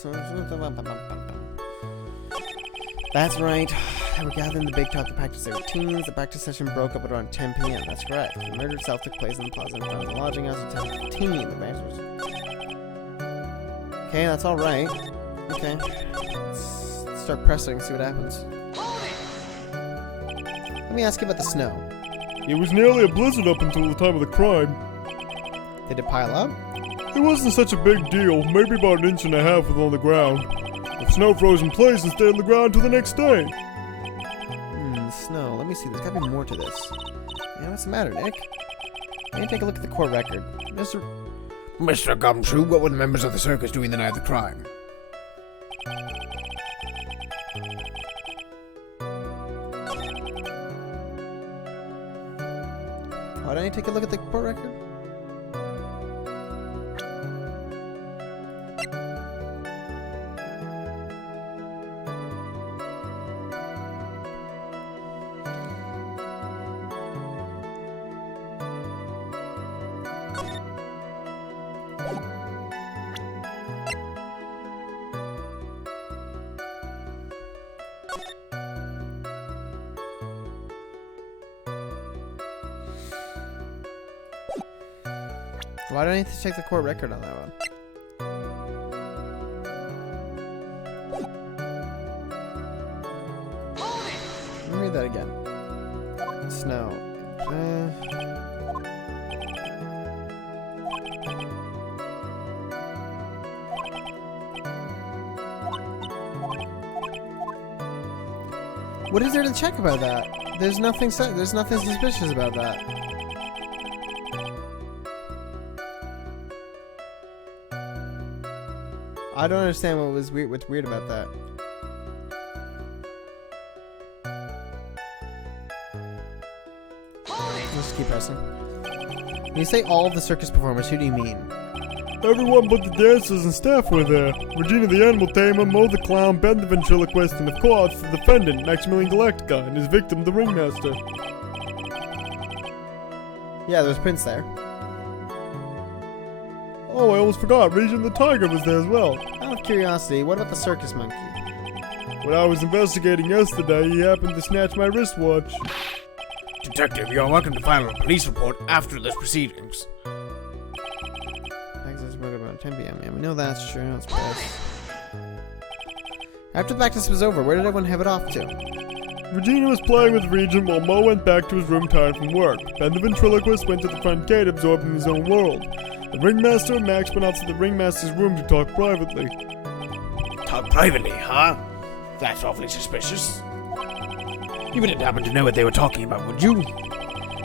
That's right. They were gathered in the big top to practice their routines. The practice session broke up at around 10 p.m. That's correct. The murder itself took place in the plaza in front of the lodging house at 10:15. The match was... Okay, that's all right. Okay. Let's start pressing, see what happens. Let me ask you about the snow. It was nearly a blizzard up until the time of the crime. Did it pile up? It wasn't such a big deal, maybe about 1.5 inches was on the ground. The snow froze in place and stayed on the ground until the next day. The snow. Let me see. There's gotta be more to this. Yeah, what's the matter, Nick? Let me take a look at the court record. Mr. Gumshoe, what were the members of the circus doing the night of the crime? Why don't you take a look at the court record? Why do I need to check the court record on that one? Let me read that again. Snow. What is there to check about that? There's nothing suspicious about that. I don't understand what's weird about that. Let's keep pressing. When you say all of the circus performers, who do you mean? Everyone but the dancers and staff were there. Regina the animal tamer, Mo the clown, Ben the ventriloquist, and of course the defendant, Maximilian Galactica, and his victim, the ringmaster. Yeah, there was Prince there. Oh, I almost forgot, Regina the tiger was there as well. Out of curiosity, what about the circus monkey? When I was investigating yesterday, he happened to snatch my wristwatch. Detective, you are welcome to file a police report after this proceedings. Access broke around 10 p.m. Yeah, we know that's true. That's bad. After the practice was over, where did everyone head off to? Regina was playing with Regent while Mo went back to his room tired from work. Ben the ventriloquist went to the front gate absorbed in his own world. The ringmaster and Max went out to the ringmaster's room to talk privately. Talk privately, huh? That's awfully suspicious. You wouldn't happen to know what they were talking about, would you?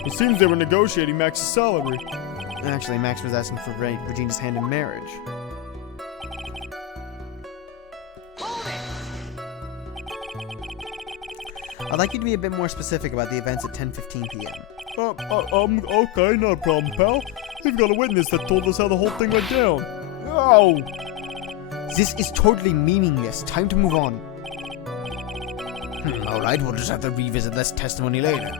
It seems they were negotiating Max's salary. Actually, Max was asking for Regina's hand in marriage. I'd like you to be a bit more specific about the events at 10:15 p.m. Okay, not a problem, pal. We've got a witness that told us how the whole thing went down. Oh! This is totally meaningless. Time to move on. Alright, we'll just have to revisit this testimony later.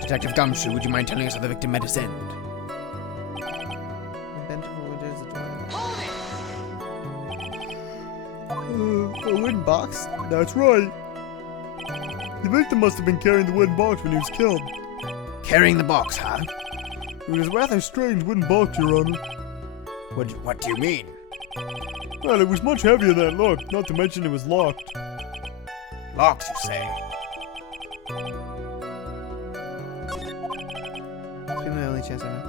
Detective Gumshoe, would you mind telling us how the victim met his end? A wooden box? That's right. The victim must have been carrying the wooden box when he was killed. Carrying the box, huh? It was a rather strange wooden box, Your Honor. What do you mean? Well, it was much heavier than it looked, not to mention it was locked. Locked, you say? It's been the only chance I have.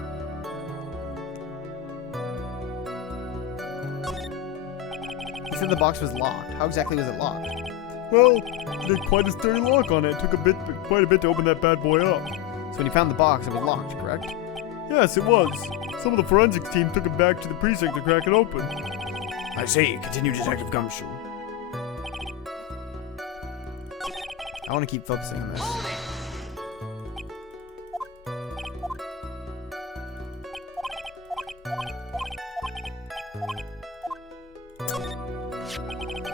He said the box was locked. How exactly was it locked? Well, it had quite a sturdy lock on it. It took quite a bit to open that bad boy up. So when you found the box, it was locked, correct? Yes, it was. Some of the forensics team took it back to the precinct to crack it open. I see. Continue, Detective Gumshoe. I want to keep focusing on this.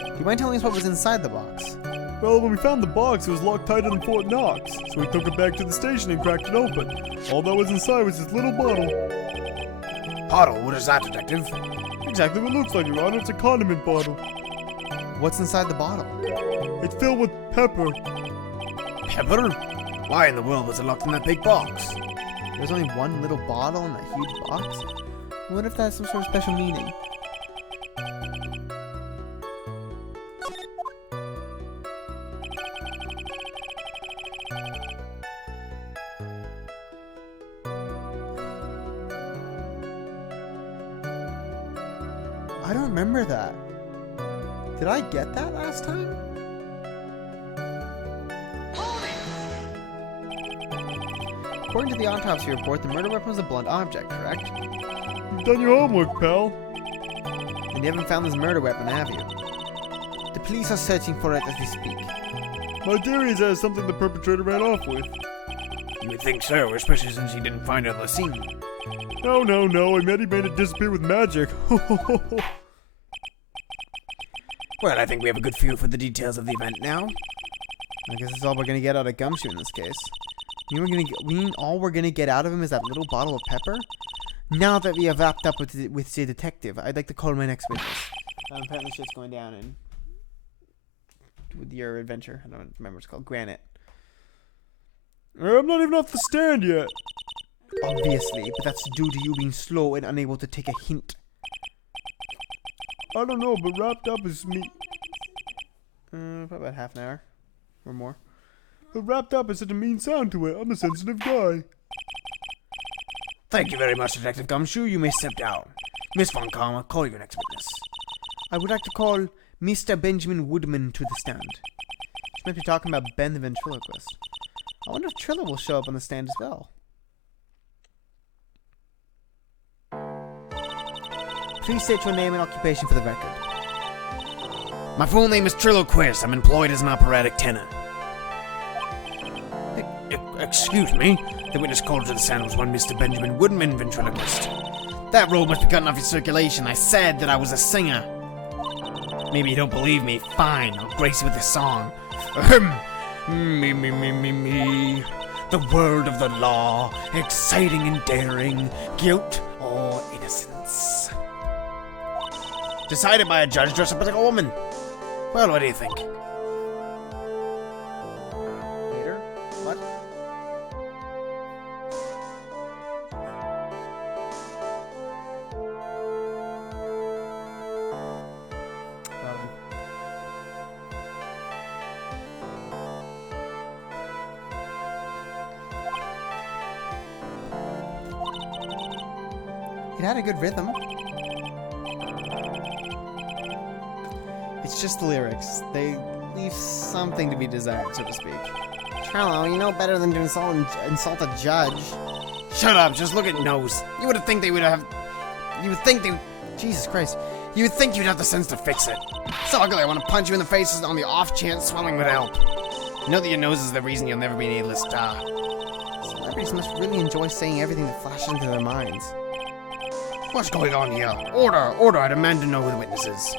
Do you mind telling us what was inside the box? Well, when we found the box, it was locked tighter than Fort Knox, so we took it back to the station and cracked it open. All that was inside was this little bottle. Bottle? What is that, Detective? Exactly what it looks like, Your Honor. It's a condiment bottle. What's inside the bottle? It's filled with pepper. Pepper? Why in the world was it locked in that big box? There's only one little bottle in that huge box? I wonder if that has some sort of special meaning. I don't remember that. Did I get that last time? According to the autopsy report, the murder weapon was a blunt object, correct? You've done your homework, pal. And you haven't found this murder weapon, have you? The police are searching for it as we speak. My theory is that it's something the perpetrator ran off with. You would think so, especially since he didn't find it on the scene. No. I meant he made it disappear with magic. Well, I think we have a good feel for the details of the event now. I guess that's all we're gonna get out of Gumshoe in this case. You mean all we're gonna get out of him is that little bottle of pepper? Now that we have wrapped up with the detective, I'd like to call my next witness. Apparently shit's going down in with your adventure. I don't remember what it's called. Granite. I'm not even off the stand yet. Obviously, but that's due to you being slow and unable to take a hint. I don't know, but wrapped up is me. Probably about half an hour or more. But wrapped up has such a mean sound to it. I'm a sensitive guy. Thank you very much, Detective Gumshoe. You may step down. Miss Von Karma, call your next witness. I would like to call Mr. Benjamin Woodman to the stand. He's meant to be talking about Ben the ventriloquist. I wonder if Triller will show up on the stand as well. Please state your name and occupation for the record. My full name is Trilloquist. I'm employed as an operatic tenor. Excuse me. The witness called to the stand was one Mr. Benjamin Woodman, ventriloquist. That role must be cutting off your circulation. I said that I was a singer. Maybe you don't believe me. Fine, I'll grace you with a song. Me. The world of the law, exciting and daring, guilt or innocence. Decided by a judge dressed up like a woman. Well, what do you think? Later? What? It had a good rhythm. It's just the lyrics. They leave something to be desired, so to speak. Trello, you know better than to insult a judge. Shut up, just look at your nose. You would think they would have... You would think they... Jesus Christ. You would think you'd have the sense to fix it. So ugly, I want to punch you in the face on the off chance swelling would help. You know that your nose is the reason you'll never be an A-list star. Celebrities must really enjoy saying everything that flashes into their minds. What's going on here? Order, order, I demand to know who the witness is.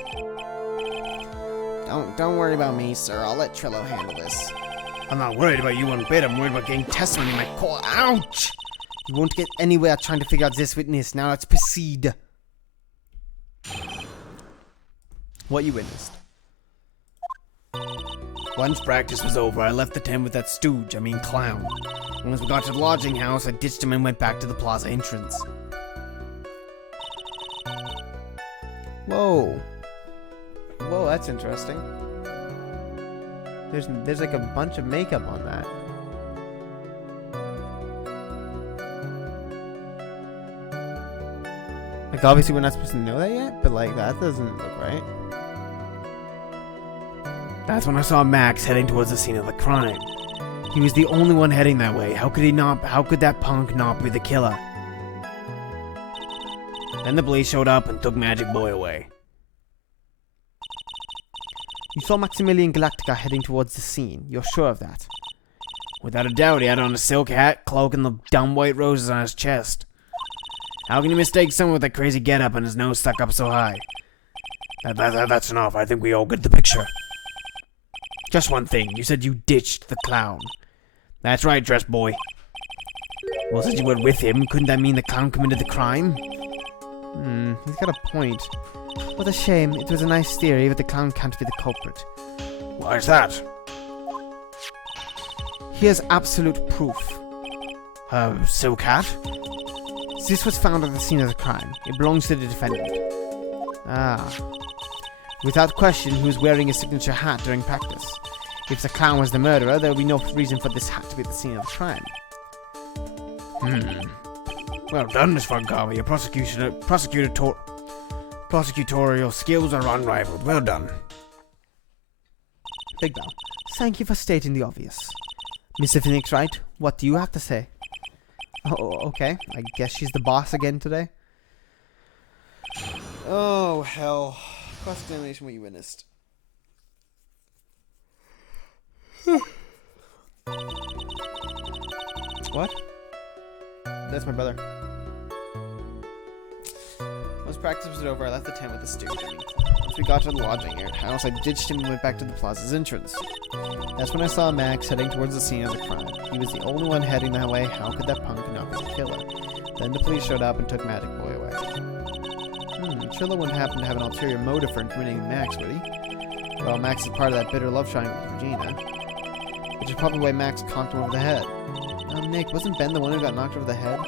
Don't worry about me, sir. I'll let Trillo handle this. I'm not worried about you one bit, I'm worried about getting testimony in my court. Ouch! You won't get anywhere trying to figure out this witness. Now let's proceed. What you witnessed? Once practice was over, I left the tent with that clown. Once we got to the lodging house, I ditched him and went back to the plaza entrance. Whoa. Whoa, that's interesting. There's like a bunch of makeup on that. Like, obviously we're not supposed to know that yet, but like, that doesn't look right. That's when I saw Max heading towards the scene of the crime. He was the only one heading that way. How could that punk not be the killer? Then the police showed up and took Magic Boy away. You saw Maximilian Galactica heading towards the scene. You're sure of that? Without a doubt, he had on a silk hat, cloak, and the dumb white roses on his chest. How can you mistake someone with that crazy getup and his nose stuck up so high? That's enough. I think we all get the picture. Just one thing. You said you ditched the clown. That's right, dress boy. Well, since you were with him, couldn't that mean the clown committed the crime? He's got a point. What a shame. It was a nice theory, but the clown can't be the culprit. Why is that? Here's absolute proof. Silk hat? This was found at the scene of the crime. It belongs to the defendant. Ah. Without question, he was wearing his signature hat during practice. If the clown was the murderer, there would be no reason for this hat to be at the scene of the crime. Well done, Miss Funkawa. Your prosecutorial skills are unrivaled. Well done. Big bow. Thank you for stating the obvious. Mr. Phoenix Wright, what do you have to say? Oh, okay. I guess she's the boss again today. Oh, hell. Cross-examination, what you witnessed. What? That's my brother. Once practice was over, I left the tent with the student. Once we got to the lodging house, I ditched him and went back to the plaza's entrance. That's when I saw Max heading towards the scene of the crime. He was the only one heading that way. How could that punk not be the killer? Then the police showed up and took Magic Boy away. Trilla wouldn't happen to have an ulterior motive for incriminating Max, would he? Well, Max is part of that bitter love triangle with Regina. Which is probably why Max conked him over the head. Nick, wasn't Ben the one who got knocked over the head?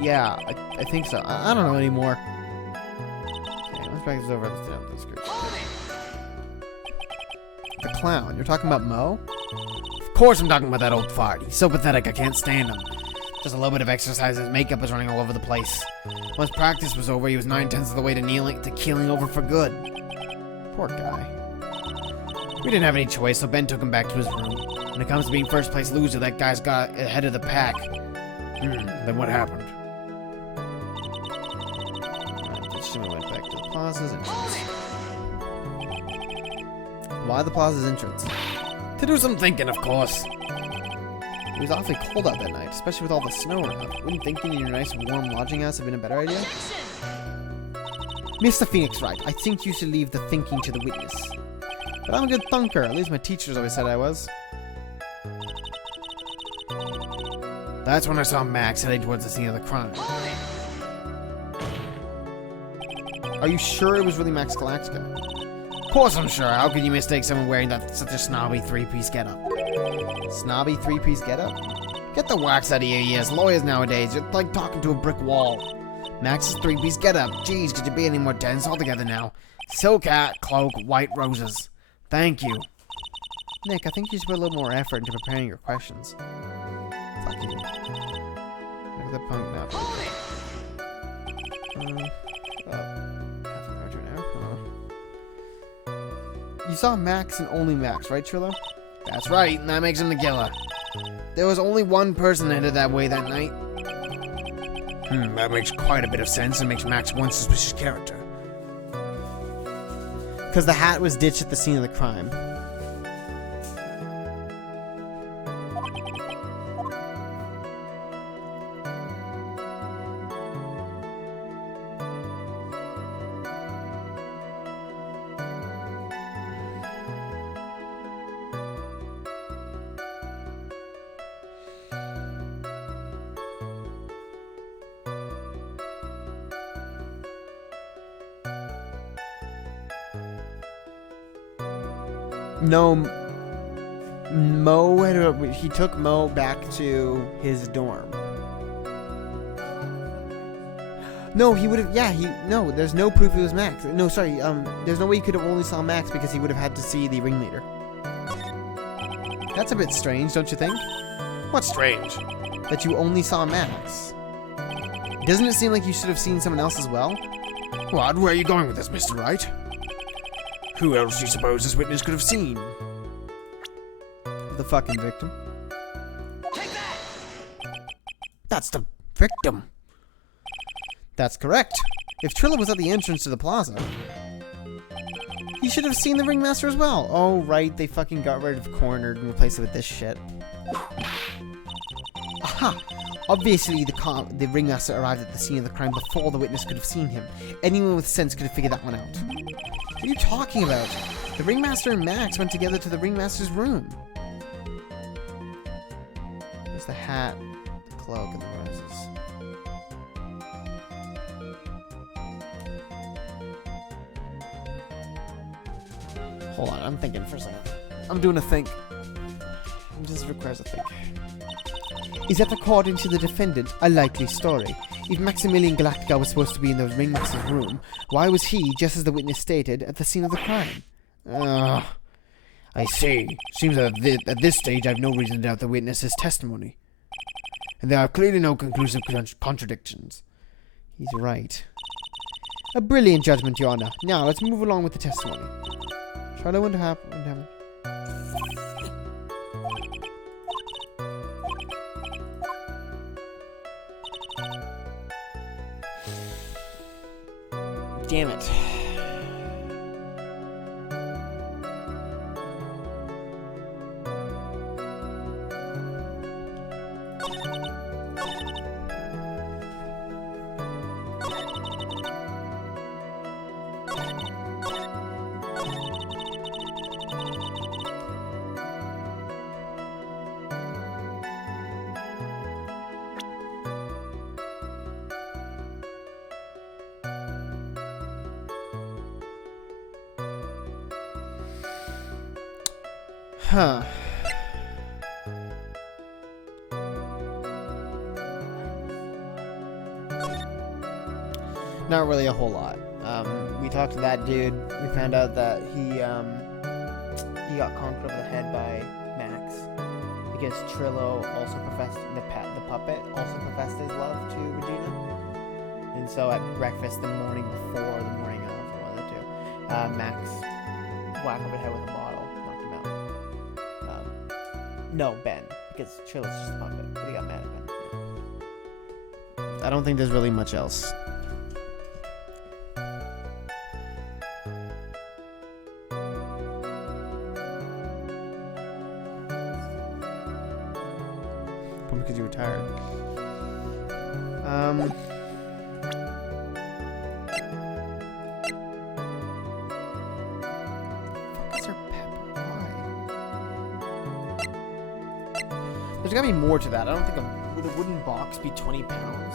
Yeah, I think so. I don't know anymore. Okay, once practice is over, let's down these groups. The clown. You're talking about Mo? Of course I'm talking about that old fart. He's so pathetic I can't stand him. Just a little bit of exercise, his makeup was running all over the place. Once practice was over, he was 9/10 of the way to keeling over for good. Poor guy. We didn't have any choice, so Ben took him back to his room. When it comes to being first place loser, that guy's got ahead of the pack. Then what happened? I went back to the plaza's entrance. Why the plaza's entrance? To do some thinking, of course. It was awfully cold out that night, especially with all the snow around. Wouldn't thinking in your nice warm lodging house have been a better idea? Mr. Phoenix Wright, I think you should leave the thinking to the witness. But I'm a good thunker. At least my teachers always said I was. That's when I saw Max heading towards the scene of the crime. Are you sure it was really Max Galactica? Of course I'm sure. How could you mistake someone wearing such a snobby three-piece getup? Snobby three-piece getup? Get the wax out of your ears. Lawyers nowadays, you're like talking to a brick wall. Max's three-piece getup. Jeez, could you be any more dense altogether now? Silk hat, cloak, white roses. Thank you. Nick, I think you should put a little more effort into preparing your questions. Fuck you. Look at the punk now. Half an hour to an hour. You saw Max and only Max, right, Trillo? That's right, and that makes him the killer. There was only one person headed that way that night. That makes quite a bit of sense and makes Max one suspicious character. Because the hat was ditched at the scene of the crime. No, he took Mo back to his dorm. No, he would have, no, there's no proof it was Max. No, sorry, there's no way he could have only saw Max because he would have had to see the ringleader. That's a bit strange, don't you think? What's strange? That you only saw Max. Doesn't it seem like you should have seen someone else as well? What? Where are you going with this, Mr. Wright? Who else do you suppose this witness could have seen? The fucking victim. Take that! That's the victim. That's correct. If Trilla was at the entrance to the plaza, he should have seen the ringmaster as well. Oh, right, they fucking got rid of Cornered and replaced it with this shit. Aha! Obviously, the ringmaster arrived at the scene of the crime before the witness could have seen him. Anyone with sense could have figured that one out. What are you talking about? The ringmaster and Max went together to the ringmaster's room. There's the hat, the cloak, and the roses. Hold on, I'm thinking for a second. I'm doing a think. This requires a think. Is that, according to the defendant, a likely story? If Maximilian Galactica was supposed to be in the ringmaster's room, why was he, just as the witness stated, at the scene of the crime? I see. Seems that at this stage I have no reason to doubt the witness's testimony. And there are clearly no conclusive contradictions. He's right. A brilliant judgment, Your Honor. Now, let's move along with the testimony. Charlotte, what happened? Damn it. Huh. Not really a whole lot. We talked to that dude. We found out that he got conked over the head by Max because Trillo also professed the puppet also professed his love to Regina, and so at breakfast the morning before, the morning of, one of the two, Max whacked over the head with a bottle. No, Ben, because Trillo's just a puppet, but he got mad at Ben. Yeah. I don't think there's really much else. Probably because you were tired. There's gotta be more to that. I don't think would a wooden box be 20 pounds?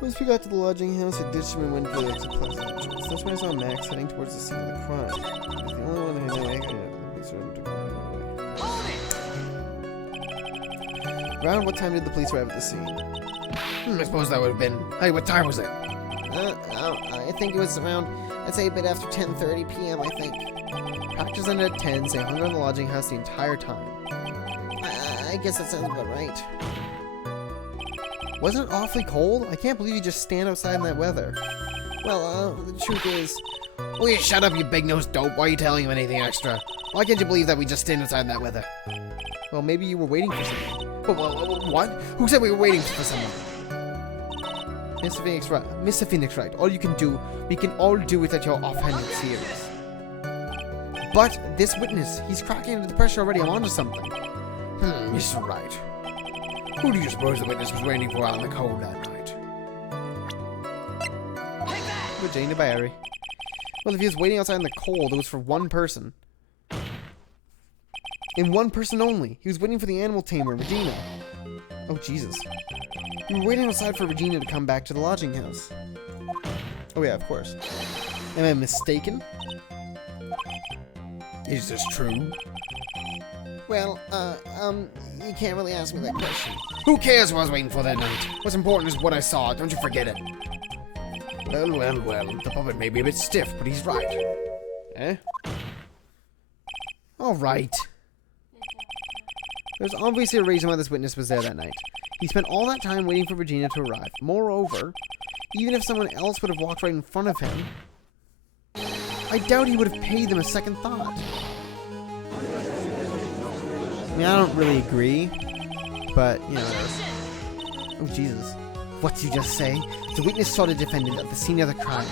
Once we got to the lodging house, I ditched him and went for the exit plaza entrance. That's when I saw Max heading towards the scene of the crime. He was the only one who knew I could have. The police were able to go away. Around what time did the police arrive at the scene? I suppose that would have been... Hey, what time was it? I think it was around, I'd say a bit after 10:30 p.m., I think. Practice ended at 10, so I hung around the lodging house the entire time. I guess that sounds about right. Wasn't it awfully cold? I can't believe you just stand outside in that weather. Well, the truth is... Will you shut up, you big-nosed dope? Why are you telling him anything extra? Why can't you believe that we just stand outside in that weather? Well, maybe you were waiting for someone. What? Who said we were waiting for someone? Mr. Phoenix, right. All you can do, we can all do it at your offhanded series. But this witness, he's cracking under the pressure already. I'm onto something. You're so right. Who do you suppose the witness was waiting for out in the cold that night? Virginia Barry. Well, if he was waiting outside in the cold, it was for one person. And one person only. He was waiting for the animal tamer, Regina. Oh, Jesus. We were waiting outside for Regina to come back to the lodging house. Oh, yeah, of course. Am I mistaken? Is this true? Well, you can't really ask me that question. Who cares what I was waiting for that night? What's important is what I saw. Don't you forget it. Well. The puppet may be a bit stiff, but he's right. Eh? All right. There's obviously a reason why this witness was there that night. He spent all that time waiting for Regina to arrive. Moreover, even if someone else would have walked right in front of him, I doubt he would have paid them a second thought. I mean, I don't really agree, but, you know. Oh, Jesus. What did you just say? The witness saw the defendant at the scene of the crime.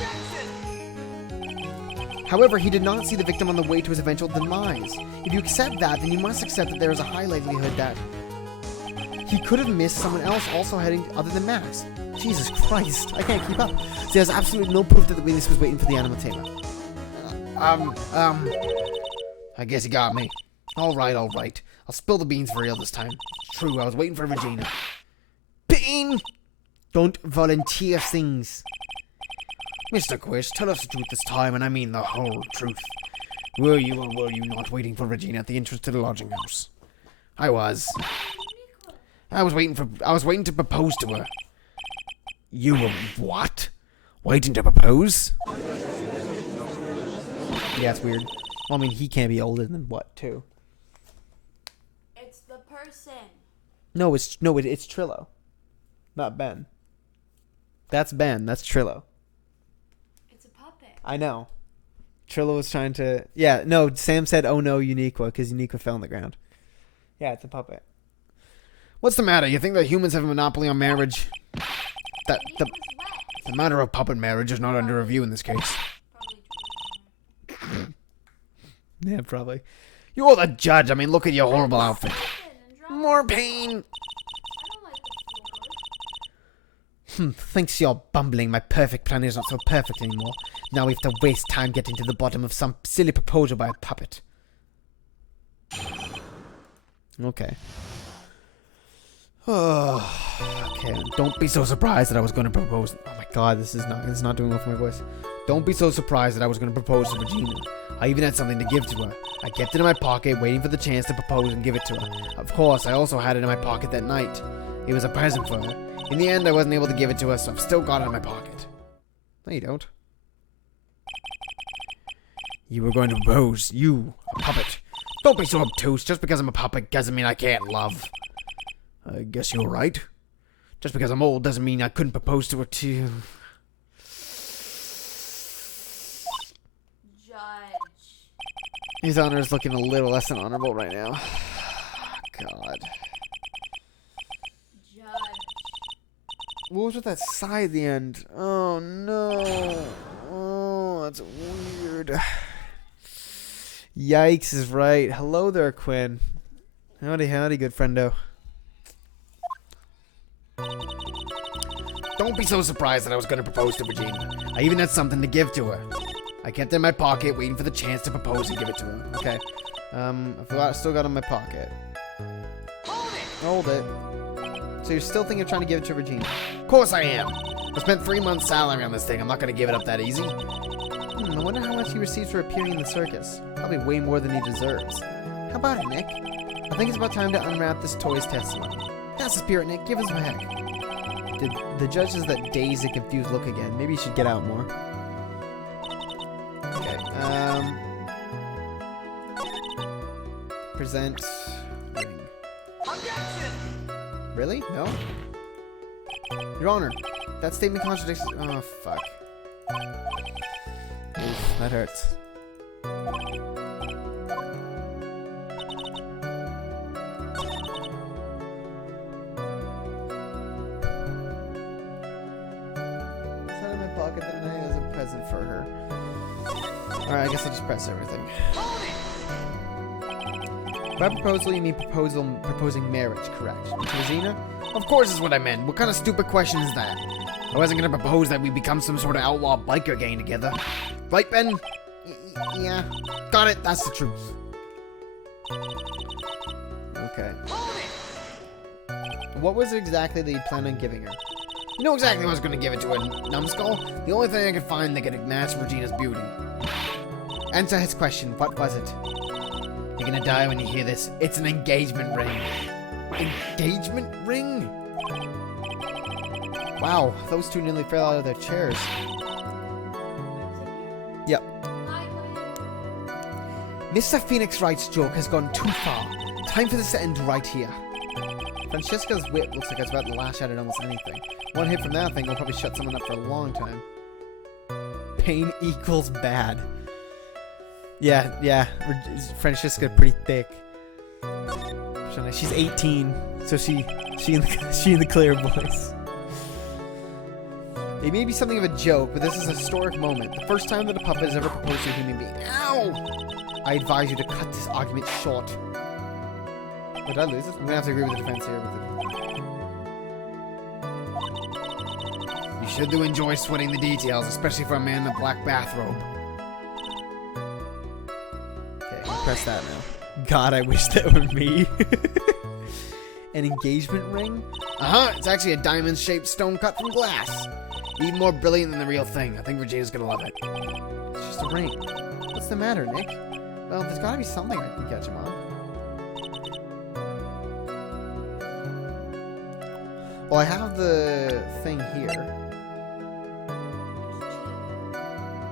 However, he did not see the victim on the way to his eventual demise. If you accept that, then you must accept that there is a high likelihood that he could have missed someone else also heading other than Max. Jesus Christ, I can't keep up. So there's absolutely no proof that the witness was waiting for the animal tamer. I guess he got me. All right. I'll spill the beans for real this time. It's true, I was waiting for Regina. Bean! Don't volunteer things. Mr. Quish, tell us the truth this time, and I mean the whole truth. Were you or were you not waiting for Regina at the entrance to the lodging house? I was. I was waiting to propose to her. You were what? Waiting to propose? Yeah, it's weird. Well, I mean, he can't be older than what, 2? It's the person. No, it's Trillo, not Ben. That's Ben. That's Trillo. It's a puppet. I know. Trillo was trying to... Yeah, no, Sam said, oh no, Uniqua, because Uniqua fell on the ground. Yeah, it's a puppet. What's the matter? You think that humans have a monopoly on marriage? It was wet. The matter of puppet marriage is not under review in this case. Probably Yeah, probably. You're the judge. I mean, look at your horrible outfit. More pain. I don't like the floor. Thanks to your bumbling, my perfect plan is not so perfect anymore. Now we have to waste time getting to the bottom of some silly proposal by a puppet. Okay. Okay, Don't be so surprised that I was going to propose. oh my god, this is not doing well for my voice. Don't be so surprised that I was going to propose to Regina. I even had something to give to her. I kept it in my pocket, waiting for the chance to propose and give it to her. Of course, I also had it in my pocket that night. It was a present for her. In the end, I wasn't able to give it to her, so I've still got it in my pocket. No, you don't. You were going to propose. You, a puppet. Don't be so obtuse. Just because I'm a puppet doesn't mean I can't love. I guess you're right. Just because I'm old doesn't mean I couldn't propose to her too. Judge. His honor is looking a little less than honorable right now. God. Judge. What was with that sigh at the end? Oh no. Oh, that's weird. Yikes is right. Hello there, Quinn. Howdy, good friendo. Don't be so surprised that I was going to propose to Regina. I even had something to give to her. I kept it in my pocket, waiting for the chance to propose and give it to her. Okay. I still got it in my pocket. Hold it. So you're still thinking of trying to give it to Regina? Of course I am. I spent 3 months' salary on this thing. I'm not going to give it up that easy. I wonder how much he receives for appearing in the circus. Probably way more than he deserves. How about it, Nick? I think it's about time to unwrap this toy's testimony. That's the spirit, Nick. Give us a heck. The judge is that dazed and confused look again. Maybe you should get out more. present ring. Really? No? Your Honor, that statement contradicts. Oh, fuck. Oof, that hurts. It's not in my pocket that night as a present for her. Alright, I guess I'll just press everything. By proposal, you mean proposing marriage, correct? To Regina? Of course is what I meant. What kind of stupid question is that? I wasn't gonna propose that we become some sort of outlaw biker gang together. Right, Ben? Yeah. Got it. That's the truth. Okay. What was it exactly that you planned on giving her? You know exactly what I was gonna give it to a numbskull? The only thing I could find that could match Regina's beauty. Answer his question. What was it? You're gonna die when you hear this. It's an engagement ring. Engagement ring? Wow, those two nearly fell out of their chairs. Yep. Mr. Phoenix Wright's joke has gone too far. Time for this to end right here. Francesca's whip looks like it's about to lash out at almost anything. One hit from that thing will probably shut someone up for a long time. Pain equals bad. Yeah. Francesca pretty thick. She's 18, so she in the clear, boys. It may be something of a joke, but this is a historic moment. The first time that a puppet has ever proposed to a human being. Ow! I advise you to cut this argument short. Did I lose it? I'm gonna have to agree with the defense here. You should do enjoy sweating the details, especially for a man in a black bathrobe. Okay, press that now. God, I wish that were me. An engagement ring? It's actually a diamond-shaped stone cut from glass. Even more brilliant than the real thing. I think Regina's gonna love it. It's just a ring. What's the matter, Nick? Well, there's gotta be something I can catch him on. Well, I have the thing here.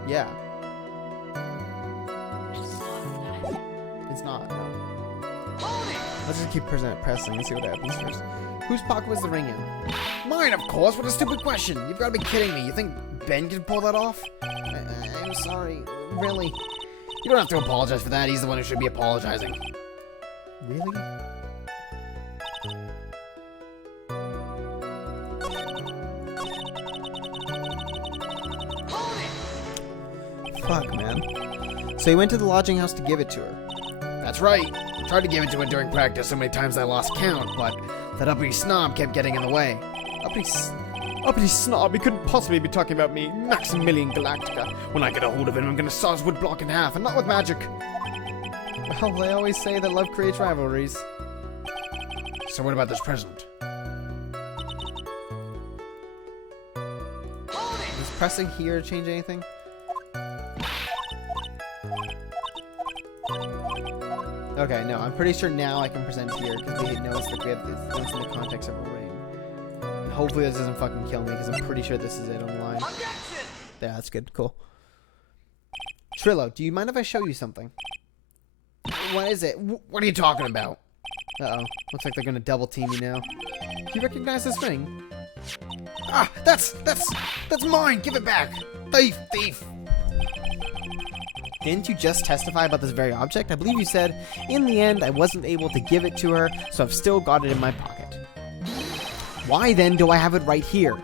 Yeah. It's not, no. Let's just keep pressing and see what happens first. Whose pocket was the ring in? Mine, of course. What a stupid question. You've got to be kidding me. You think Ben can pull that off? I'm sorry. Really? You don't have to apologize for that. He's the one who should be apologizing. Really? Fuck, man. So he went to the lodging house to give it to her. That's right. I tried to give it to her during practice so many times I lost count, but that uppity snob kept getting in the way. Uppity snob, he couldn't possibly be talking about me, Maximilian Galactica. When I get a hold of him, I'm gonna saw his wood block in half, and not with magic. Well, they always say that love creates rivalries. So what about this present? Does pressing here change anything? Okay, no, I'm pretty sure now I can present here because they notice that we have this in the context of a ring. And hopefully this doesn't fucking kill me because I'm pretty sure this is it on the line. Yeah, that's good. Cool. Trillo, do you mind if I show you something? What is it? What are you talking about? Uh-oh. Looks like they're gonna double team me now. Do you recognize this ring? Ah, that's mine. Give it back. Thief. Didn't you just testify about this very object? I believe you said, in the end, I wasn't able to give it to her, so I've still got it in my pocket. Why then do I have it right here?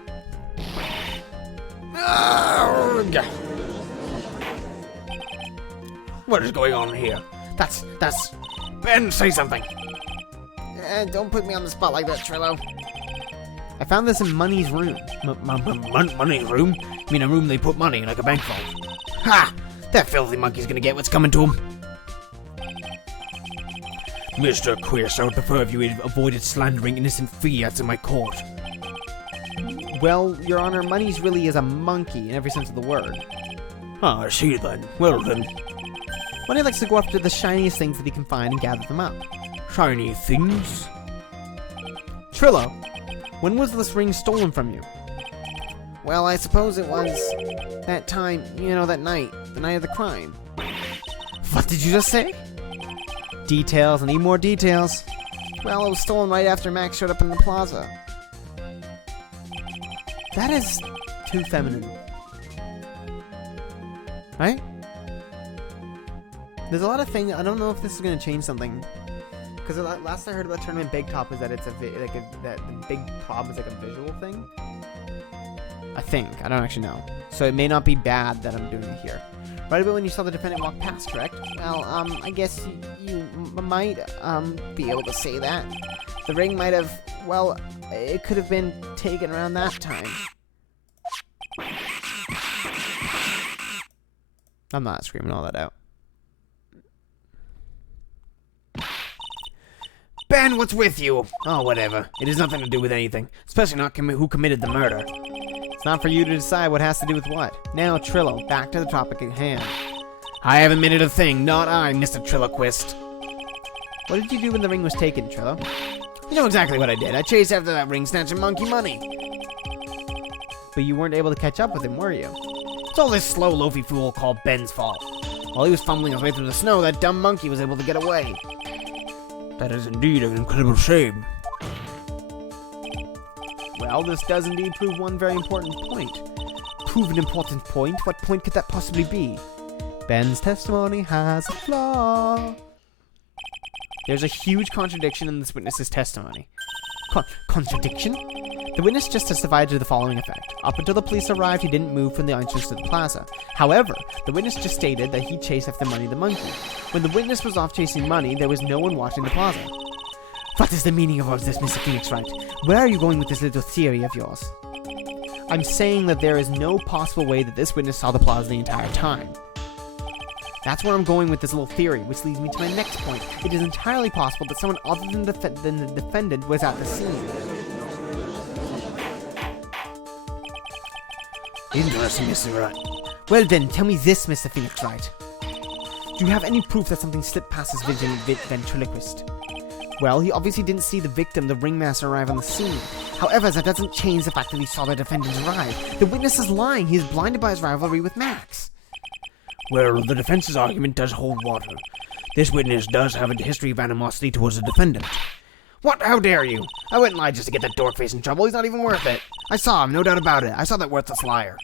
What is going on here? That's... Ben, say something. Don't put me on the spot like that, Trillo. I found this in Money's room. Money room? You mean a room they put money in, like a bank vault? Ha! That filthy monkey's gonna get what's coming to him. Mr. Queerso, I would prefer if you had avoided slandering innocent fiats in my court. Well, Your Honor, Money's really is a monkey in every sense of the word. Ah, I see then. Well then. Money likes to go after the shiniest things that he can find and gather them up. Shiny things? Trillo, when was this ring stolen from you? Well, I suppose it was that time, that night. The night of the crime. What did you just say? Details. I need more details. Well, it was stolen right after Max showed up in the plaza. That is too feminine. Right? There's a lot of things. I don't know if this is going to change something. Because last I heard about Tournament Big Top is that it's that the big problem is like a visual thing. I think. I don't actually know. So it may not be bad that I'm doing it here. Right about when you saw the defendant walk past, correct? Well, I guess you might, be able to say that. The ring might have, well, it could have been taken around that time. I'm not screaming all that out. Ben, what's with you? Oh, whatever. It has nothing to do with anything. Especially not who committed the murder. It's not for you to decide what has to do with what. Now, Trillo, back to the topic at hand. I haven't admitted a thing. Not I, Mr. Trilloquist. What did you do when the ring was taken, Trillo? You know exactly what I did. I chased after that ring snatching monkey money. But you weren't able to catch up with him, were you? It's all this slow, loafy fool called Ben's fault. While he was fumbling his way through the snow, that dumb monkey was able to get away. That is indeed an incredible shame. Well, this does indeed prove one very important point. Prove an important point? What point could that possibly be? Ben's testimony has a flaw. There's a huge contradiction in this witness's testimony. Contradiction? The witness just testified to the following effect. Up until the police arrived, he didn't move from the entrance to the plaza. However, the witness just stated that he chased after Money the monkey. When the witness was off chasing Money, there was no one watching the plaza. What is the meaning of all this, Mr. Phoenix Wright? Where are you going with this little theory of yours? I'm saying that there is no possible way that this witness saw the plaza the entire time. That's where I'm going with this little theory, which leads me to my next point. It is entirely possible that someone other than the defendant was at the scene. Interesting, Mr. Wright. Well then, tell me this, Mr. Phoenix Wright. Do you have any proof that something slipped past his ventriloquist? Well, he obviously didn't see the victim, the ringmaster, arrive on the scene. However, that doesn't change the fact that he saw the defendant arrive. The witness is lying. He is blinded by his rivalry with Max. Well, the defense's argument does hold water. This witness does have a history of animosity towards the defendant. What? How dare you? I wouldn't lie just to get that dork face in trouble. He's not even worth it. I saw him, no doubt about it. I saw that worthless liar.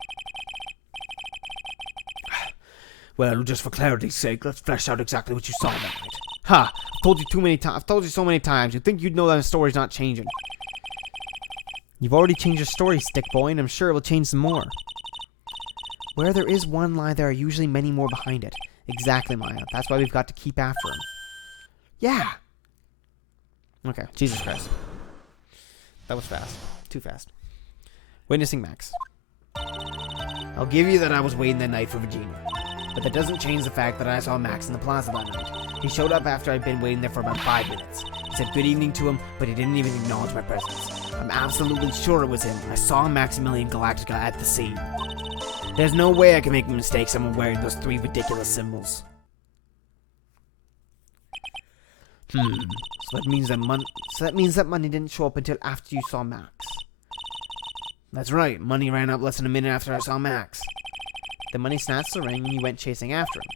Well, just for clarity's sake, let's flesh out exactly what you saw that night. Ha! I've told you so many times. You'd think you'd know that the story's not changing. You've already changed your story, stick boy, and I'm sure it will change some more. Where there is one lie, there are usually many more behind it. Exactly, Maya. That's why we've got to keep after him. Yeah! Okay, Jesus Christ. That was fast. Too fast. Witnessing Max. I'll give you that I was waiting that night for Regina. But that doesn't change the fact that I saw Max in the plaza that night. He showed up after I'd been waiting there for about 5 minutes. He said good evening to him, but he didn't even acknowledge my presence. I'm absolutely sure it was him. I saw Maximilian Galactica at the scene. There's no way I can make a mistake someone wearing those 3 ridiculous symbols. So that means that Money didn't show up until after you saw Max. That's right. Money ran up less than a minute after I saw Max. The Money snatched the ring and you went chasing after him.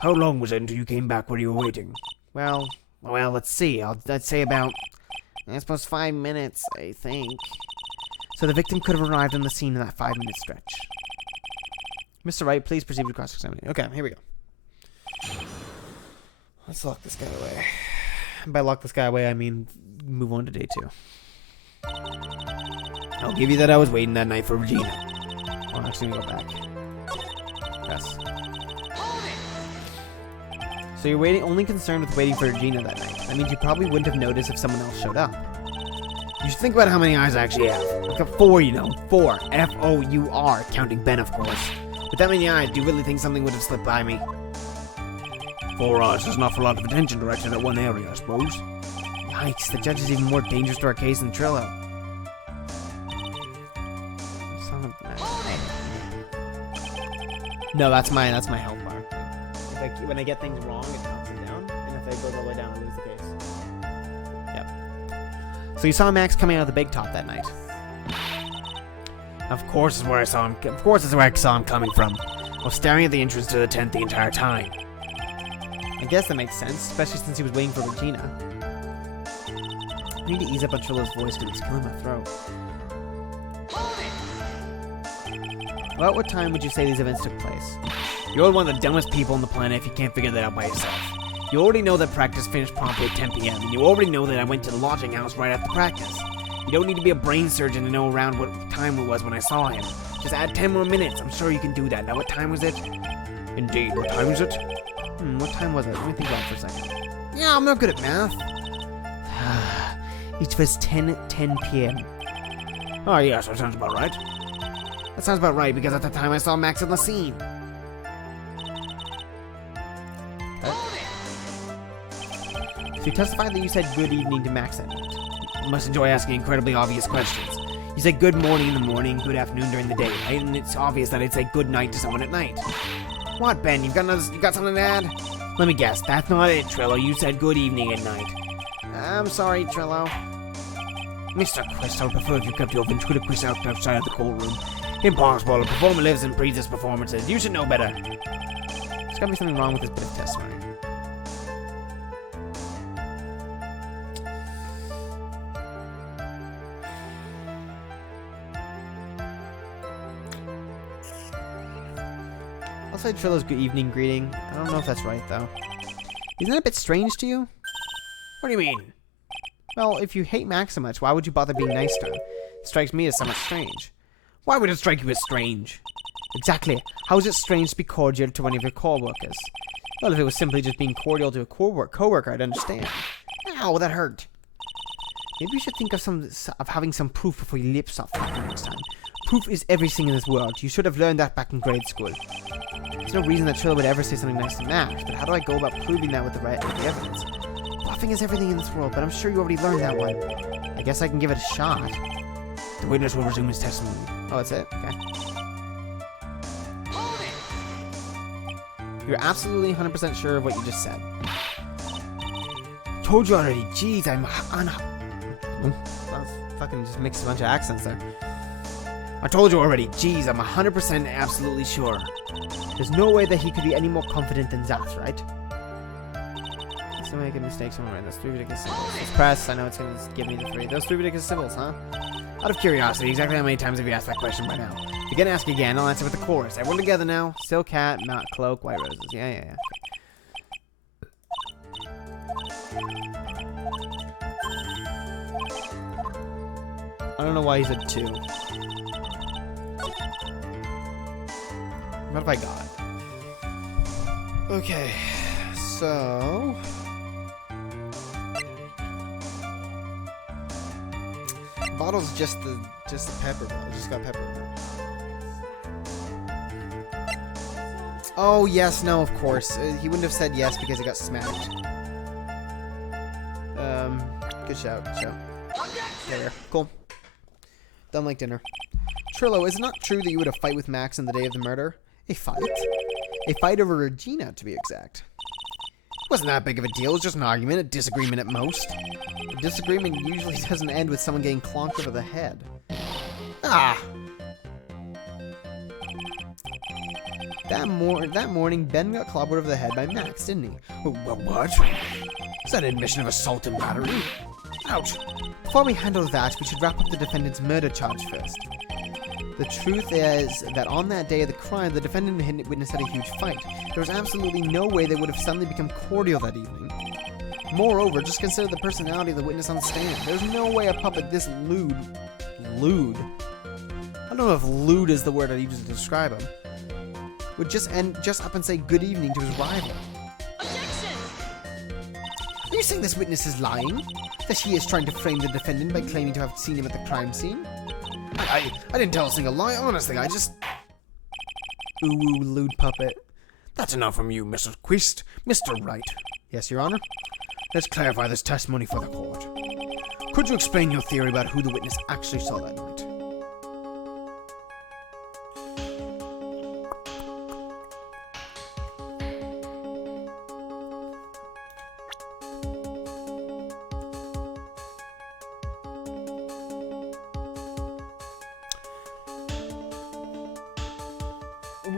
How long was it until you came back where you were waiting? Well, let's see. I'd say about, I suppose 5 minutes, I think. So the victim could have arrived on the scene in that 5-minute stretch. Mr. Wright, please proceed with cross-examination. Okay, here we go. Let's lock this guy away. And by lock this guy away, I mean move on to day 2. I'll give you that I was waiting that night for Regina. Oh, actually, let me go back. Yes. So you're only concerned with waiting for Regina that night. That means you probably wouldn't have noticed if someone else showed up. You should think about how many eyes I actually have. I've got 4, you know. 4. F-O-U-R, counting Ben, of course. With that many eyes, do you really think something would have slipped by me? 4 eyes is an awful lot of attention directed at one area, I suppose. Yikes, the judge is even more dangerous to our case than Trillo. No, that's my health bar. When I get things wrong, it knocks it down, and if it goes all the way down, I lose the case. Yep. So you saw Max coming out of the big top that night. Of course is where I saw him. Of course is where I saw him coming from. I was staring at the entrance to the tent the entire time. I guess that makes sense, especially since he was waiting for Regina. I need to ease up on Trillo's voice because it's killing my throat. About what time would you say these events took place? You're one of the dumbest people on the planet if you can't figure that out by yourself. You already know that practice finished promptly at 10 p.m., and you already know that I went to the lodging house right after practice. You don't need to be a brain surgeon to know around what time it was when I saw him. Just add 10 more minutes. I'm sure you can do that. Now, what time was it? Indeed, what time was it? What time was it? Let me think about it for a second. Yeah, I'm not good at math. It was 10 p.m. Oh, yes, that sounds about right. That sounds about right, because at the time I saw Max on the scene. So you testified that you said good evening to Max that night. You must enjoy asking incredibly obvious questions. You say good morning in the morning, good afternoon during the day, right? And it's obvious that I'd say good night to someone at night. What, Ben? You got something to add? Let me guess, that's not it, Trillo. You said good evening at night. I'm sorry, Trillo. Mr. Quest, I would prefer if you kept your ventriloquist out outside of the courtroom. Impossible. A performer lives and breathes his performances. You should know better. There's gotta be something wrong with this bit of testimony. I'll say Trillo's good evening greeting. I don't know if that's right, though. Isn't that a bit strange to you? What do you mean? Well, if you hate Max so much, why would you bother being nice to him? It strikes me as somewhat strange. Why would it strike you as strange? Exactly. How is it strange to be cordial to one of your co-workers? Well, if it was simply just being cordial to a co-worker, I'd understand. Ow, that hurt. Maybe you should think of having some proof before you lip off next time. Proof is everything in this world. You should have learned that back in grade school. There's no reason that Trillo would ever say something nice to Max, but how do I go about proving that with the evidence? Bluffing is everything in this world, but I'm sure you already learned that one. I guess I can give it a shot. The witness will resume his testimony. Oh, that's it? Okay. You're absolutely 100% sure of what you just said. Told you already. Jeez, That's fucking just mixed a bunch of accents there. I told you already. Jeez, I'm 100% absolutely sure. There's no way that he could be any more confident than that, right? Let's not make a mistake somewhere. Right? Those three ridiculous symbols. Let's press. I know it's going to give me the three. Those three ridiculous symbols, huh? Out of curiosity, exactly how many times have you asked that question by now? If you're gonna ask again, I'll answer with the chorus. Everyone together now. Still cat, not cloak, white roses. Yeah. I don't know why he said 2. What have I got? Okay, so... Bottle's just the pepper bottle. Just got pepper in it. Oh yes, no, of course. He wouldn't have said yes because he got smacked. Good shout. There. Cool. Done like dinner. Trillo, is it not true that you had a fight with Max on the day of the murder? A fight? A fight over Regina, to be exact. Wasn't that big of a deal. It was just an argument, a disagreement at most. A disagreement usually doesn't end with someone getting clonked over the head. Ah! That morning, Ben got clobbered over the head by Max, didn't he? What? Is that an admission of assault and battery? Ouch. Before we handle that, we should wrap up the defendant's murder charge first. The truth is that on that day of the crime, the defendant and witness had a huge fight. There was absolutely no way they would have suddenly become cordial that evening. Moreover, just consider the personality of the witness on the stand. There's no way a puppet this lewd... I don't know if lewd is the word I'd use to describe him. Would just up and say good evening to his rival. Objection! Are you saying this witness is lying? That he is trying to frame the defendant by claiming to have seen him at the crime scene? I didn't tell a single lie, honestly, I just... Ooh, lewd puppet. That's enough from you, Mr. Quist. Mr. Wright. Yes, Your Honor? Let's clarify this testimony for the court. Could you explain your theory about who the witness actually saw that night?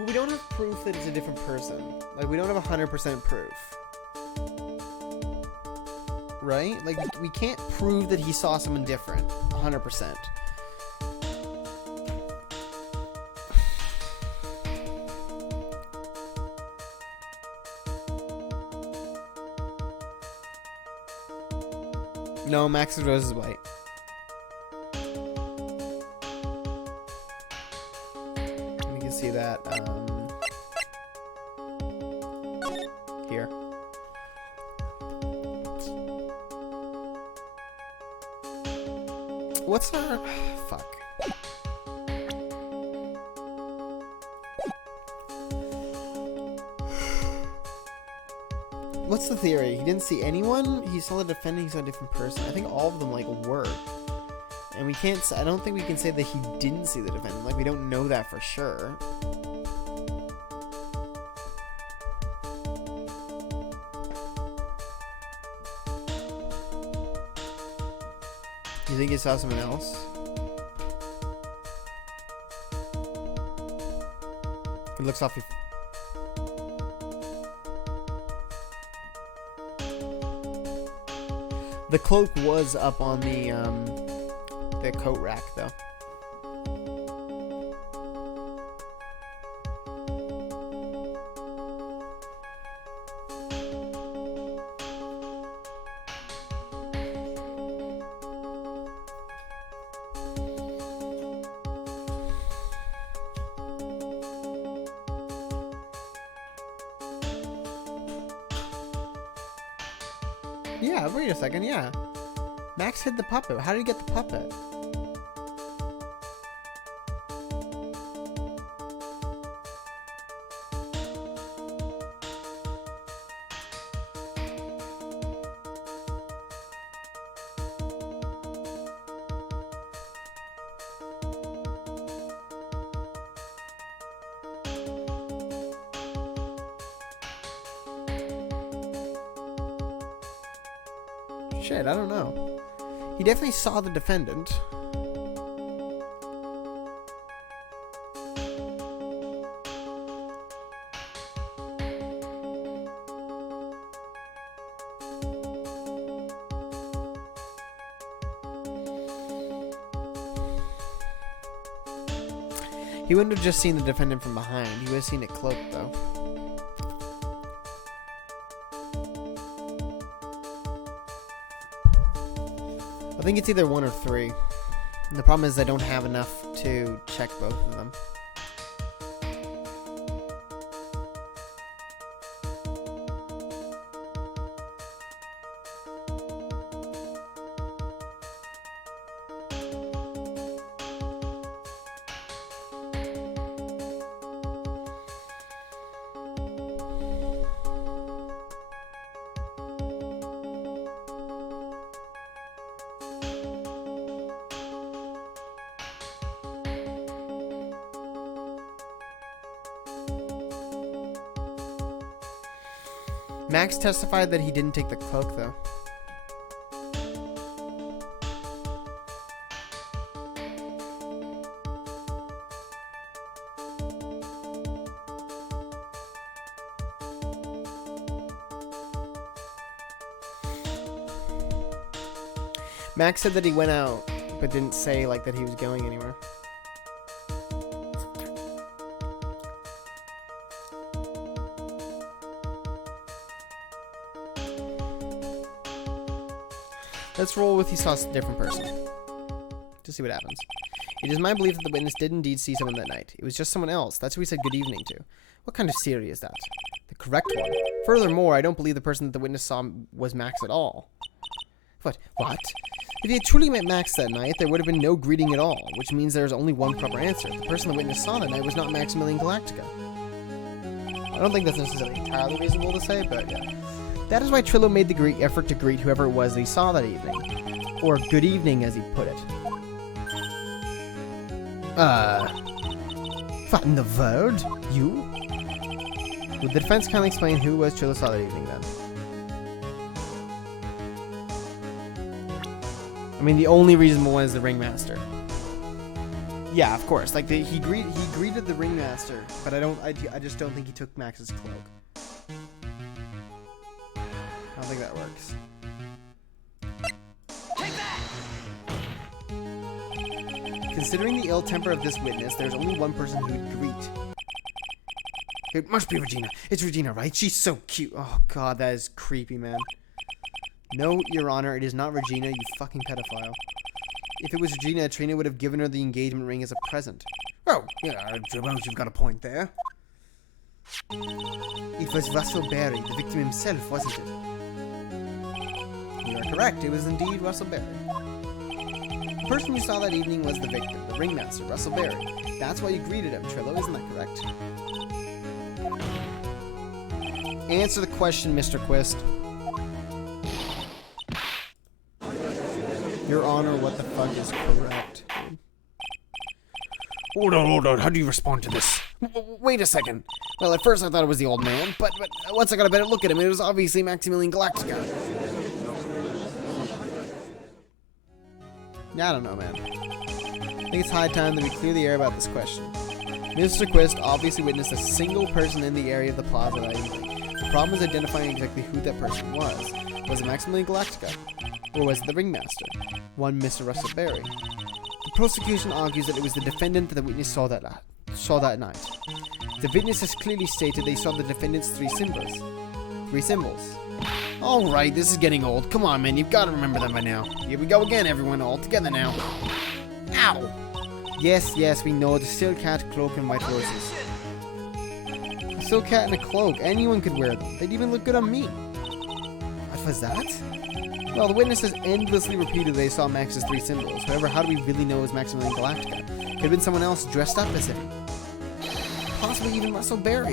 We don't have proof that it's a different person. Like, we don't have 100% proof. right? Like, we can't prove that he saw someone different 100%. No, Max's rose is white. We can see that here. What's our fuck? What's the theory? He didn't see anyone? He saw the defendant, he saw a different person. I think all of them, like, were. And we can't... I don't think we can say that he didn't see the defendant. Like, we don't know that for sure. You think he saw someone else? It looks awfully... The cloak was up on the coat rack, though. Yeah, wait a second, yeah. Max hid the puppet. How did he get the puppet? Shit, I don't know. He definitely saw the defendant. He wouldn't have just seen the defendant from behind. He would have seen it cloaked, though. I think it's either 1 or 3. The problem is I don't have enough to check both of them. Max testified that he didn't take the cloak, though. Max said that he went out, but didn't say, like, that he was going anywhere. Let's roll with he saw a different person. To see what happens. It is my belief that the witness did indeed see someone that night. It was just someone else. That's who he said good evening to. What kind of theory is that? The correct one. Furthermore, I don't believe the person that the witness saw was Max at all. What? What? If he had truly met Max that night, there would have been no greeting at all, which means there is only one proper answer. The person the witness saw that night was not Maximilian Galactica. I don't think that's necessarily entirely reasonable to say, but yeah. That is why Trillo made the effort to greet whoever it was that he saw that evening. Or good evening, as he put it. What in the world? You? Would the defense kindly explain who was Trillo saw that evening, then? I mean, the only reasonable one is the ringmaster. Yeah, of course. Like, he greeted the ringmaster, but I just don't think he took Max's cloak. I don't think that works. Considering the ill temper of this witness, there's only one person who would greet. It must be Regina. It's Regina, right? She's so cute. Oh, God, that is creepy, man. No, Your Honor, it is not Regina, you fucking pedophile. If it was Regina, Trina would have given her the engagement ring as a present. Oh, yeah, I suppose you've got a point there. It was Russell Berry, the victim himself, wasn't it? You are correct, it was indeed Russell Berry. The person you saw that evening was the victim, the ringmaster, Russell Berry. That's why you greeted him, Trillo, isn't that correct? Answer the question, Mr. Quist. Your Honor, what the fuck is correct? Hold on. How do you respond to this? Wait a second. Well, at first I thought it was the old man, but once I got a better look at him, it was obviously Maximilian Galactica. I don't know, man. I think it's high time that we clear the air about this question. Mr. Quist obviously witnessed a single person in the area of the plaza that evening. The problem is identifying exactly who that person was. Was it Maximilian Galactica? Or was it the ringmaster? One Mr. Russell Berry. The prosecution argues that it was the defendant that the witness saw that night. The witness has clearly stated they saw the defendant's three symbols. Alright, this is getting old. Come on, man, you've got to remember them by now. Here we go again, everyone, all together now. Ow! Yes, we know, the silk hat, cloak, and white roses. A silk hat and a cloak, anyone could wear them. They'd even look good on me. What was that? Well, the witness has endlessly repeated they saw Max's three symbols. However, how do we really know it was Maximilian Galactica? Could have been someone else dressed up as him. Possibly even Russell Berry.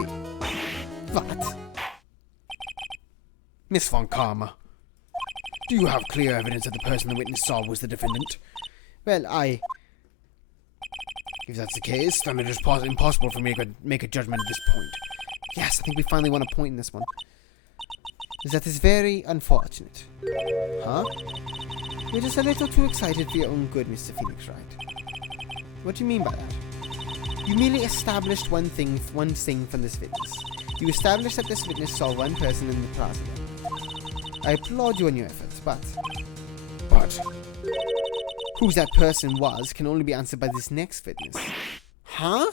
What? Miss Von Karma, do you have clear evidence that the person the witness saw was the defendant? Well, If that's the case, then it is impossible for me to make a judgment at this point. Yes, I think we finally won a point in this one. That is very unfortunate. Huh? You're just a little too excited for your own good, Mr. Phoenix Wright. What do you mean by that? You merely established one thing from this witness. You established that this witness saw one person in the plaza. I applaud you on your efforts, but who that person was can only be answered by this next witness. Huh?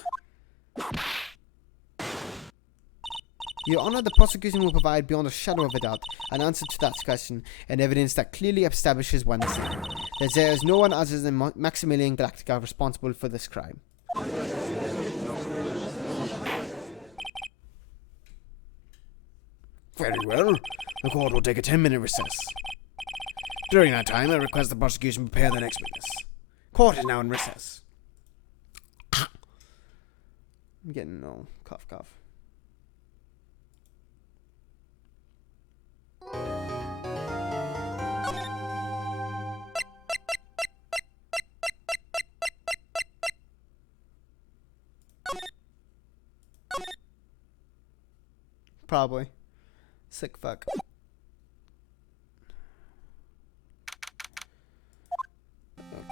Your Honor, the prosecution will provide beyond a shadow of a doubt an answer to that question and evidence that clearly establishes one thing. That there is no one other than Maximilian Galactica responsible for this crime. Very well. The court will take a 10-minute recess. During that time, I request the prosecution prepare the next witness. Court is now in recess. I'm getting no cough. Probably. Sick fuck.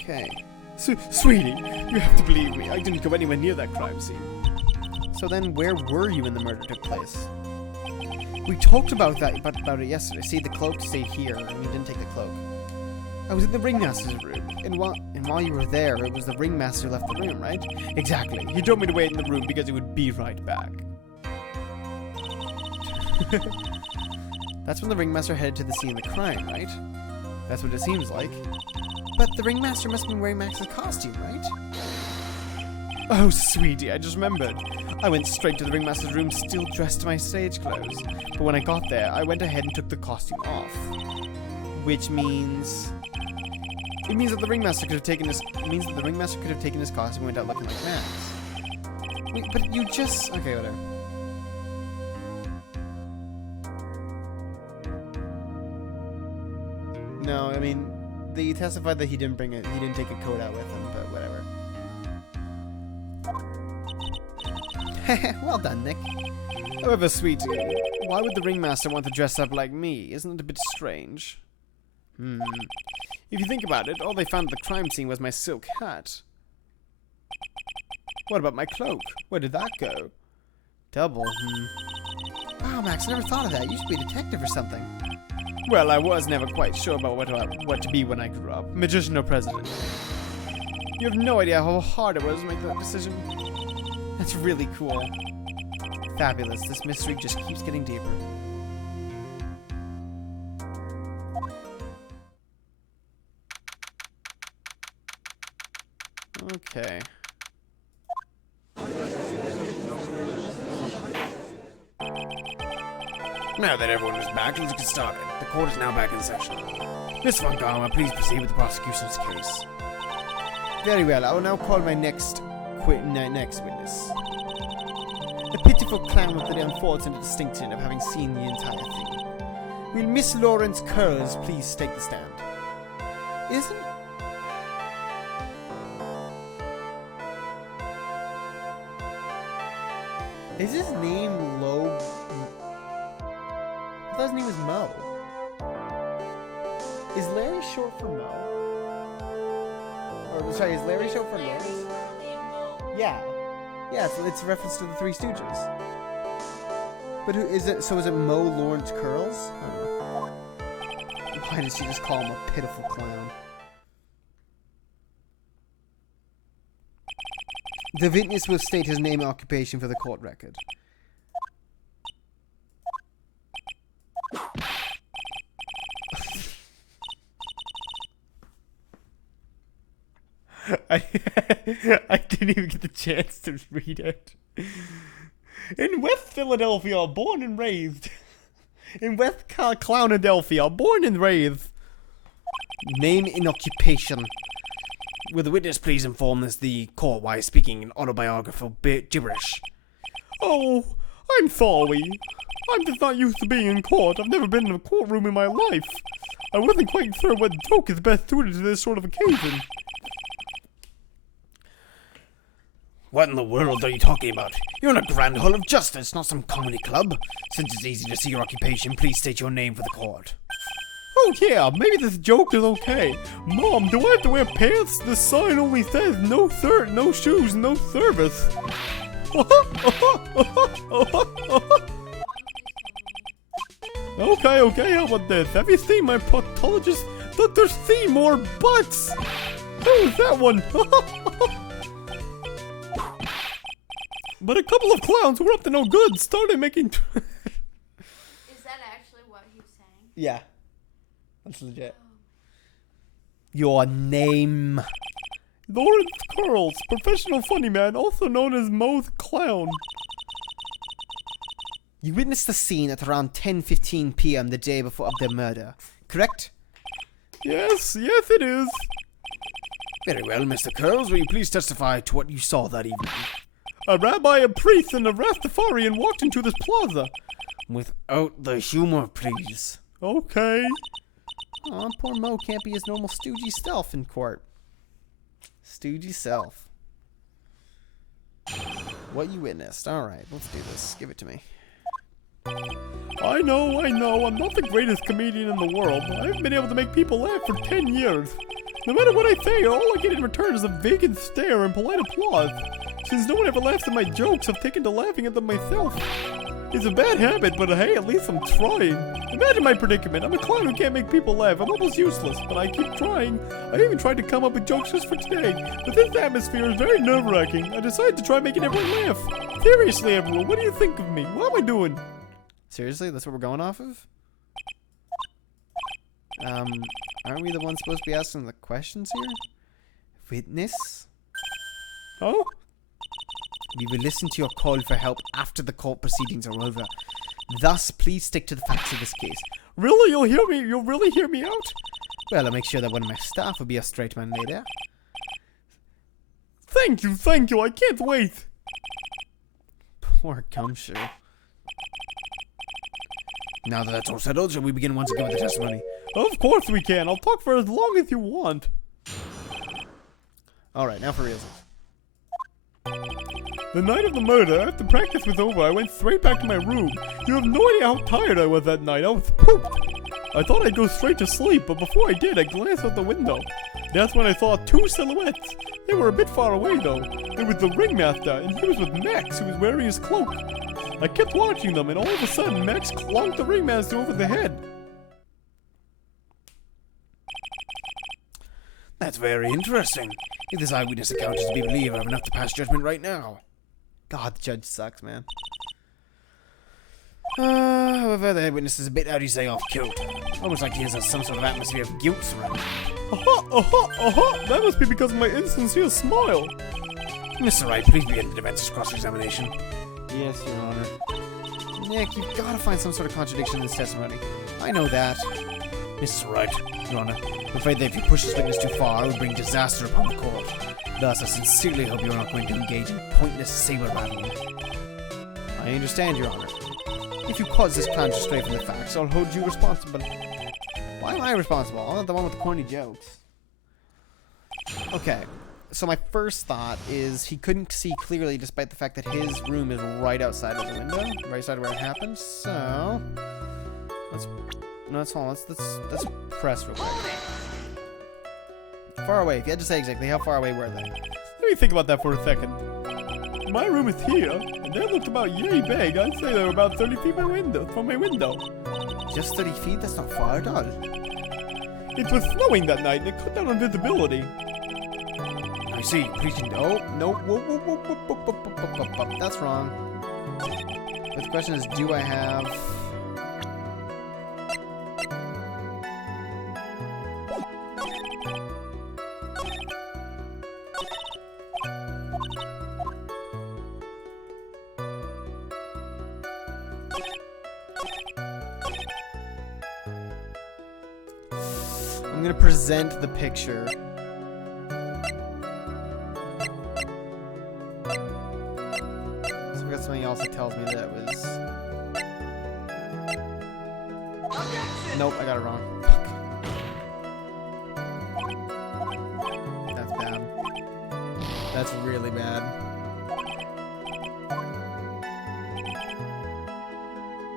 Okay. Sweetie, you have to believe me. I didn't go anywhere near that crime scene. So then, where were you when the murder took place? We talked about it yesterday. See, the cloak stayed here, and you didn't take the cloak. I was in the ringmaster's room, and while you were there, it was the ringmaster who left the room, right? Exactly. He told me to wait in the room because he would be right back. That's when the ringmaster headed to the scene of the crime, right? That's what it seems like. But the ringmaster must have been wearing Max's costume, right? Oh, sweetie, I just remembered. I went straight to the ringmaster's room still dressed in my stage clothes. But when I got there, I went ahead and took the costume off. Which means... It means that the ringmaster could have taken his... costume and went out looking like Max. Wait, but you just... Okay, whatever. No, I mean... They testified that he didn't take a coat out with him, but whatever. Well done, Nick. However, sweetie, why would the ringmaster want to dress up like me? Isn't it a bit strange? If you think about it, all they found at the crime scene was my silk hat. What about my cloak? Where did that go? Double, Wow, Max, I never thought of that. You should be a detective or something. Well, I was never quite sure about what to be when I grew up. Magician or president. You have no idea how hard it was to make that decision. That's really cool. Fabulous. This mystery just keeps getting deeper. Okay. Now that everyone is back, let's get started. The court is now back in session. Miss Von Garma, please proceed with the prosecution's case. Very well. I will now call my next witness. A pitiful clown with the unfortunate distinction of having seen the entire thing. Will Miss Lawrence Curls please take the stand? Isn't... Is his name Lo... I thought his name was Mo. Is Larry short for Mo? Or, sorry, is Larry short for Lawrence? Yeah. Yeah, so it's a reference to the Three Stooges. But who is it? So is it Mo Lawrence Curls? I don't know. Why did she just call him a pitiful clown? The witness will state his name and occupation for the court record. I didn't even get the chance to read it. In West Philadelphia, born and raised. In West Clownadelphia, born and raised. Name and occupation. Will the witness please inform us the court why speaking in autobiographical gibberish? Oh, I'm sorry. I'm just not used to being in court. I've never been in a courtroom in my life. I wasn't quite sure what joke is best suited to this sort of occasion. What in the world are you talking about? You're in a grand hall of justice, not some comedy club. Since it's easy to see your occupation, please state your name for the court. Oh yeah, maybe this joke is okay. Mom, do I have to wear pants? The sign only says no shirt, no shoes, no service. Okay, how about this? Have you seen my proctologist? Dr. Seymour Butts? Who is that one? But a couple of clowns who were up to no good started making... Is that actually what he was saying? Yeah. That's legit. Your name. Lawrence Curls, professional funny man, also known as Moe's Clown. You witnessed the scene at around 10:15 p.m. the day before of the murder, correct? Yes, it is. Very well, Mr. Curls, will you please testify to what you saw that evening? A rabbi, a priest, and a Rastafarian walked into this plaza. Without the humor, please. Okay. Aw, poor Mo can't be his normal stoogey self in court. Stoogey self. What you witnessed. Alright, let's do this. Give it to me. I know, I'm not the greatest comedian in the world, but I've been able to make people laugh for 10 years. No matter what I say, all I get in return is a vacant stare and polite applause. Since no one ever laughs at my jokes, I've taken to laughing at them myself. It's a bad habit, but hey, at least I'm trying. Imagine my predicament. I'm a clown who can't make people laugh. I'm almost useless, but I keep trying. I even tried to come up with jokes just for today, but this atmosphere is very nerve-wracking. I decided to try making everyone laugh. Seriously, everyone, what do you think of me? What am I doing? Seriously? That's what we're going off of? Aren't we the ones supposed to be asking the questions here? Witness? Oh? We will listen to your call for help after the court proceedings are over. Thus, please stick to the facts of this case. Really? You'll hear me? You'll really hear me out? Well, I'll make sure that one of my staff will be a straight man later. Thank you, I can't wait. Poor Gumshoe. Now that that's all settled, shall we begin once again with the testimony? Of course we can. I'll talk for as long as you want. Alright, now for real. The night of the murder, after practice was over, I went straight back to my room. You have no idea how tired I was that night. I was pooped. I thought I'd go straight to sleep, but before I did, I glanced out the window. That's when I saw two silhouettes. They were a bit far away, though. There was the ringmaster, and he was with Max, who was wearing his cloak. I kept watching them, and all of a sudden, Max clunked the ringmaster over the head. That's very interesting. If this eyewitness account is to be believed, I have enough to pass judgment right now. God, the judge sucks, man. However, the eyewitness is a bit, how do you say, off-kilt. Almost like he has some sort of atmosphere of guilt surrounding him. That must be because of my insincere smile. Mr. Wright, please begin the defense's cross-examination. Yes, Your Honor. Nick, you've got to find some sort of contradiction in this testimony. I know that. Mr. Wright, Your Honor, I'm afraid that if you push this witness too far, it would bring disaster upon the court. Thus, I sincerely hope you are not going to engage in pointless saber-rattling. I understand, Your Honor. If you cause this clown to stray from the facts, I'll hold you responsible. Why am I responsible? I'm not the one with the corny jokes. Okay, so my first thought is he couldn't see clearly despite the fact that his room is right outside of the window, right outside where it happened, so... let's press real quick. Far away, if you had to say exactly, how far away were they? Let me think about that for a second. My room is here, and they looked about yay big. I'd say they were about 30 feet from my window. Just 30 feet? That's not far at all. It was snowing that night, and it cut down on visibility. I see. Please can... Oh, no. Whoa, whoa, whoa, whoa, whoa, whoa, whoa, whoa, whoa. That's wrong. But the question is, do I have... I'm gonna present the picture. So we got something else that tells me that it was... Nope, I got it wrong. Fuck. That's bad. That's really bad.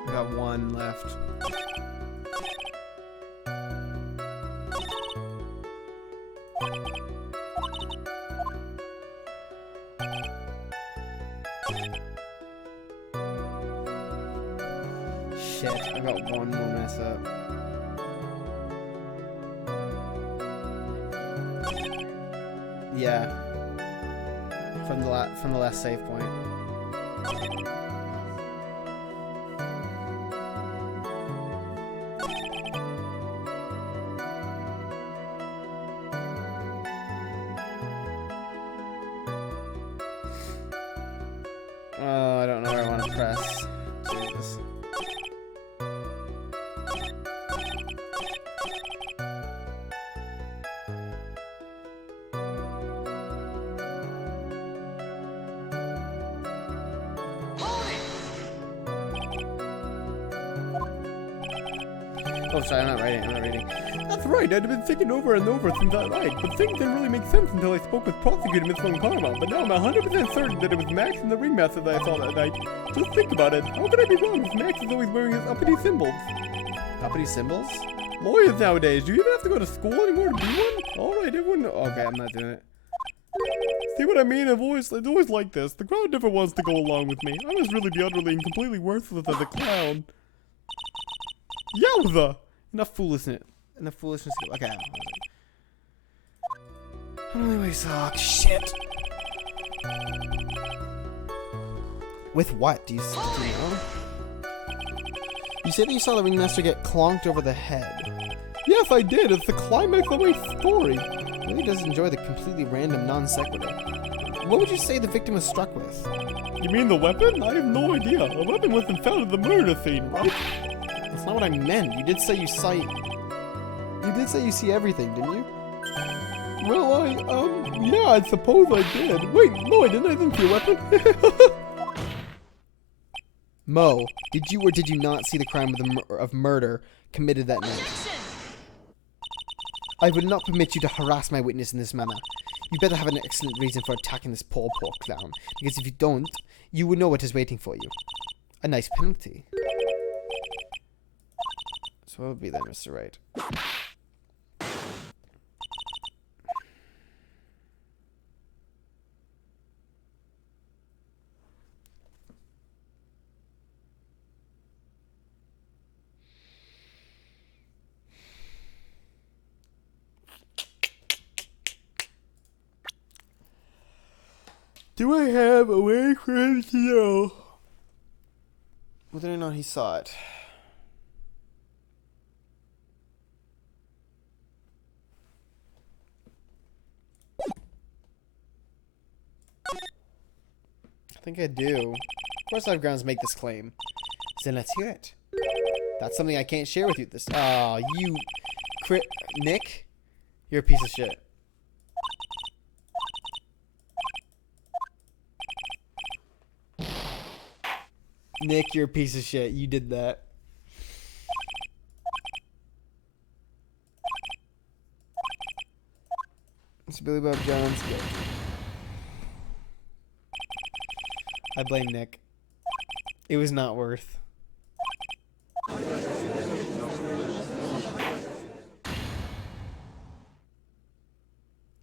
I got one left. Shit, I got one more mess up. Yeah. From the last save point. Oh, I don't know where I want to press. Jesus. Oh, sorry, I'm not reading. That's right, I'd been thinking over and over since that night, but things didn't really make sense until I spoke with prosecutor Miss Von Karma, but now I'm 100% certain that it was Max and the ringmaster that I saw that night. Just think about it, how could I be wrong if Max is always wearing his uppity symbols? Uppity symbols? Lawyers nowadays, do you even have to go to school anymore to be one? Alright, everyone... Okay, I'm not doing it. See what I mean? It's always like this. The crowd never wants to go along with me. I must really be utterly and completely worthless as a clown. Yowza! Enough foolishness. Okay. Anyway, suck. Shit. With what? Did you know? You said that you saw the ringmaster get clonked over the head. Yes, I did. It's the climax of my story. Really does enjoy the completely random non sequitur. What would you say the victim was struck with? You mean the weapon? I have no idea. A weapon wasn't found at the murder scene, right? That's not what I meant. You did say you see everything, didn't you? Well, yeah, I suppose I did. Wait, no, I didn't. I didn't see a weapon. Mo, did you or did you not see the crime of murder committed that night? I would not permit you to harass my witness in this manner. You better have an excellent reason for attacking this poor clown, because if you don't, you will know what is waiting for you. A nice penalty. So what would be then, Mr. Wright? do I have a way for him to know whether or not he saw it? I think I do. Of course I have grounds to make this claim. So then let's hear it. That's something I can't share with you this. Oh, you Nick? You're a piece of shit. Nick, you're a piece of shit. You did that. It's Billy Bob Jones. Good. I blame Nick. It was not worth.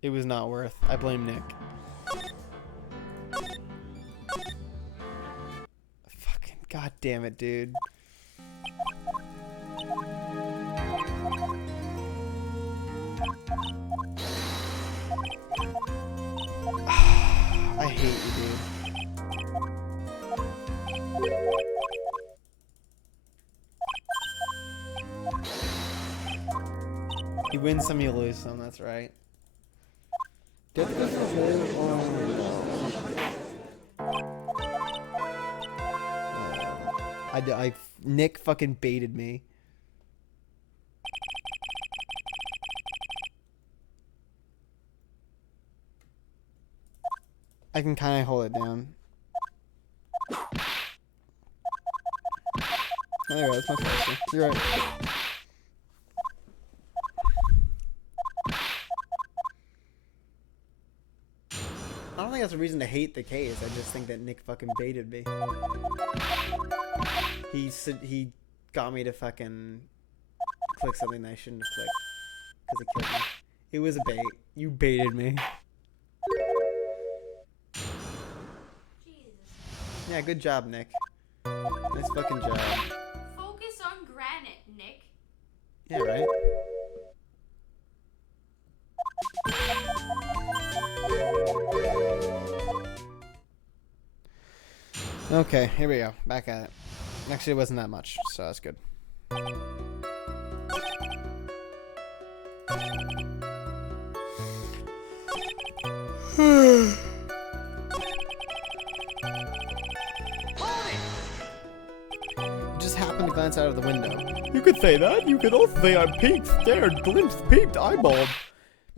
It was not worth. I blame Nick. Fucking god damn it, dude. I hate you, dude. You win some, you lose some, that's right. Death goes to the hole. Oh, no. Nick fucking baited me. I can kind of hold it down. Oh, there we go. That's much faster. You're right. I don't think that's a reason to hate the case. I just think that Nick fucking baited me. He got me to fucking click something that I shouldn't have clicked because it killed me. It was a bait. You baited me. Jesus. Yeah, good job, Nick. Nice fucking job. Focus on granite, Nick. Yeah, right? Okay, here we go. Back at it. Actually, it wasn't that much, so that's good. Just happened to glance out of the window. You could say that. You could also say I peeked, stared, glimpsed, peeped, eyeballed.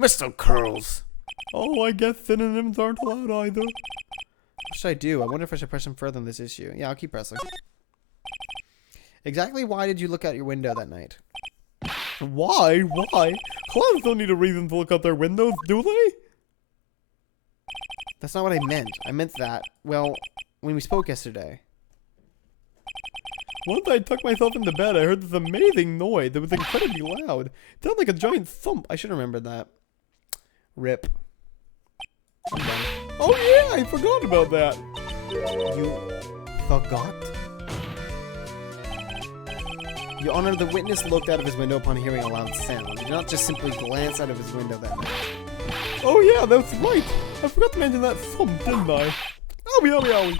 Mr. Curls. Oh, I guess synonyms aren't allowed either. What should I do? I wonder if I should press him further on this issue. Yeah, I'll keep pressing. Exactly why did you look out your window that night? Why? Why? Clowns don't need a reason to look out their windows, do they? That's not what I meant. I meant that, well, when we spoke yesterday. Once I tucked myself into bed, I heard this amazing noise. It was incredibly loud. It sounded like a giant thump. I should remember that. Rip. I'm done. Oh yeah, I forgot about that. You forgot? Your Honor, the witness looked out of his window upon hearing a loud sound. He did not just simply glance out of his window that night. Oh yeah, that's right. I forgot to mention that thump, didn't I? Owie, owie, owie.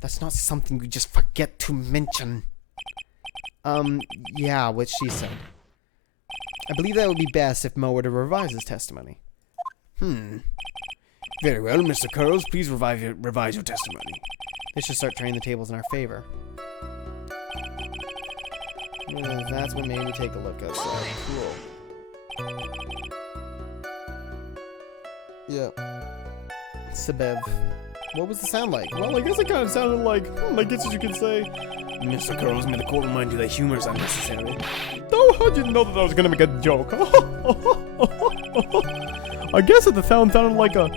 That's not something we just forget to mention. Yeah, what she said. I believe that would be best if Mo were to revise his testimony. Very well, Mr. Curls. Please revise your testimony. This should start turning the tables in our favor. That's what made me take a look outside. Cool. Yeah. Sabev. What was the sound like? Well, I guess it kind of sounded like, I guess you could say. Mr. Curls, may the court remind you that humor is unnecessary. Oh, how'd you know that I was gonna make a joke? I guess that the sound sounded like as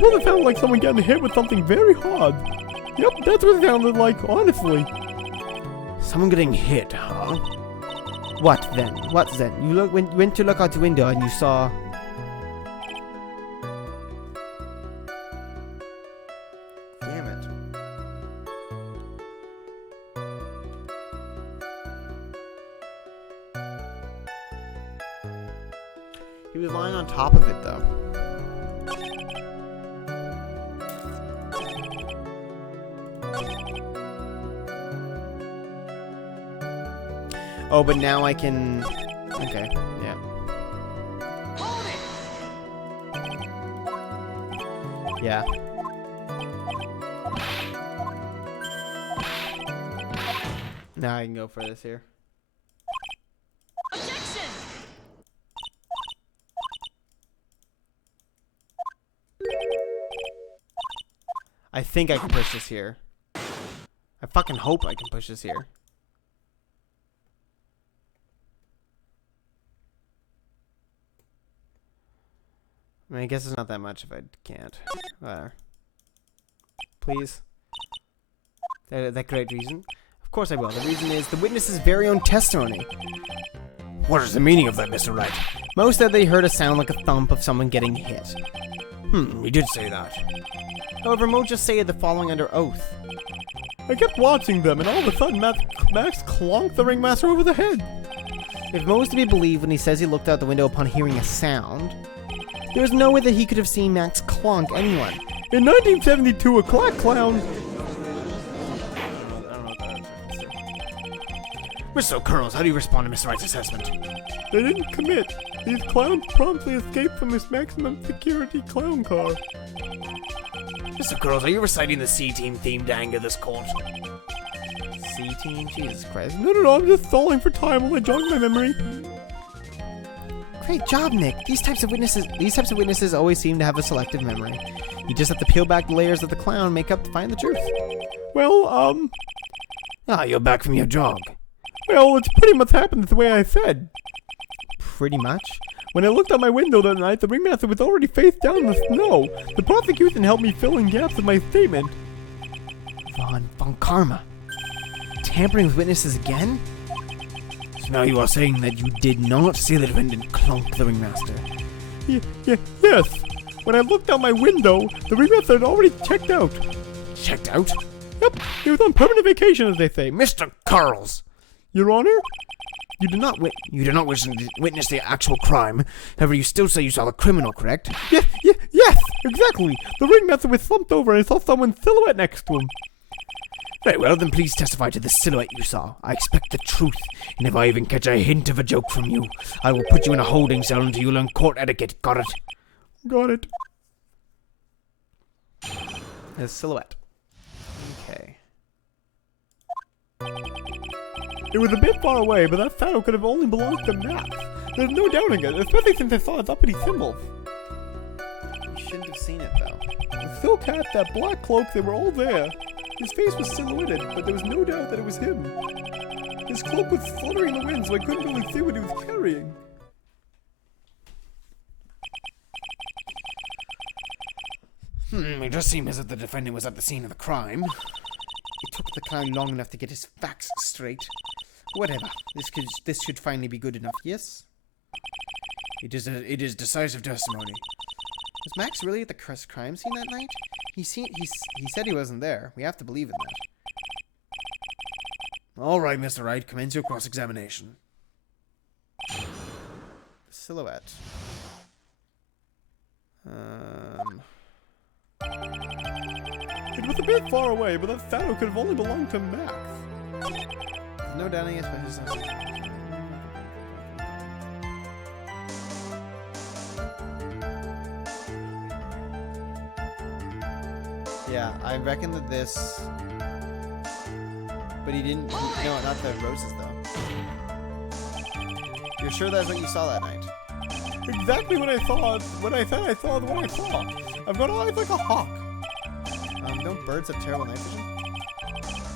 well, it sounded like someone getting hit with something very hard. Yep, that's what it sounded like, honestly. Someone getting hit, huh? What then? What then? You went to look out the window and you saw... Damn it. He was lying on top of it, though. Oh, but now I can... Okay, yeah. Yeah. Now I can go for this here. Objection! I think I can push this here. I fucking hope I can push this here. I mean, I guess it's not that much if I can't. Whatever. Please. That great reason? Of course I will. The reason is the witness's very own testimony. What is the meaning of that, Mr. Wright? Most said they heard a sound like a thump of someone getting hit. You did say that. However, Mo just said the following under oath. I kept watching them, and all of a sudden Max clonked the ringmaster over the head. If Mo is to be believed when he says he looked out the window upon hearing a sound, there was no way that he could have seen Max clonk anyone. In 1972, a clock clown... Mr. Colonels, how do you respond to Mr. Wright's assessment? They didn't commit. These clowns promptly escaped from this maximum security clown car. Mr. Colonels, are you reciting the C-Team theme to anger this court? C-Team? Jesus Christ. No, I'm just stalling for time while I jog my memory. Great job, Nick. These types of witnesses always seem to have a selective memory. You just have to peel back the layers of the clown, make up to find the truth. Well, You're back from your jog. Well, it's pretty much happened the way I said. Pretty much. When I looked out my window that night, the ringmaster was already face down in the snow. The prosecution helped me fill in gaps of my statement. Von Karma. Tampering with witnesses again? So now you are saying that you did not see the defendant clonk the ringmaster? Yes. When I looked out my window, the ringmaster had already checked out. Checked out? Yep, he was on permanent vacation, as they say. Mr. Carls! Your Honor? You did not witness the actual crime. However, you still say you saw the criminal, correct? Yes, exactly. The ringmaster was slumped over and I saw someone's silhouette next to him. Very well, then please testify to the silhouette you saw. I expect the truth, and if I even catch a hint of a joke from you, I will put you in a holding cell until you learn court etiquette. Got it? Got it. A silhouette. Okay. It was a bit far away, but that shadow could have only belonged to Max. There's no doubting it, especially since I saw its uppity symbols. You shouldn't have seen it, though. The silk hat, that black cloak, they were all there. His face was silhouetted, but there was no doubt that it was him. His cloak was fluttering in the wind, so I couldn't really see what he was carrying. It does seem as if the defendant was at the scene of the crime. It took the clown long enough to get his facts straight. Whatever. This should finally be good enough, yes? It is decisive testimony. Was Max really at the crime scene that night? He said he wasn't there. We have to believe in that. All right, Mr. Wright, commence your cross-examination. Silhouette. It was a bit far away, but that shadow could have only belonged to Max. No doubting it, but his... Yeah, I reckon that this... But he didn't... No, not the roses, though. You're sure that's what you saw that night? Exactly what I saw. When I said I saw what I saw. I've got eyes like a hawk. Don't birds have terrible night vision?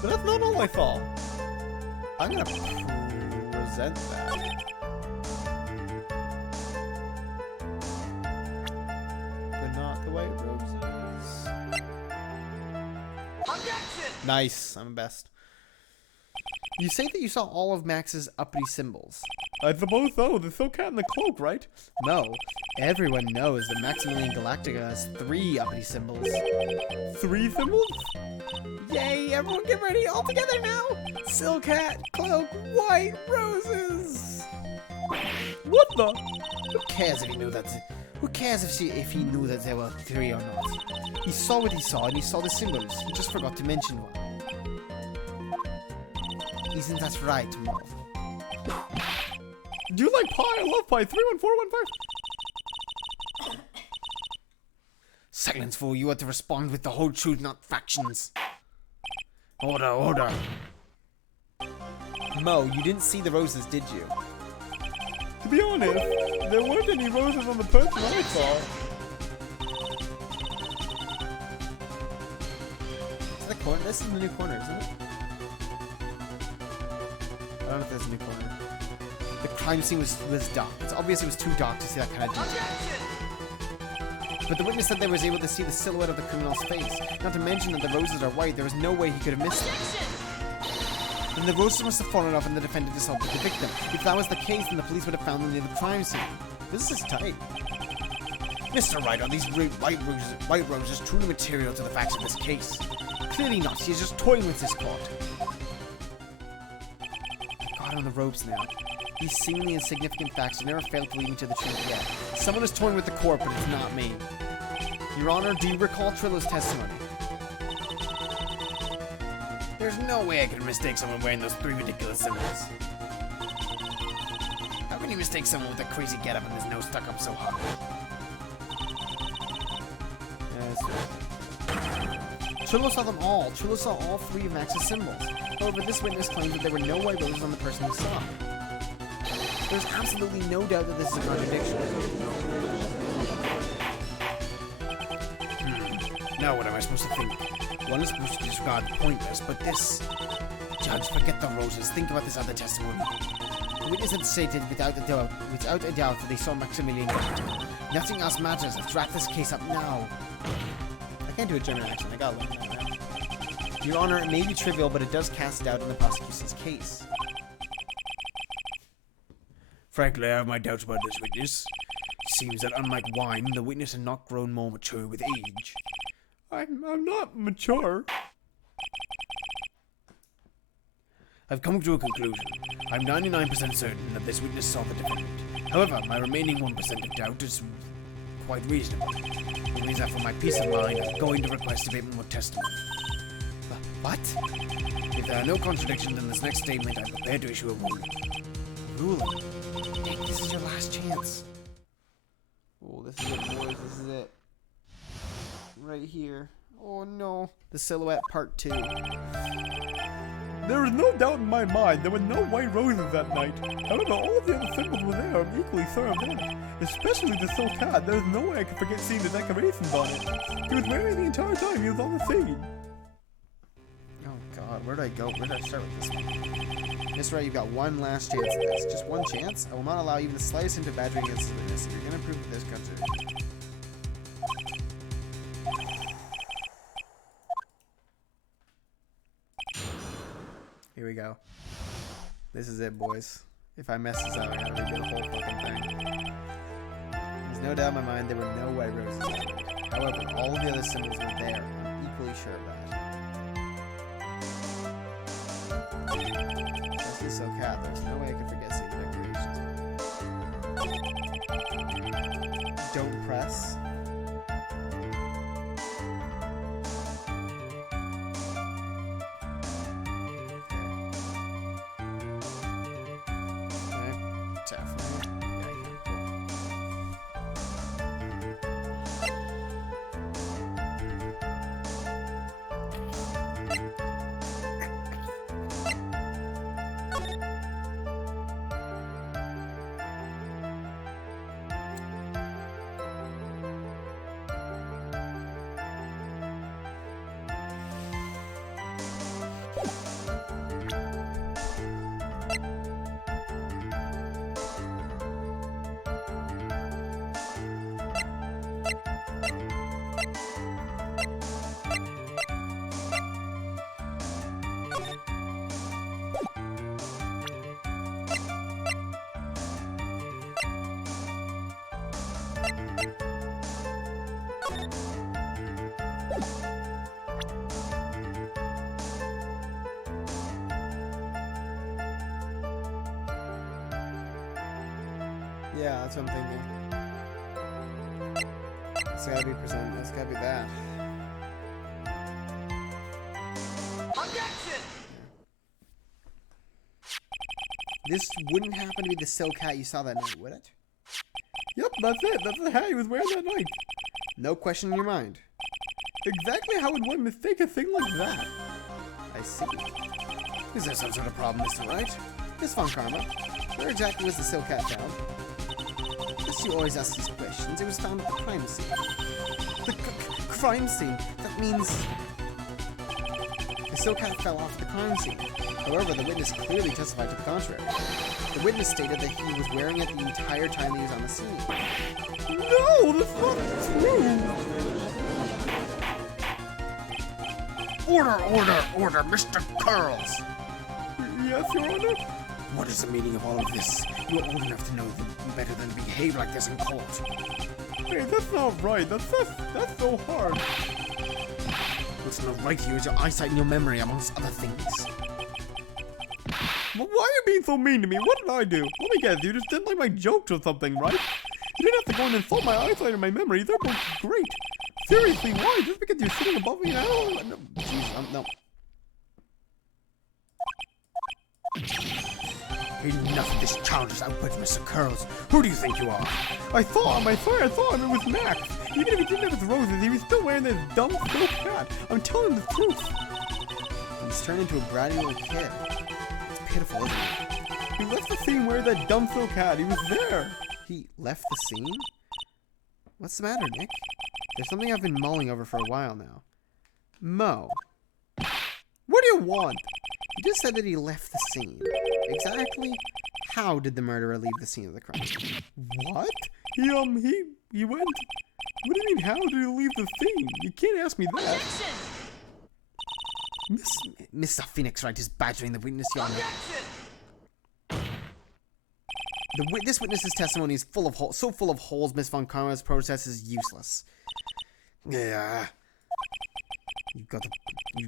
But that's not all I saw. I'm gonna present that. But not the white roses. Objection! Nice, I'm best. You say that you saw all of Max's uppity symbols. I suppose so. The silk hat and the cloak, right? No, everyone knows that Maximilian Galactica has 3 uppity symbols. 3 symbols? Yay, everyone get ready, all together now! Silk hat, cloak, white roses! What the? Who cares if he knew that? Who cares if he knew that there were 3 or not? He saw what he saw, and he saw the symbols. He just forgot to mention one. Isn't that right, Mo? Do you like pie? I love pie. 31415. Silence, fool. You are to respond with the whole truth, not factions. Order. Mo, you didn't see the roses, did you? To be honest, there weren't any roses on the person I saw. The corner. This is the new corner, isn't it? I don't know if there's a new corner. The crime scene was dark. It's obvious it was too dark to see that kind of detail. But the witness said they was able to see the silhouette of the criminal's face. Not to mention that the roses are white. There was no way he could have missed them. Then the roses must have fallen off and the defendant assaulted the victim. If that was the case, then the police would have found them near the crime scene. This is tight. Mr. Wright, are these white roses truly material to the facts of this case? Clearly not. He's just toying with this court. God on the ropes now. These seemingly insignificant facts have never failed to lead me to the truth yet. Someone is toying with the court, but it's not me. Your Honor, do you recall Trillo's testimony? There's no way I could mistake someone wearing those 3 ridiculous symbols. How can you mistake someone with a crazy getup and his nose stuck up so hard? Trillo saw them all. Trillo saw all 3 of Max's symbols. However, this witness claims that there were no white roses on the person he saw. There's absolutely no doubt that this is a contradiction. Now what am I supposed to think? One is supposed to disregard pointless, but this... Judge, forget the roses. Think about this other testimony. The witness had stated without a doubt that they saw Maximilian get it. Nothing else matters. Let's wrap this case up now. I can't do a German accent. I gotta learn that, right? Your Honor, it may be trivial, but it does cast doubt in the prosecution's case. Frankly, I have my doubts about this witness. It seems that unlike wine, the witness had not grown more mature with age. I'm not mature. I've come to a conclusion. I'm 99% certain that this witness saw the defendant. However, my remaining 1% of doubt is quite reasonable. It means that for my peace of mind, I'm going to request a bit more testimony. What? If there are no contradictions in this next statement, I'm prepared to issue a ruling. Ruling? Dang, this is your last chance. Oh, this is it, boys. This is it. Right here. Oh no. The silhouette part 2. There is no doubt in my mind there were no white roses that night. However, all of the other symbols were there. I'm equally certain of that. Especially the silk hat. There is no way I could forget seeing the decorations on it. He was wearing the entire time he was on the scene. Oh god, where do I go? Where do I start with this one? Mr. Wright, you've got one last chance at this. Just one chance. I will not allow even the slightest hint of badgering against the witness. If you're going to prove that this comes in. Here we go. This is it, boys. If I mess this up, I gotta redo the whole fucking thing. There's no doubt in my mind there were no white roses that night. However, all of the other symbols were there. I'm equally sure of that. That's the silk hat. There's no way I could forget seeing the decorations. Don't press. Yeah, that's what I'm thinking. It's gotta be percent. That's gotta be that. Objection! This wouldn't happen to be the silk hat you saw that night, would it? Yep, that's it. That's the hat he was wearing that night. No question in your mind. Exactly how would one mistake a thing like that? I see. Is there some sort of problem, Mr. Wright? Miss Von Karma, where exactly was the silk hat found? Since you always ask these questions, it was found at the crime scene. The crime scene? That means... The silk hat fell off the crime scene. However, the witness clearly testified to the contrary. The witness stated that he was wearing it the entire time that he was on the scene. No, that's not true! Order, Mr. Curls! Yes, Your Honor? What is the meaning of all of this? You're old enough to know better than to behave like this in court. Hey, that's not right. That's so hard. What's not right here is your eyesight and your memory, amongst other things. Well, why are you being so mean to me? What did I do? Let me guess, you just didn't like my jokes or something, right? You didn't have to go and insult my eyesight or my memory. They're both great. Seriously, why? Just because you're sitting above me now? No, jeez, no. Enough of this childish output, Mr. Curls. Who do you think you are? I saw him, I swear I saw him. It was Max. Even if he didn't have his roses, he was still wearing this dumb silk hat. I'm telling the truth. He's turned into a bratty little kid. It's pitiful, isn't it? He left the scene wearing that dumb silk hat. He was there. He left the scene? What's the matter, Nick? There's something I've been mulling over for a while now. Mo. What do you want? You just said that he left the scene. Exactly how did the murderer leave the scene of the crime? What? He went... What do you mean, how did he leave the scene? You can't ask me that. Mr. Phoenix Wright is badgering the witness, Your Honor. This witness's testimony is so full of holes, Miss Von Karma's process is useless. Yeah. You've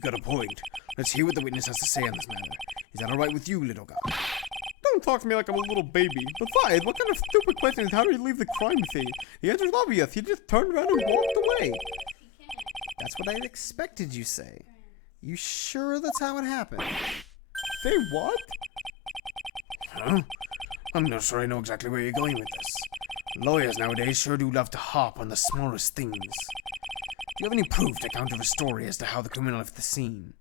got a point. Let's hear what the witness has to say on this matter. Is that alright with you, little guy? Don't talk to me like I'm a little baby. Besides, what kind of stupid question is how did he leave the crime scene? The answer's obvious. He just turned around and walked away. That's what I expected you say. You sure that's how it happened? Say what? Huh? I'm not sure I know exactly where you're going with this. Lawyers nowadays sure do love to harp on the smallest things. Do you have any proof to counter a story as to how the criminal left the scene?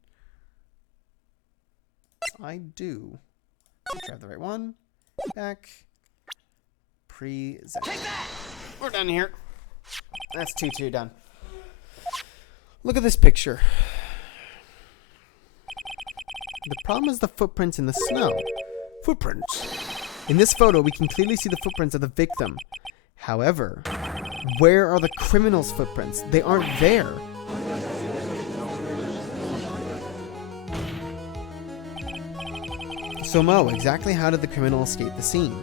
I do. Try the right one. Back. Present. We're done here. That's 2-2 done. Look at this picture. The problem is the footprints in the snow. Footprints? In this photo, we can clearly see the footprints of the victim. However, where are the criminal's footprints? They aren't there. So Mo, exactly how did the criminal escape the scene?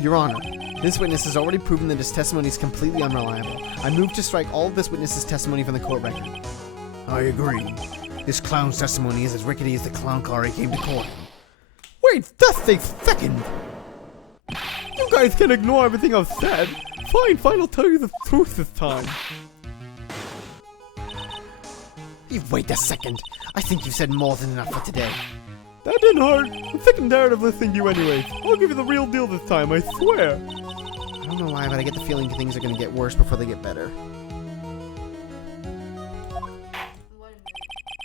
Your Honor, this witness has already proven that his testimony is completely unreliable. I move to strike all of this witness's testimony from the court record. I agree. This clown's testimony is as rickety as the clown car he came to court in. Wait, just a second! You guys can ignore everything I've said. Fine, I'll tell you the truth this time. You wait a second. I think you've said more than enough for today. That didn't hurt. I'm sick and tired of listening to you anyways. I'll give you the real deal this time, I swear. I don't know why, but I get the feeling things are going to get worse before they get better.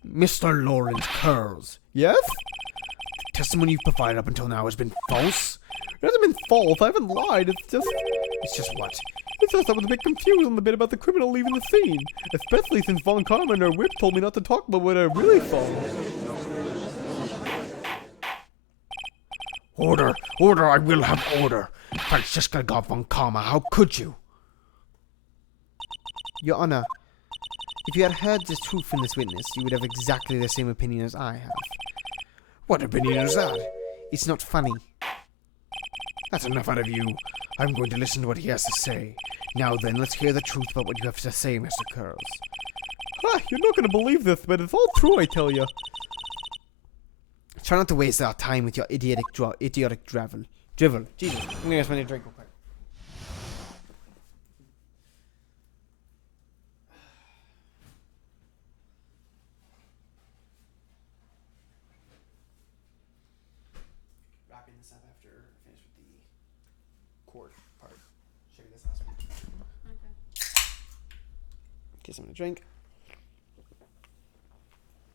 Mr. Lawrence Curls. Yes? The testimony you've provided up until now has been false? It hasn't been false. I haven't lied. It's just what? It's just I was a bit confused on the bit about the criminal leaving the scene. Especially since Von Karma and her whip told me not to talk about what I really saw. Order! Order! I will have order! Francesca von Karma, how could you? Your Honor, if you had heard the truth in this witness, you would have exactly the same opinion as I have. What opinion is that? It's not funny. That's enough out of you. I'm going to listen to what he has to say. Now then, let's hear the truth about what you have to say, Mr. Curls. Ha! You're not going to believe this, but it's all true, I tell you. Try not to waste our time with your idiotic drivel. Jesus, I'm gonna get something to drink real quick. record part. Show you this last one. Okay. Get something to drink.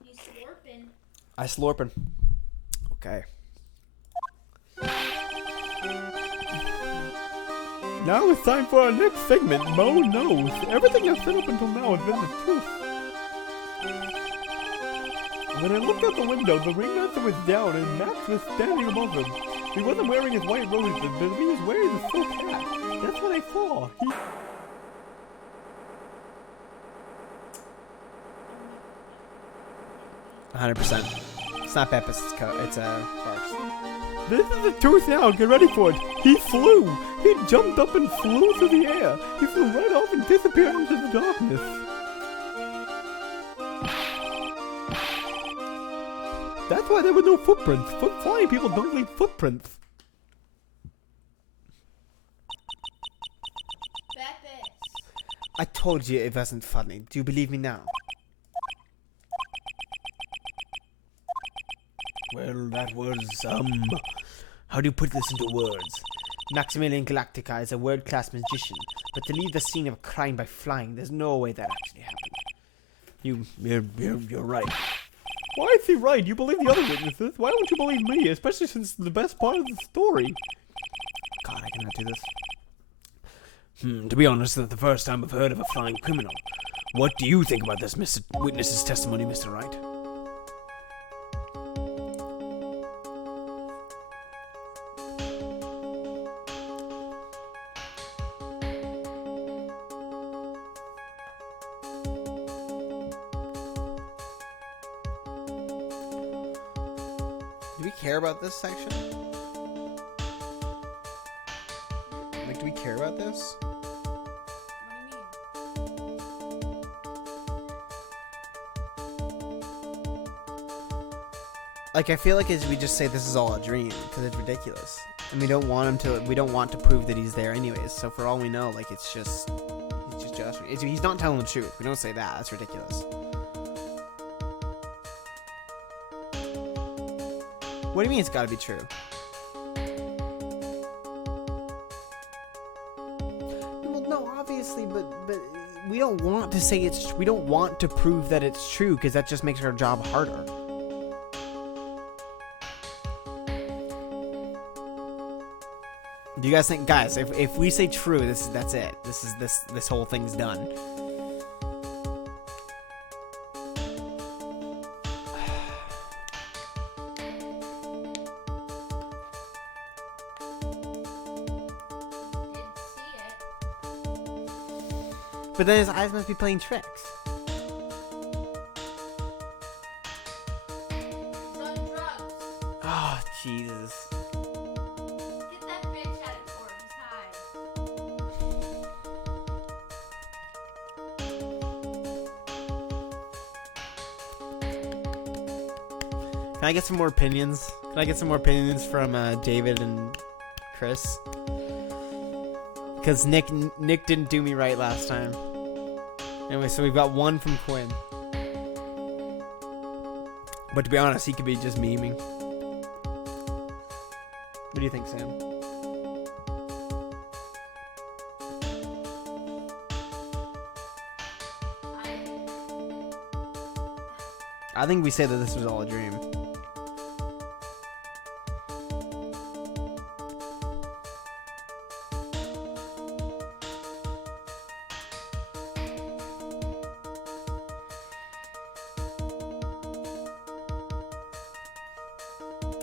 You slurping. I slurping. Okay. Now it's time for our next segment, Mo Knows. Everything I've said up until now has been the truth. When I looked out the window, the ringmaster was down and Max was standing above him. He wasn't wearing his white roses, but he was wearing the silk hat. That's what I saw. 100%. It's not Peppus, it's Barks. This is the truth now, get ready for it. He flew. He jumped up and flew through the air. He flew right off and disappeared into the darkness. That's why there were no footprints. Flying people don't leave footprints. Peppus. I told you it wasn't funny. Do you believe me now? Well, that was, how do you put this into words? Maximilian Galactica is a world-class magician, but to leave the scene of a crime by flying, there's no way that actually happened. You're right. Why is he right? You believe the other witnesses. Why don't you believe me? Especially since it's the best part of the story. God, I cannot do this. To be honest, that's the first time I've heard of a flying criminal. What do you think about this witness's testimony, Mr. Wright? Do we care about this section? Like, do we care about this? What do you mean? Like, I feel like as we just say this is all a dream, because it's ridiculous. And we don't want to prove that he's there anyways, so for all we know, like, he's just joshing. He's not telling the truth. We don't say that. That's ridiculous. What do you mean it's gotta be true? Well, no, obviously, but we don't want to say we don't want to prove that it's true, because that just makes our job harder. Do you guys think, guys, if we say true, that's it. This whole thing's done. But then his eyes must be playing tricks. He's on drugs. Oh, Jesus. Get that bitch out of court. He's high. Can I get some more opinions? Can I get some more opinions from David and Chris? Because Nick didn't do me right last time. Anyway, so we've got one from Quinn. But to be honest, he could be just memeing. What do you think, Sam? I think we say that this was all a dream.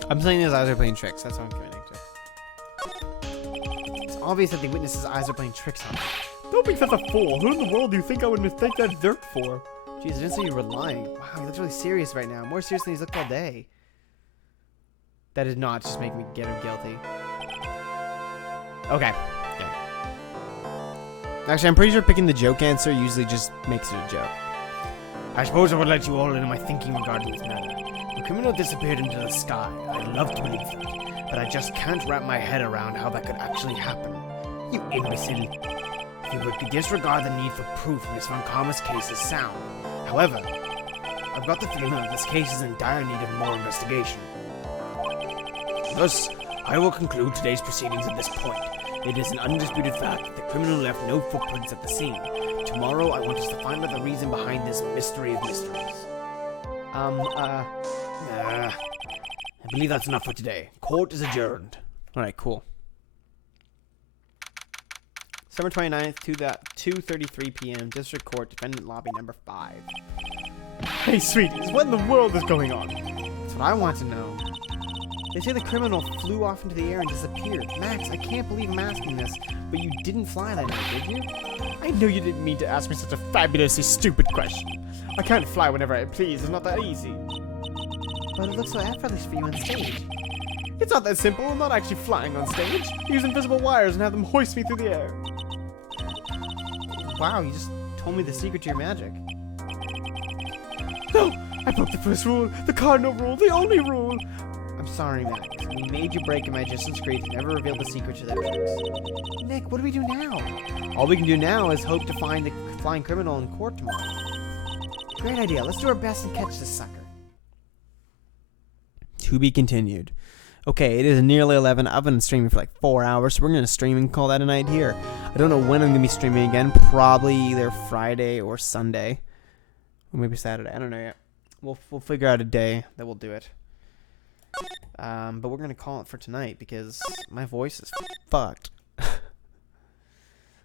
I'm saying his eyes are playing tricks. That's what I'm committing to. It's obvious that the witness's eyes are playing tricks on him. Don't be such a fool. Who in the world do you think I would mistake that dirt for? Jeez, I didn't say you were lying. Wow, he looks really serious right now. More serious than he's looked all day. That did not just make me get him guilty. Okay. Actually, I'm pretty sure picking the joke answer usually just makes it a joke. I suppose I would let you all into my thinking regarding this matter. The criminal disappeared into the sky. I'd love to believe that, but I just can't wrap my head around how that could actually happen. You imbecile. If you would disregard the need for proof, Miss Von Karma's case is sound. However, I've got the feeling that this case is in dire need of more investigation. Thus, I will conclude today's proceedings at this point, It is an undisputed fact that the criminal left no footprints at the scene. Tomorrow, I want us to find out the reason behind this mystery of mysteries. I believe that's enough for today. Court is adjourned. Alright, cool. December 29th, 2:33 p.m. District Court, Defendant Lobby number 5. Hey, sweeties, what in the world is going on? That's what I want to know. They say the criminal flew off into the air and disappeared. Max, I can't believe I'm asking this, but you didn't fly that night, did you? I know you didn't mean to ask me such a fabulously stupid question. I can't fly whenever I please. It's not that easy. But it looks so effortless for you on stage. It's not that simple. I'm not actually flying on stage. I use invisible wires and have them hoist me through the air. Wow, you just told me the secret to your magic. No! I broke the first rule, the cardinal rule, the only rule! I'm sorry, Max. We made you break a magician's creed and never revealed the secret to their tricks. Nick, what do we do now? All we can do now is hope to find the flying criminal in court tomorrow. Great idea. Let's do our best and catch this sucker. To be continued. Okay, it is nearly 11. I've been streaming for like 4 hours, so we're going to stream and call that a night here. I don't know when I'm going to be streaming again. Probably either Friday or Sunday. Or maybe Saturday. I don't know yet. We'll figure out a day that we'll do it. But we're going to call it for tonight because my voice is fucked.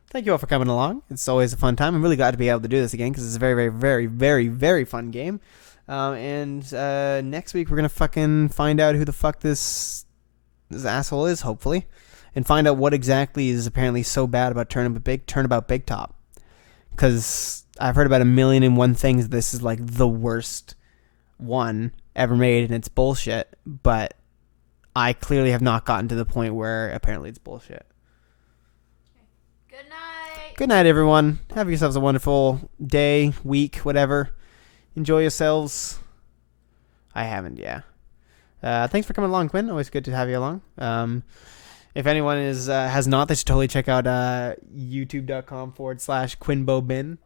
Thank you all for coming along. It's always a fun time. I'm really glad to be able to do this again because it's a very, very, very, very, very fun game. And next week we're gonna fucking find out who the fuck this asshole is, hopefully, and find out what exactly is apparently so bad about Turnabout Big Top. Because I've heard about 1,000,001 things. This is like the worst one ever made, and it's bullshit. But I clearly have not gotten to the point where apparently it's bullshit. Good night. Good night, everyone. Have yourselves a wonderful day, week, whatever. Enjoy yourselves. I haven't, yeah. Thanks for coming along, Quinn. Always good to have you along. If anyone has not, they should totally check out youtube.com/QuinnBobin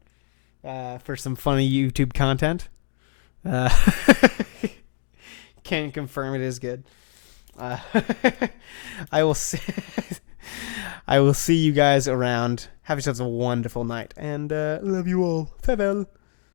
for some funny YouTube content. Can confirm it is good. I will see. I will see you guys around. Have yourselves a wonderful night, and love you all. Farewell.